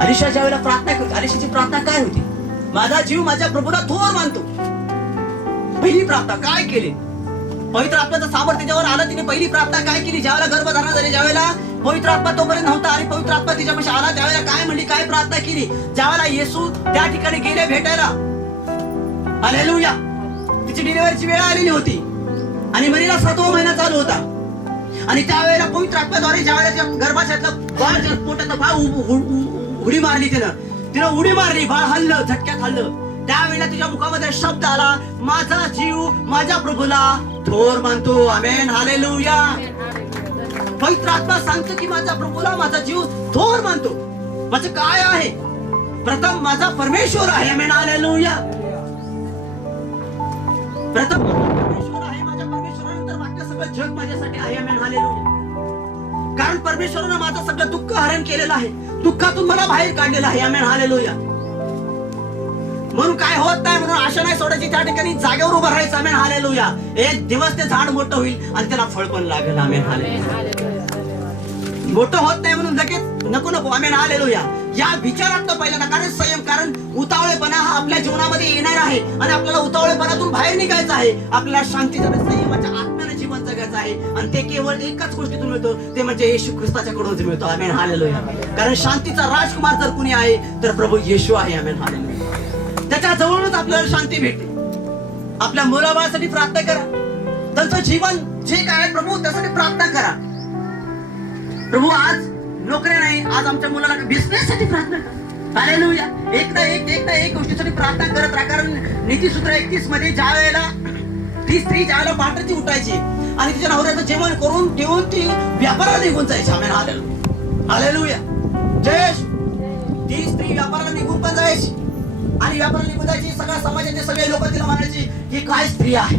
अलिशा ज्यावेळेला प्रार्थना करतो, अलिशाची प्रार्थना काय होती? माझा जीव माझ्या प्रभूला थोर मानतो. पहिली प्रार्थना काय केली? पवित्र आत्म्याचं सामर्थ्य त्याच्यावर आलं, तिने पहिली प्रार्थना काय केली? ज्यावेळेला गर्भधारणा झाली, ज्यावेळेला पवित्र आत्मा तोपर्यंत नव्हता आणि पवित्र आत्मा तिच्यापाशी आला, त्यावेळेला काय म्हणली, काय प्रार्थना केली? ज्यावेळेला येशू त्या ठिकाणी गेले भेटायला, हालेलुया, तिची डिलिव्हरीची वेळ आलेली होती आणि मरीला 7वा महिना चालू होता आणि त्यावेळेला पवित्र आत्म्याद्वारे ज्यावेळेला गर्भाशयातलं बाळ, पोटातलं बाळ उडी मारली, तिनं उडी मारली, बाळ हल्लं, झटक्यात हल्लं. त्यावेळेला तुझ्या मुखामध्ये शब्द आला, माझा जीव माझ्या प्रभूला थोर मानतो. आमेन. हालेलुया, पवित्र आत्मा सांगतो की माझ्या प्रभूला माझा जीव थोर मानतो. माझं काय आहे? प्रथम माझा परमेश्वर आहे. आमेन. हालेलुया, प्रथम परमेश्वर आहे, माझ्या परमेश्वरानंतर बाकी सगळं जग माझ्यासाठी आहे. आमेन. हालेलुया, कारण परमेश्वरानं माझं सगळं दुःख हरण केलेलं आहे, दुःखातून मला बाहेर काढलेलं आहे. आमेन. हालेलुया, म्हणून काय होत नाही म्हणून आशा नाही सोडायची, त्या ठिकाणी जागेवर उभं राहायचं. आमेन. हालेलुया, एक दिवस ते झाड मोठं होईल आणि त्याला फळ पण लागेल. आमेन. हालेलुया, मोठं होत नाही म्हणून लगेच नको. आमेन. हालेलुया, या विचारात पहिल्यांदा, कारण संयम, कारण उतावळेपणा हा आपल्या जीवनामध्ये येणार आहे आणि आपल्याला उतावळेपणातून बाहेर निघायचं आहे. आपल्याला शांतीच्या संयमाच्या आत्म्याने जीवन जगायचं आहे आणि ते केवळ एकाच गोष्टीतून मिळतो, ते म्हणजे येशू ख्रिस्ताच्या कडून मिळतो. आमेन. हालेलुया, कारण शांतीचा राजकुमार जर कुणी आहे तर प्रभू येशू आहे. आमेन. हालेलुया, त्याच्या जवळच आपल्याला शांती भेटते. आपल्या मुलाबाळासाठी प्रार्थना करा, त्यांचं जीवन जे काय प्रभू त्यासाठी प्रार्थना करा. प्रभू आज नोकऱ्या नाही, आज आमच्या मुलाला बिझनेस साठी प्रार्थना करा. हालेलुया, एकदा एक गोष्टीसाठी प्रार्थना करत राहा. कारण नीतिसूत्र 31 मध्ये ज्या वेळेला ती स्त्री ज्यावेळेला पहाटेची उठायची आणि तिच्या नवऱ्याचं जेवण करून ठेवून ती व्यापाराला निघून जायची. आमेन. हालेलुया, हालेलुया, जय. ती स्त्री व्यापाराला निघून पण जायची आणि व्यापाराला निघून जायची. सगळ्या समाजाचे सगळे लोक तिला म्हणायची की काय स्त्री आहे,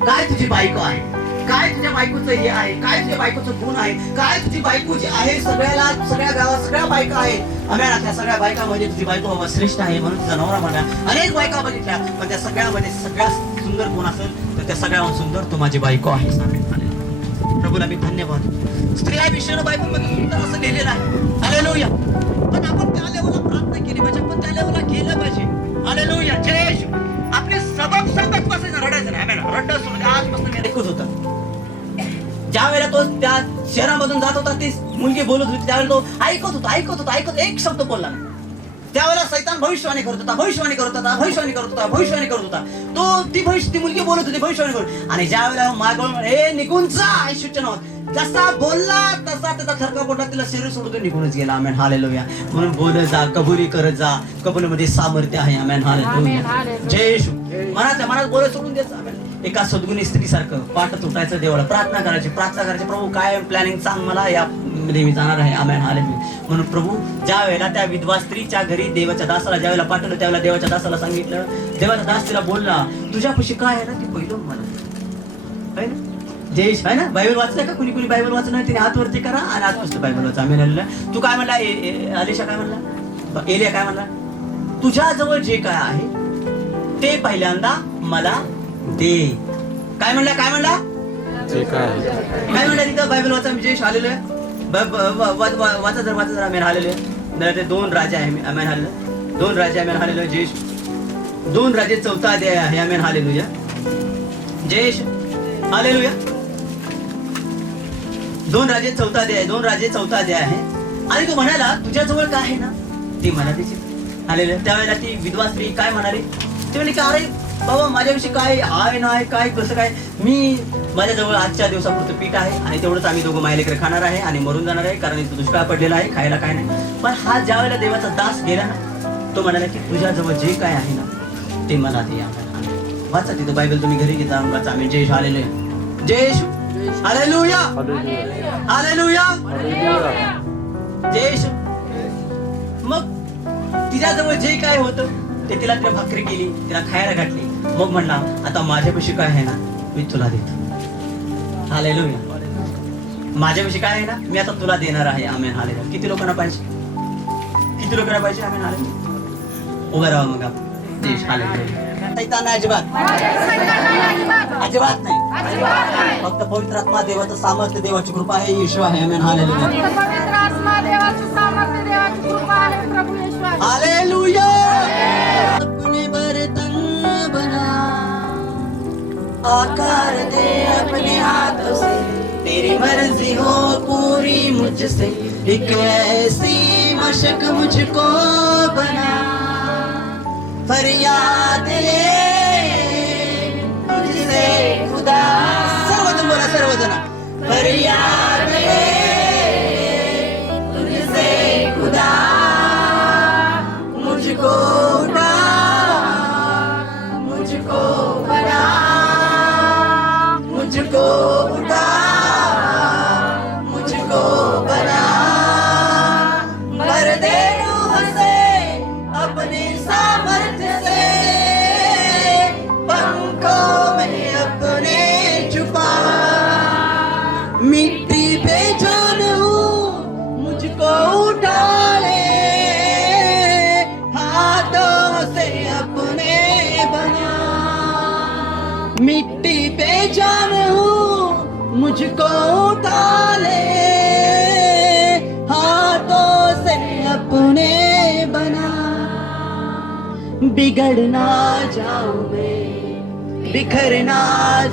काय तुझी बायको आहे, काय तुझ्या बायकोचं हे आहे, काय तुझ्या बायकोचं गुण आहे, काय तुझी बायको जी आहे, सगळ्या गावात सगळ्या बायका आहेत. आम्ही त्या सगळ्या बायकामध्ये तुझी बायको श्रेष्ठ आहे म्हणून तुझा नवरा म्हणा. अनेक बायका बघितल्या, पण त्या सगळ्यामध्ये सगळ्यात सुंदर कोण असेल तर त्या सगळ्याहून सुंदर तो माझी बायको आहे. प्रभूला मी धन्यवाद. स्त्रिया विषयानं बायकोमध्ये सुंदर असं लिहिलेलं आहे. हालेलुया, पण आपण त्या लेवलला प्रार्थना केली पाहिजे, आपण त्या लेवलला गेलं पाहिजे. हालेलुया, जय येशू. आपले सबक सांगत बसायचं, रडायचं नाही. रडणं सोडून आजपासून मी ऐकत होता. ज्या वेळेला तो त्या शहरामधून जात होता, ती मुलगी बोलत होती, त्यावेळेला तो ऐकत एक शब्द बोलला नाही. त्यावेळेला सैतान भविष्यवाणी करत होता. ती मुलगी बोलत होती भविष्यवाणी करून, आणि ज्या वेळेला मागवून हे निघून जा सूचना होत, जसा बोलला तसा त्याचा थरका पोटात तिला शरीर सोडून निघूनच गेला. आमेन. हालेलुया, म्हणून बोलत जा, कबुली करत जा, कबुलीमध्ये सामर्थ्य आहे. आमेन. हालेलुया, जय येशू. मनात बोलत सोडून द्यायचं. आमेन. एका सद्गुणी स्त्री सारखं पाठ तुटायचं, देवाला प्रार्थना करायची. प्रभू काय प्लॅनिंग सांग मला, या मध्ये मी जाणार आहे. आमेन. हालेलुया, म्हणून प्रभू ज्या वेळेला त्या विधवा स्त्रीच्या घरी देवाच्या दासाला ज्यावेळेला पाठवलं, त्यावेळेला देवाच्या दासाला सांगितलं, देवाचा दास तिला बोलला, तुझ्यापाशी काय आहे ना ती पहिलं मला जयेश आहे ना. बायबल वाचलं का? कुणी बायबल वाचलं तिने हात वरती करा आणि आजपासून बायबल वाचा. आमेन. तू काय म्हणला अलिशा, काय म्हणला एलिया, काय म्हणला, तुझ्याजवळ जे काय आहे ते पहिल्यांदा मला दे. काय म्हणला तिथं बायबल वाचा. जयेश आलेलं वाचा जर. आमेन. हालेलुया, ते 2 राजा आहे. आमेन. हालेलुया, 2 राजा. आमेन. हालेलुया, जयेश. 2 राजे 4था अध्याय आहे. आमेन. हालेलुया, जयेश. हालेलुया, 2 राजे 4 अध्याय 2 राजे 4 अध्याय आहे. आणि तो म्हणाला तुझ्याजवळ काय आहे ना ते मला दे. आलेलं त्यावेळेला ती विधवा स्त्री काय म्हणाली, ते म्हणे की अरे बाबा माझ्याविषयी काय आहे नाही काय कसं काय, मी माझ्याजवळ आजच्या दिवसापुरतं पीठ आहे आणि तेवढंच आम्ही दोघं मायलेकर खाणार आहे आणि मरून जाणार आहे, कारण इथं दुष्काळ पडलेला आहे, खायला काय नाही. पण हा ज्या वेळेला देवाचा दास गेला ना, तो म्हणाला की तुझ्याजवळ जे काय आहे ना ते मला दे. वाचा तिथं बायबल, तुम्ही घरी घेता वाचा. आम्ही जय हालेलुया, जय येशू, हालेलुया, हालेलुया, जय येशू. मग तिच्याजवळ जे काय होतं ते तिला भाकरी केली, तिला खायला घातली. मग म्हणला आता माझ्यापाशी काय आहे ना मी तुला देतो. हालेलुया, माझ्यापाशी काय आहे ना मी आता तुला देणार आहे. Amen, hallelujah. किती लोकांना पाहिजे, किती लोकांना पाहिजे? Amen, hallelujah. उभं राहा मग आपण. देश हालेलुया. सैतान नाही, अजिबात नाही. फक्त पवित्र आत्मा, देवाचं सामर्थ्य, देवाची कृपा आहे, येशू आहे. Amen, hallelujah, hallelujah. अपने बर्तन बना, आकार दे अपने हाथों से, तेरी मर्जी हो पूरी मुझसे, एक ऐसी मशक मुझको बना, फरियाद ले तुझसे खुदा. सर्वजण बोला, सर्वजण. फरियाद ले तुझसे खुदा, मुझको उठा, मुझको बना, मुझको उठा, मुझको बना. भर दे रूह से अपने सामर्थ्य से, पंखों में अपने छुपा. मिट्टी पे जान हूँ मुझको उठा ले, हाथों से अपने बना. मिट्टी पे जान हूँ मुझको उठा ले, हाथों से अपने बना. बिगड़ ना जाऊं मैं, बिखर ना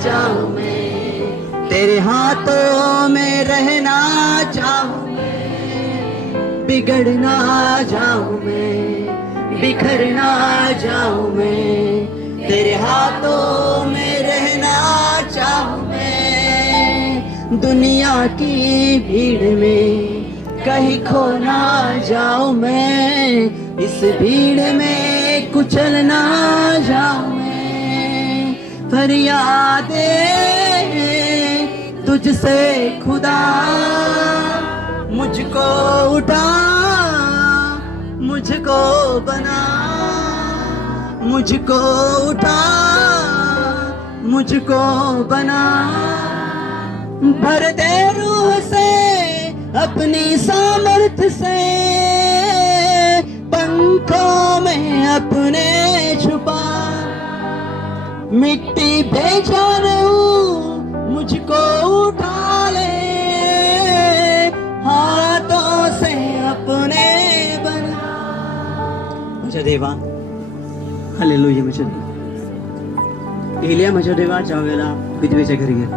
जाऊं मैं, तेरे हाथों में रहना चाहूं मैं. बिगड़ ना जाऊं मैं, बिखर ना जाऊं मैं, तेरे हाथों में रहना चाहूं मैं. दुनिया की भीड़ में कहीं खो ना जाऊं मैं, इस भीड़ में कुचल ना जाऊं मैं. फरियादे तुझसे खुदा, मुझको उठा, मुझको बना, मुझको उठा, मुझको बना. भर दे रूह से अपनी सामर्थ्य से, पंखों में अपने छुपा. मिट्टी पे जान हूँ मुझको उठा ले, हाथों से अपने बना. माझ्या देवा, हालेलुया. माझ्या देवा, एलिया माझ्या देवा ज्या वेळेला विधवेच्या घरी गेला,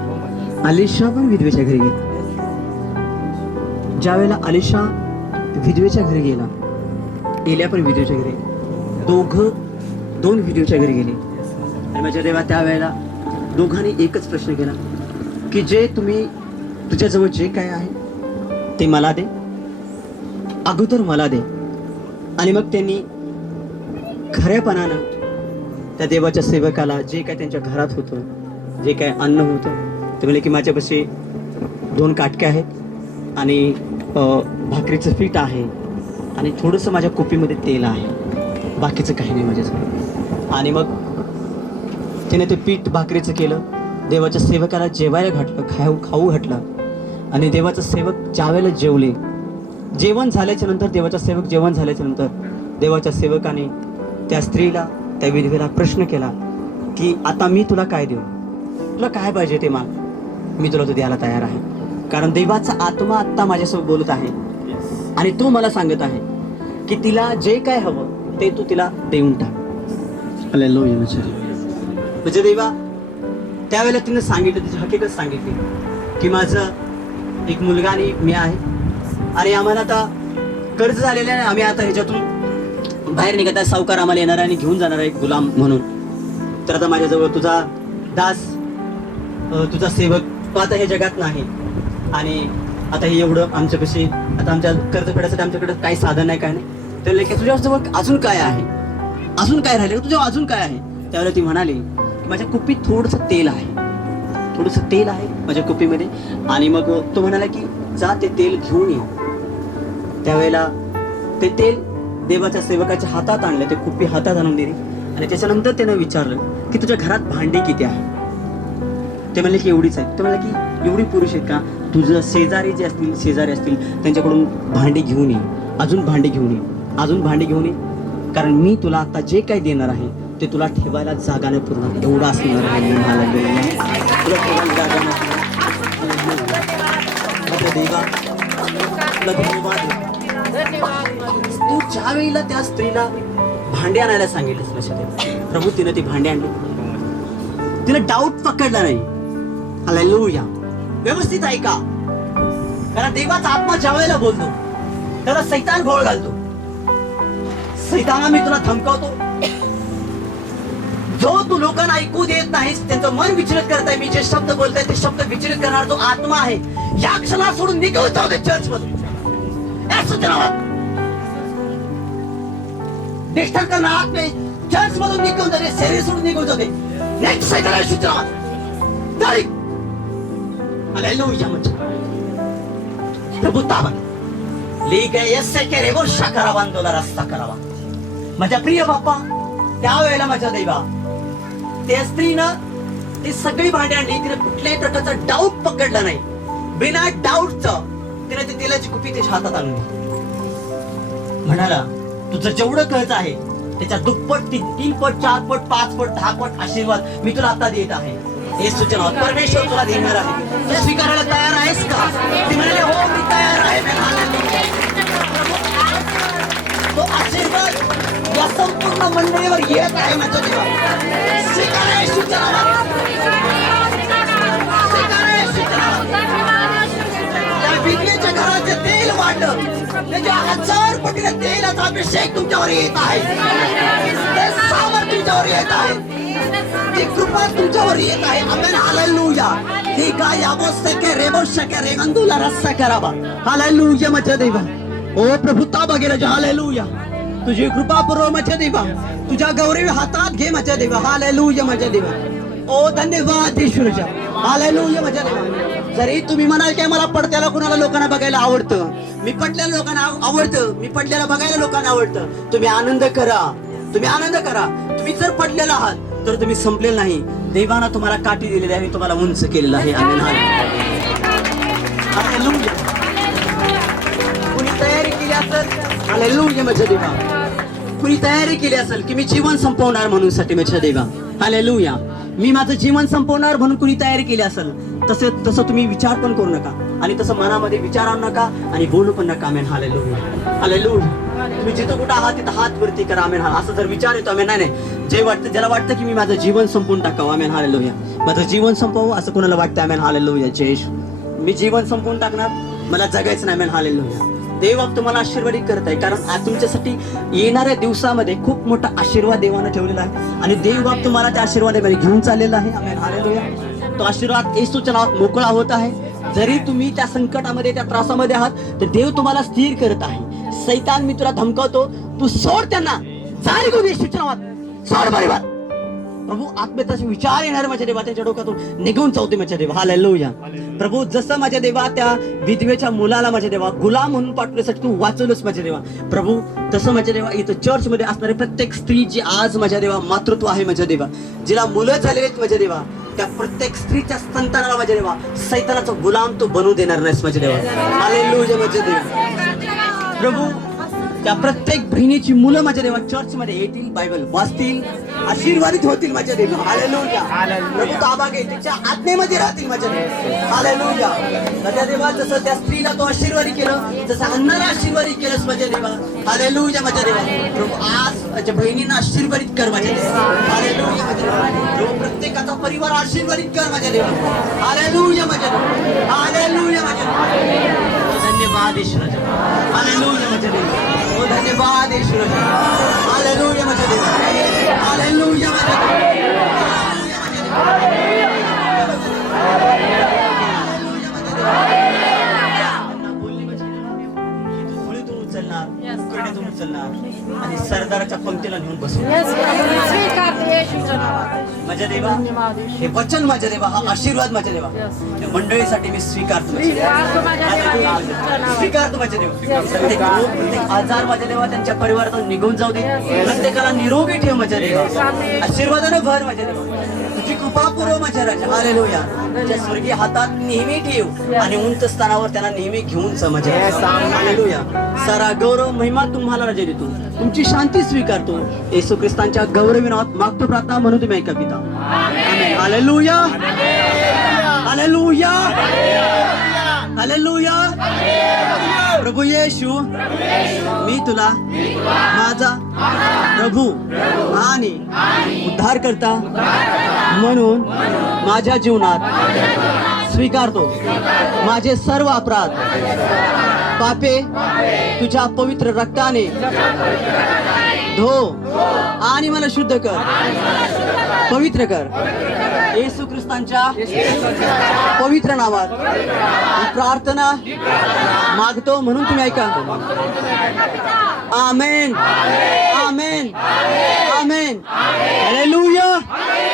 अलिशा पण विधवेच्या घरी गेला. ज्या वेळेला अलिशा विधवेच्या घरी गेला, एलिया पण विधवेच्या घरी, दोन विधवेच्या घरी गेले. आणि माझ्या देवा त्यावेळेला दोघांनी एकच प्रश्न केला की जे तुझ्याजवळ जे काय आहे ते मला दे, अगोदर मला दे. आणि मग त्यांनी खऱ्यापणानं त्या देवाच्या सेवकाला जे काय त्यांच्या घरात होतं, जे काय अन्न होतं, ते म्हणले की माझ्यापाशी 2 काटके आहेत आणि भाकरीचं पीठ आहे आणि थोडंसं माझ्या कोपीमध्ये तेल आहे, बाकीचं काही नाही माझ्याजवळ. आणि मग त्याने ते पीठ भाकरीचं केलं, देवाच्या सेवकाला जेवायला घातलं, खाऊ घातलं. आणि देवाचा सेवक ज्या वेळेला जेवले, जेवण झाल्याच्या नंतर, देवाचा सेवक जेवण झाल्याच्या नंतर देवाच्या सेवकाने त्या स्त्रीला, त्या विधवेला प्रश्न केला की आता मी तुला काय देऊ, तुला काय पाहिजे ते माग, मी तुला तो द्यायला तयार आहे. कारण देवाचा आत्मा आत्ता माझ्यासोबत बोलत आहे आणि तो मला सांगत आहे की तिला जे काय हवं ते तू तिला देऊन टाक. हालेलुया. म्हणजे देवा त्यावेळेला तिने सांगितलं, तिची हकीकत सांगितली की माझं एक मुलगा आणि मी आहे, आणि आम्हाला आता कर्ज झालेलं आहे. आम्ही आता ह्याच्यातून बाहेर निघत आहे. सावकार आम्हाला येणार आहे आणि घेऊन जाणार आहे गुलाम म्हणून. तर आता माझ्याजवळ तुझा दास, तुझा सेवक, तो आता हे जगात नाही, आणि आता हे एवढं आमच्यापाशी, आता आमच्या कर्ज फेडायसाठी आमच्याकडे काही साधन नाही, काय नाही. तर लेके तुझ्याजवळ अजून काय आहे, अजून काय राहिले तुझ्यावर, अजून काय आहे? त्यावेळेला ती म्हणाली की माझ्या कुप्पीत थोडंसं तेल आहे, थोडंसं तेल आहे माझ्या कुप्पीमध्ये. आणि मग तो म्हणाला की जा ते तेल घेऊन ये. त्यावेळेला ते तेल देवाच्या सेवकाच्या हातात आणले, ते कुप्पी हातात आणून दिली, आणि त्याच्यानंतर त्यानं विचारलं की तुझ्या घरात भांडी किती आहे? ते म्हणले की एवढीच आहे. ते म्हणले की एवढी पुरुष आहेत का? तुझं शेजारी शेजारी असतील त्यांच्याकडून भांडी घेऊन ये, अजून भांडी घेऊन ये, अजून भांडी घेऊन ये, कारण मी तुला आता जे काही देणार आहे ते तुला ठेवायला जागा नाही पुरणार, एवढं असणार आहे. तुला ठेवायला जागा नाही. तू ज्या वेळेला त्या स्त्रीला भांडे आणायला सांगितलंस लक्षात, प्रभू तिने ती भांडे आणली, तिला डाऊट पकडला नाही. हालेलुया. व्यवस्थित ऐका, कारण देवाचा आत्मा ज्या वेळेला बोलतो त्याला सैतान घोळ घालतो. सैताना मी तुला धमकावतो, जो तू लोकांना ऐकू देत नाहीस, त्यांचं मन विचलित करताय, मी जे शब्द बोलताय ते शब्द विचलित करणार जो आत्मा आहे, या क्षणात सोडून निघून जाऊ दे चर्च मधून. निष्ठा करणार आत्मे चर्च मधून निघून जाते, शरीर सोडून निघून जाते. नेक्स्ट सैतानाच्या सूचनावर डायरेक्ट. हालेलुया. प्रभू ताबत ली गए यस्से के रेवो शकरा बांधोला रस्ता करावा. माझ्या प्रिय बाप्पा, त्यावेळेला माझ्या देवा त्या स्त्रीनं ती सगळी भांडी आणली, तिने कुठल्याही प्रकारचा डाऊट पकडला नाही. बिना डाऊटचं तिने ती तेलाची कुपी तिच्या हातात आणली. म्हणाला तुझं जेवढं कर्ज आहे त्याच्या दुप्पट, 3 पट, 4 पट, 5 पट, 10 पट आशीर्वाद मी तुला आता देत आहे. हे सूचना परमेश्वर तुला देणार आहे. तू स्वीकारायला तयार आहेस का? ती म्हणाले हो मी तयार आहे. तो आशीर्वाद या संपूर्ण मंडळीवर येत आहे माझ्या देवा. स्वीकारा हे सूचना, स्वीकारा हे सूचना. त्या विधवेच्या घराचे तेल वाढलं, त्याच्या 1000 पटीने तेलाचा अभिषेक तुमच्यावर येत आहे. ते सामर्थ तुमच्यावर येत आहे, ती कृपा तुमच्यावर येत आहे. आमेन. हालेलुया. ही काय याबोसे के रेबोसे के रेगंदुला रस्सा करावा. हालेलुया माझ्या देवा. ओ प्रभू ताबा गेला. हालेलुया. तुझी कृपा पुरव माझ्या देवा, तुझ्या गौरवी हातात घे माझ्या देवा. हालेलुया माझ्या देवा. ओ धन्यवाद ईश्वरच्या. हालेलुया माझ्या देवा. जरी तुम्ही म्हणाल की मला पडत्याला कुणाला लोकांना बघायला आवडतं, मी पडलेल्या लोकांना आवडतं, मी पडलेला बघायला लोकांना आवडतं, तुम्ही आनंद करा, तुम्ही आनंद करा. तुम्ही जर पडलेला आहात तर तुम्ही संपलेलं नाही. देवानं तुम्हाला काठी दिलेली आहे, तुम्हाला उंच केलेलं आहे. आमेन. हालेलुया. कुणी तयारी केली असेल, हालेलुया माझ्या देवा, कुणी तयारी केली असेल की मी जीवन संपवणार म्हणून साठी माझ्या देवा, हालेलुया, मी माझं जीवन संपवणार म्हणून कुणी तयारी केली असेल, तसं तुम्ही विचार पण करू नका, आणि तसं मनामध्ये विचार आणू नका आणि बोलू पण नका. आमेन. हालेलुया. हालेलुया. तुम्ही जिथं कुठं आहात तिथं हात वरती करा. आमेन. असं जर विचार येतो, आमेन, नाही जे वाटतं, ज्याला वाटतं की मी माझं जीवन संपवून टाकावं, आमेन, हालेलुया, माझं जीवन संपवावं असं कोणाला वाटतं, आमेन, हालेलुया, जय, मी जीवन संपवून टाकणार, मला जगायचं नाही, आमेन, हालेलुया. देव बाप तुम्हाला आशीर्वादित करत आहे, कारण आज तुमच्यासाठी येणाऱ्या दिवसामध्ये खूप मोठा आशीर्वाद देवानं ठेवलेला आहे, आणि देव बाप तुम्हाला त्या आशीर्वादामध्ये घेऊन चाललेला आहे. आमेन. हालेलुया. तो आशीर्वाद येशूच्या नावात मोकळा होत आहे. जरी तुम्ही त्या संकटामध्ये, त्या त्रासामध्ये आहात, तर देव तुम्हाला स्थिर करत आहे. सैतान मी तुला धमकावतो, तू सोड त्यांना, जारी करून येशूच्या नावात सोड बरोबर. प्रभू आत्म्याचा विचार येणार माझ्या देवा, त्याच्या डोक्यातून निघून जाऊते माझ्या देवा. हालेलुया. प्रभू जसं माझ्या देवा त्या विधवेच्या मुलाला माझ्या देवा गुलाम म्हणून पाठवण्यासाठी तू वाचवलंस माझ्या देवा, प्रभू तसं माझ्या देवा इथं चर्च मध्ये असणारी प्रत्येक स्त्री जी आज माझ्या देवा मातृत्व आहे माझ्या देवा, जिला मुलं झालेली आहेत माझ्या देवा, त्या प्रत्येक स्त्रीच्या संतानाला माझ्या देवा सैतानाचा गुलाम तू बनवू देणार नाहीस माझ्या देवा. हालेलुया माझ्या देवा. प्रभू त्या प्रत्येक बहिणीची मुलं माझ्या देवा चर्च मध्ये येतील, बायबल वाचतील, आशीर्वादित होतील माझ्या देवा. हालेलुया. प्रभू ताबा घे, त्याच्या आज्ञेमध्ये राहतील माझ्या देवा. हालेलुया. माझ्या देवा, जसं त्या स्त्रीला तो आशीर्वादित केलं, जसं अन्नाला आशीर्वादित केलंस माझ्या देवा. हालेलुया माझ्या देवा. प्रभू आज माझ्या बहिणींना आशीर्वादित कर माझ्या देवा. हालेलुया माझ्या देवा. प्रभू प्रत्येकाचा परिवार आशीर्वादित कर माझ्या देवा. हालेलुया माझ्या देवा. हालेलुया माझ्या देवा. धन्यवाद ईश्वर. हालेलुया माझ्या देवा. ओ धन्यवाद ईश्वर. हालेलुया माझ्या देवा. हालेलुया माझ्या देवा. हालेलुया माझ्या देवा. हालेलुया माझ्या देवा. बोलली माझ्या देवा, की तू धुळीतून उचलणार, कडेतून उचलणार आणि सरदाराच्या पंक्तीला नेऊन बसवणार. स्वीकारते येशूच्या नावात. माझ्या देवा, धन्यवाद येशू. हे वचन माझ्या देवा, हा आशीर्वाद माझ्या देवा, या मंडळीसाठी मी स्वीकारतो माझ्या देवा. स्वीकारतो माझ्या देवा येशूच्या नावात. स्वीकारतो माझ्या देवा. प्रत्येक रोग, प्रत्येक आजार माझ्या देवा त्यांच्या परिवारातून निघून जाऊ दे. प्रत्येकाला निरोगी ठेव माझ्या देवा. आशीर्वादाने भर माझ्या देवा. तुझी कृपा पुरव माझ्या राजा. हालेलुया. तुझ्या स्वर्गीय हातात नेहमी ठेव आणि उंच स्थानावर त्यांना नेहमी घेऊन जा माझ्या देवा. हालेलुया. सारा गौरव महिमा तुम्हाला राजा देतो. तुमची शांती स्वीकारतो. येशू ख्रिस्तांच्या गौरवी नावात मागतो प्रार्थना म्हणून तुम्ही ऐका पिता. आमेन. हालेलुया. हालेलुया. हालेलुया. प्रभू येशू, मी तुला माझा प्रभू आणि उद्धार करता म्हणून माझ्या जीवनात स्वीकारतो. माझे सर्व अपराध पापे तुझ्या पवित्र रक्ताने धो आणि मला शुद्ध कर, पवित्र कर. येशू ख्रिस्तांच्या पवित्र नावात ही प्रार्थना मागतो म्हणून तुम्ही ऐका. आमेन. आमेन. आमेन. हालेलुया.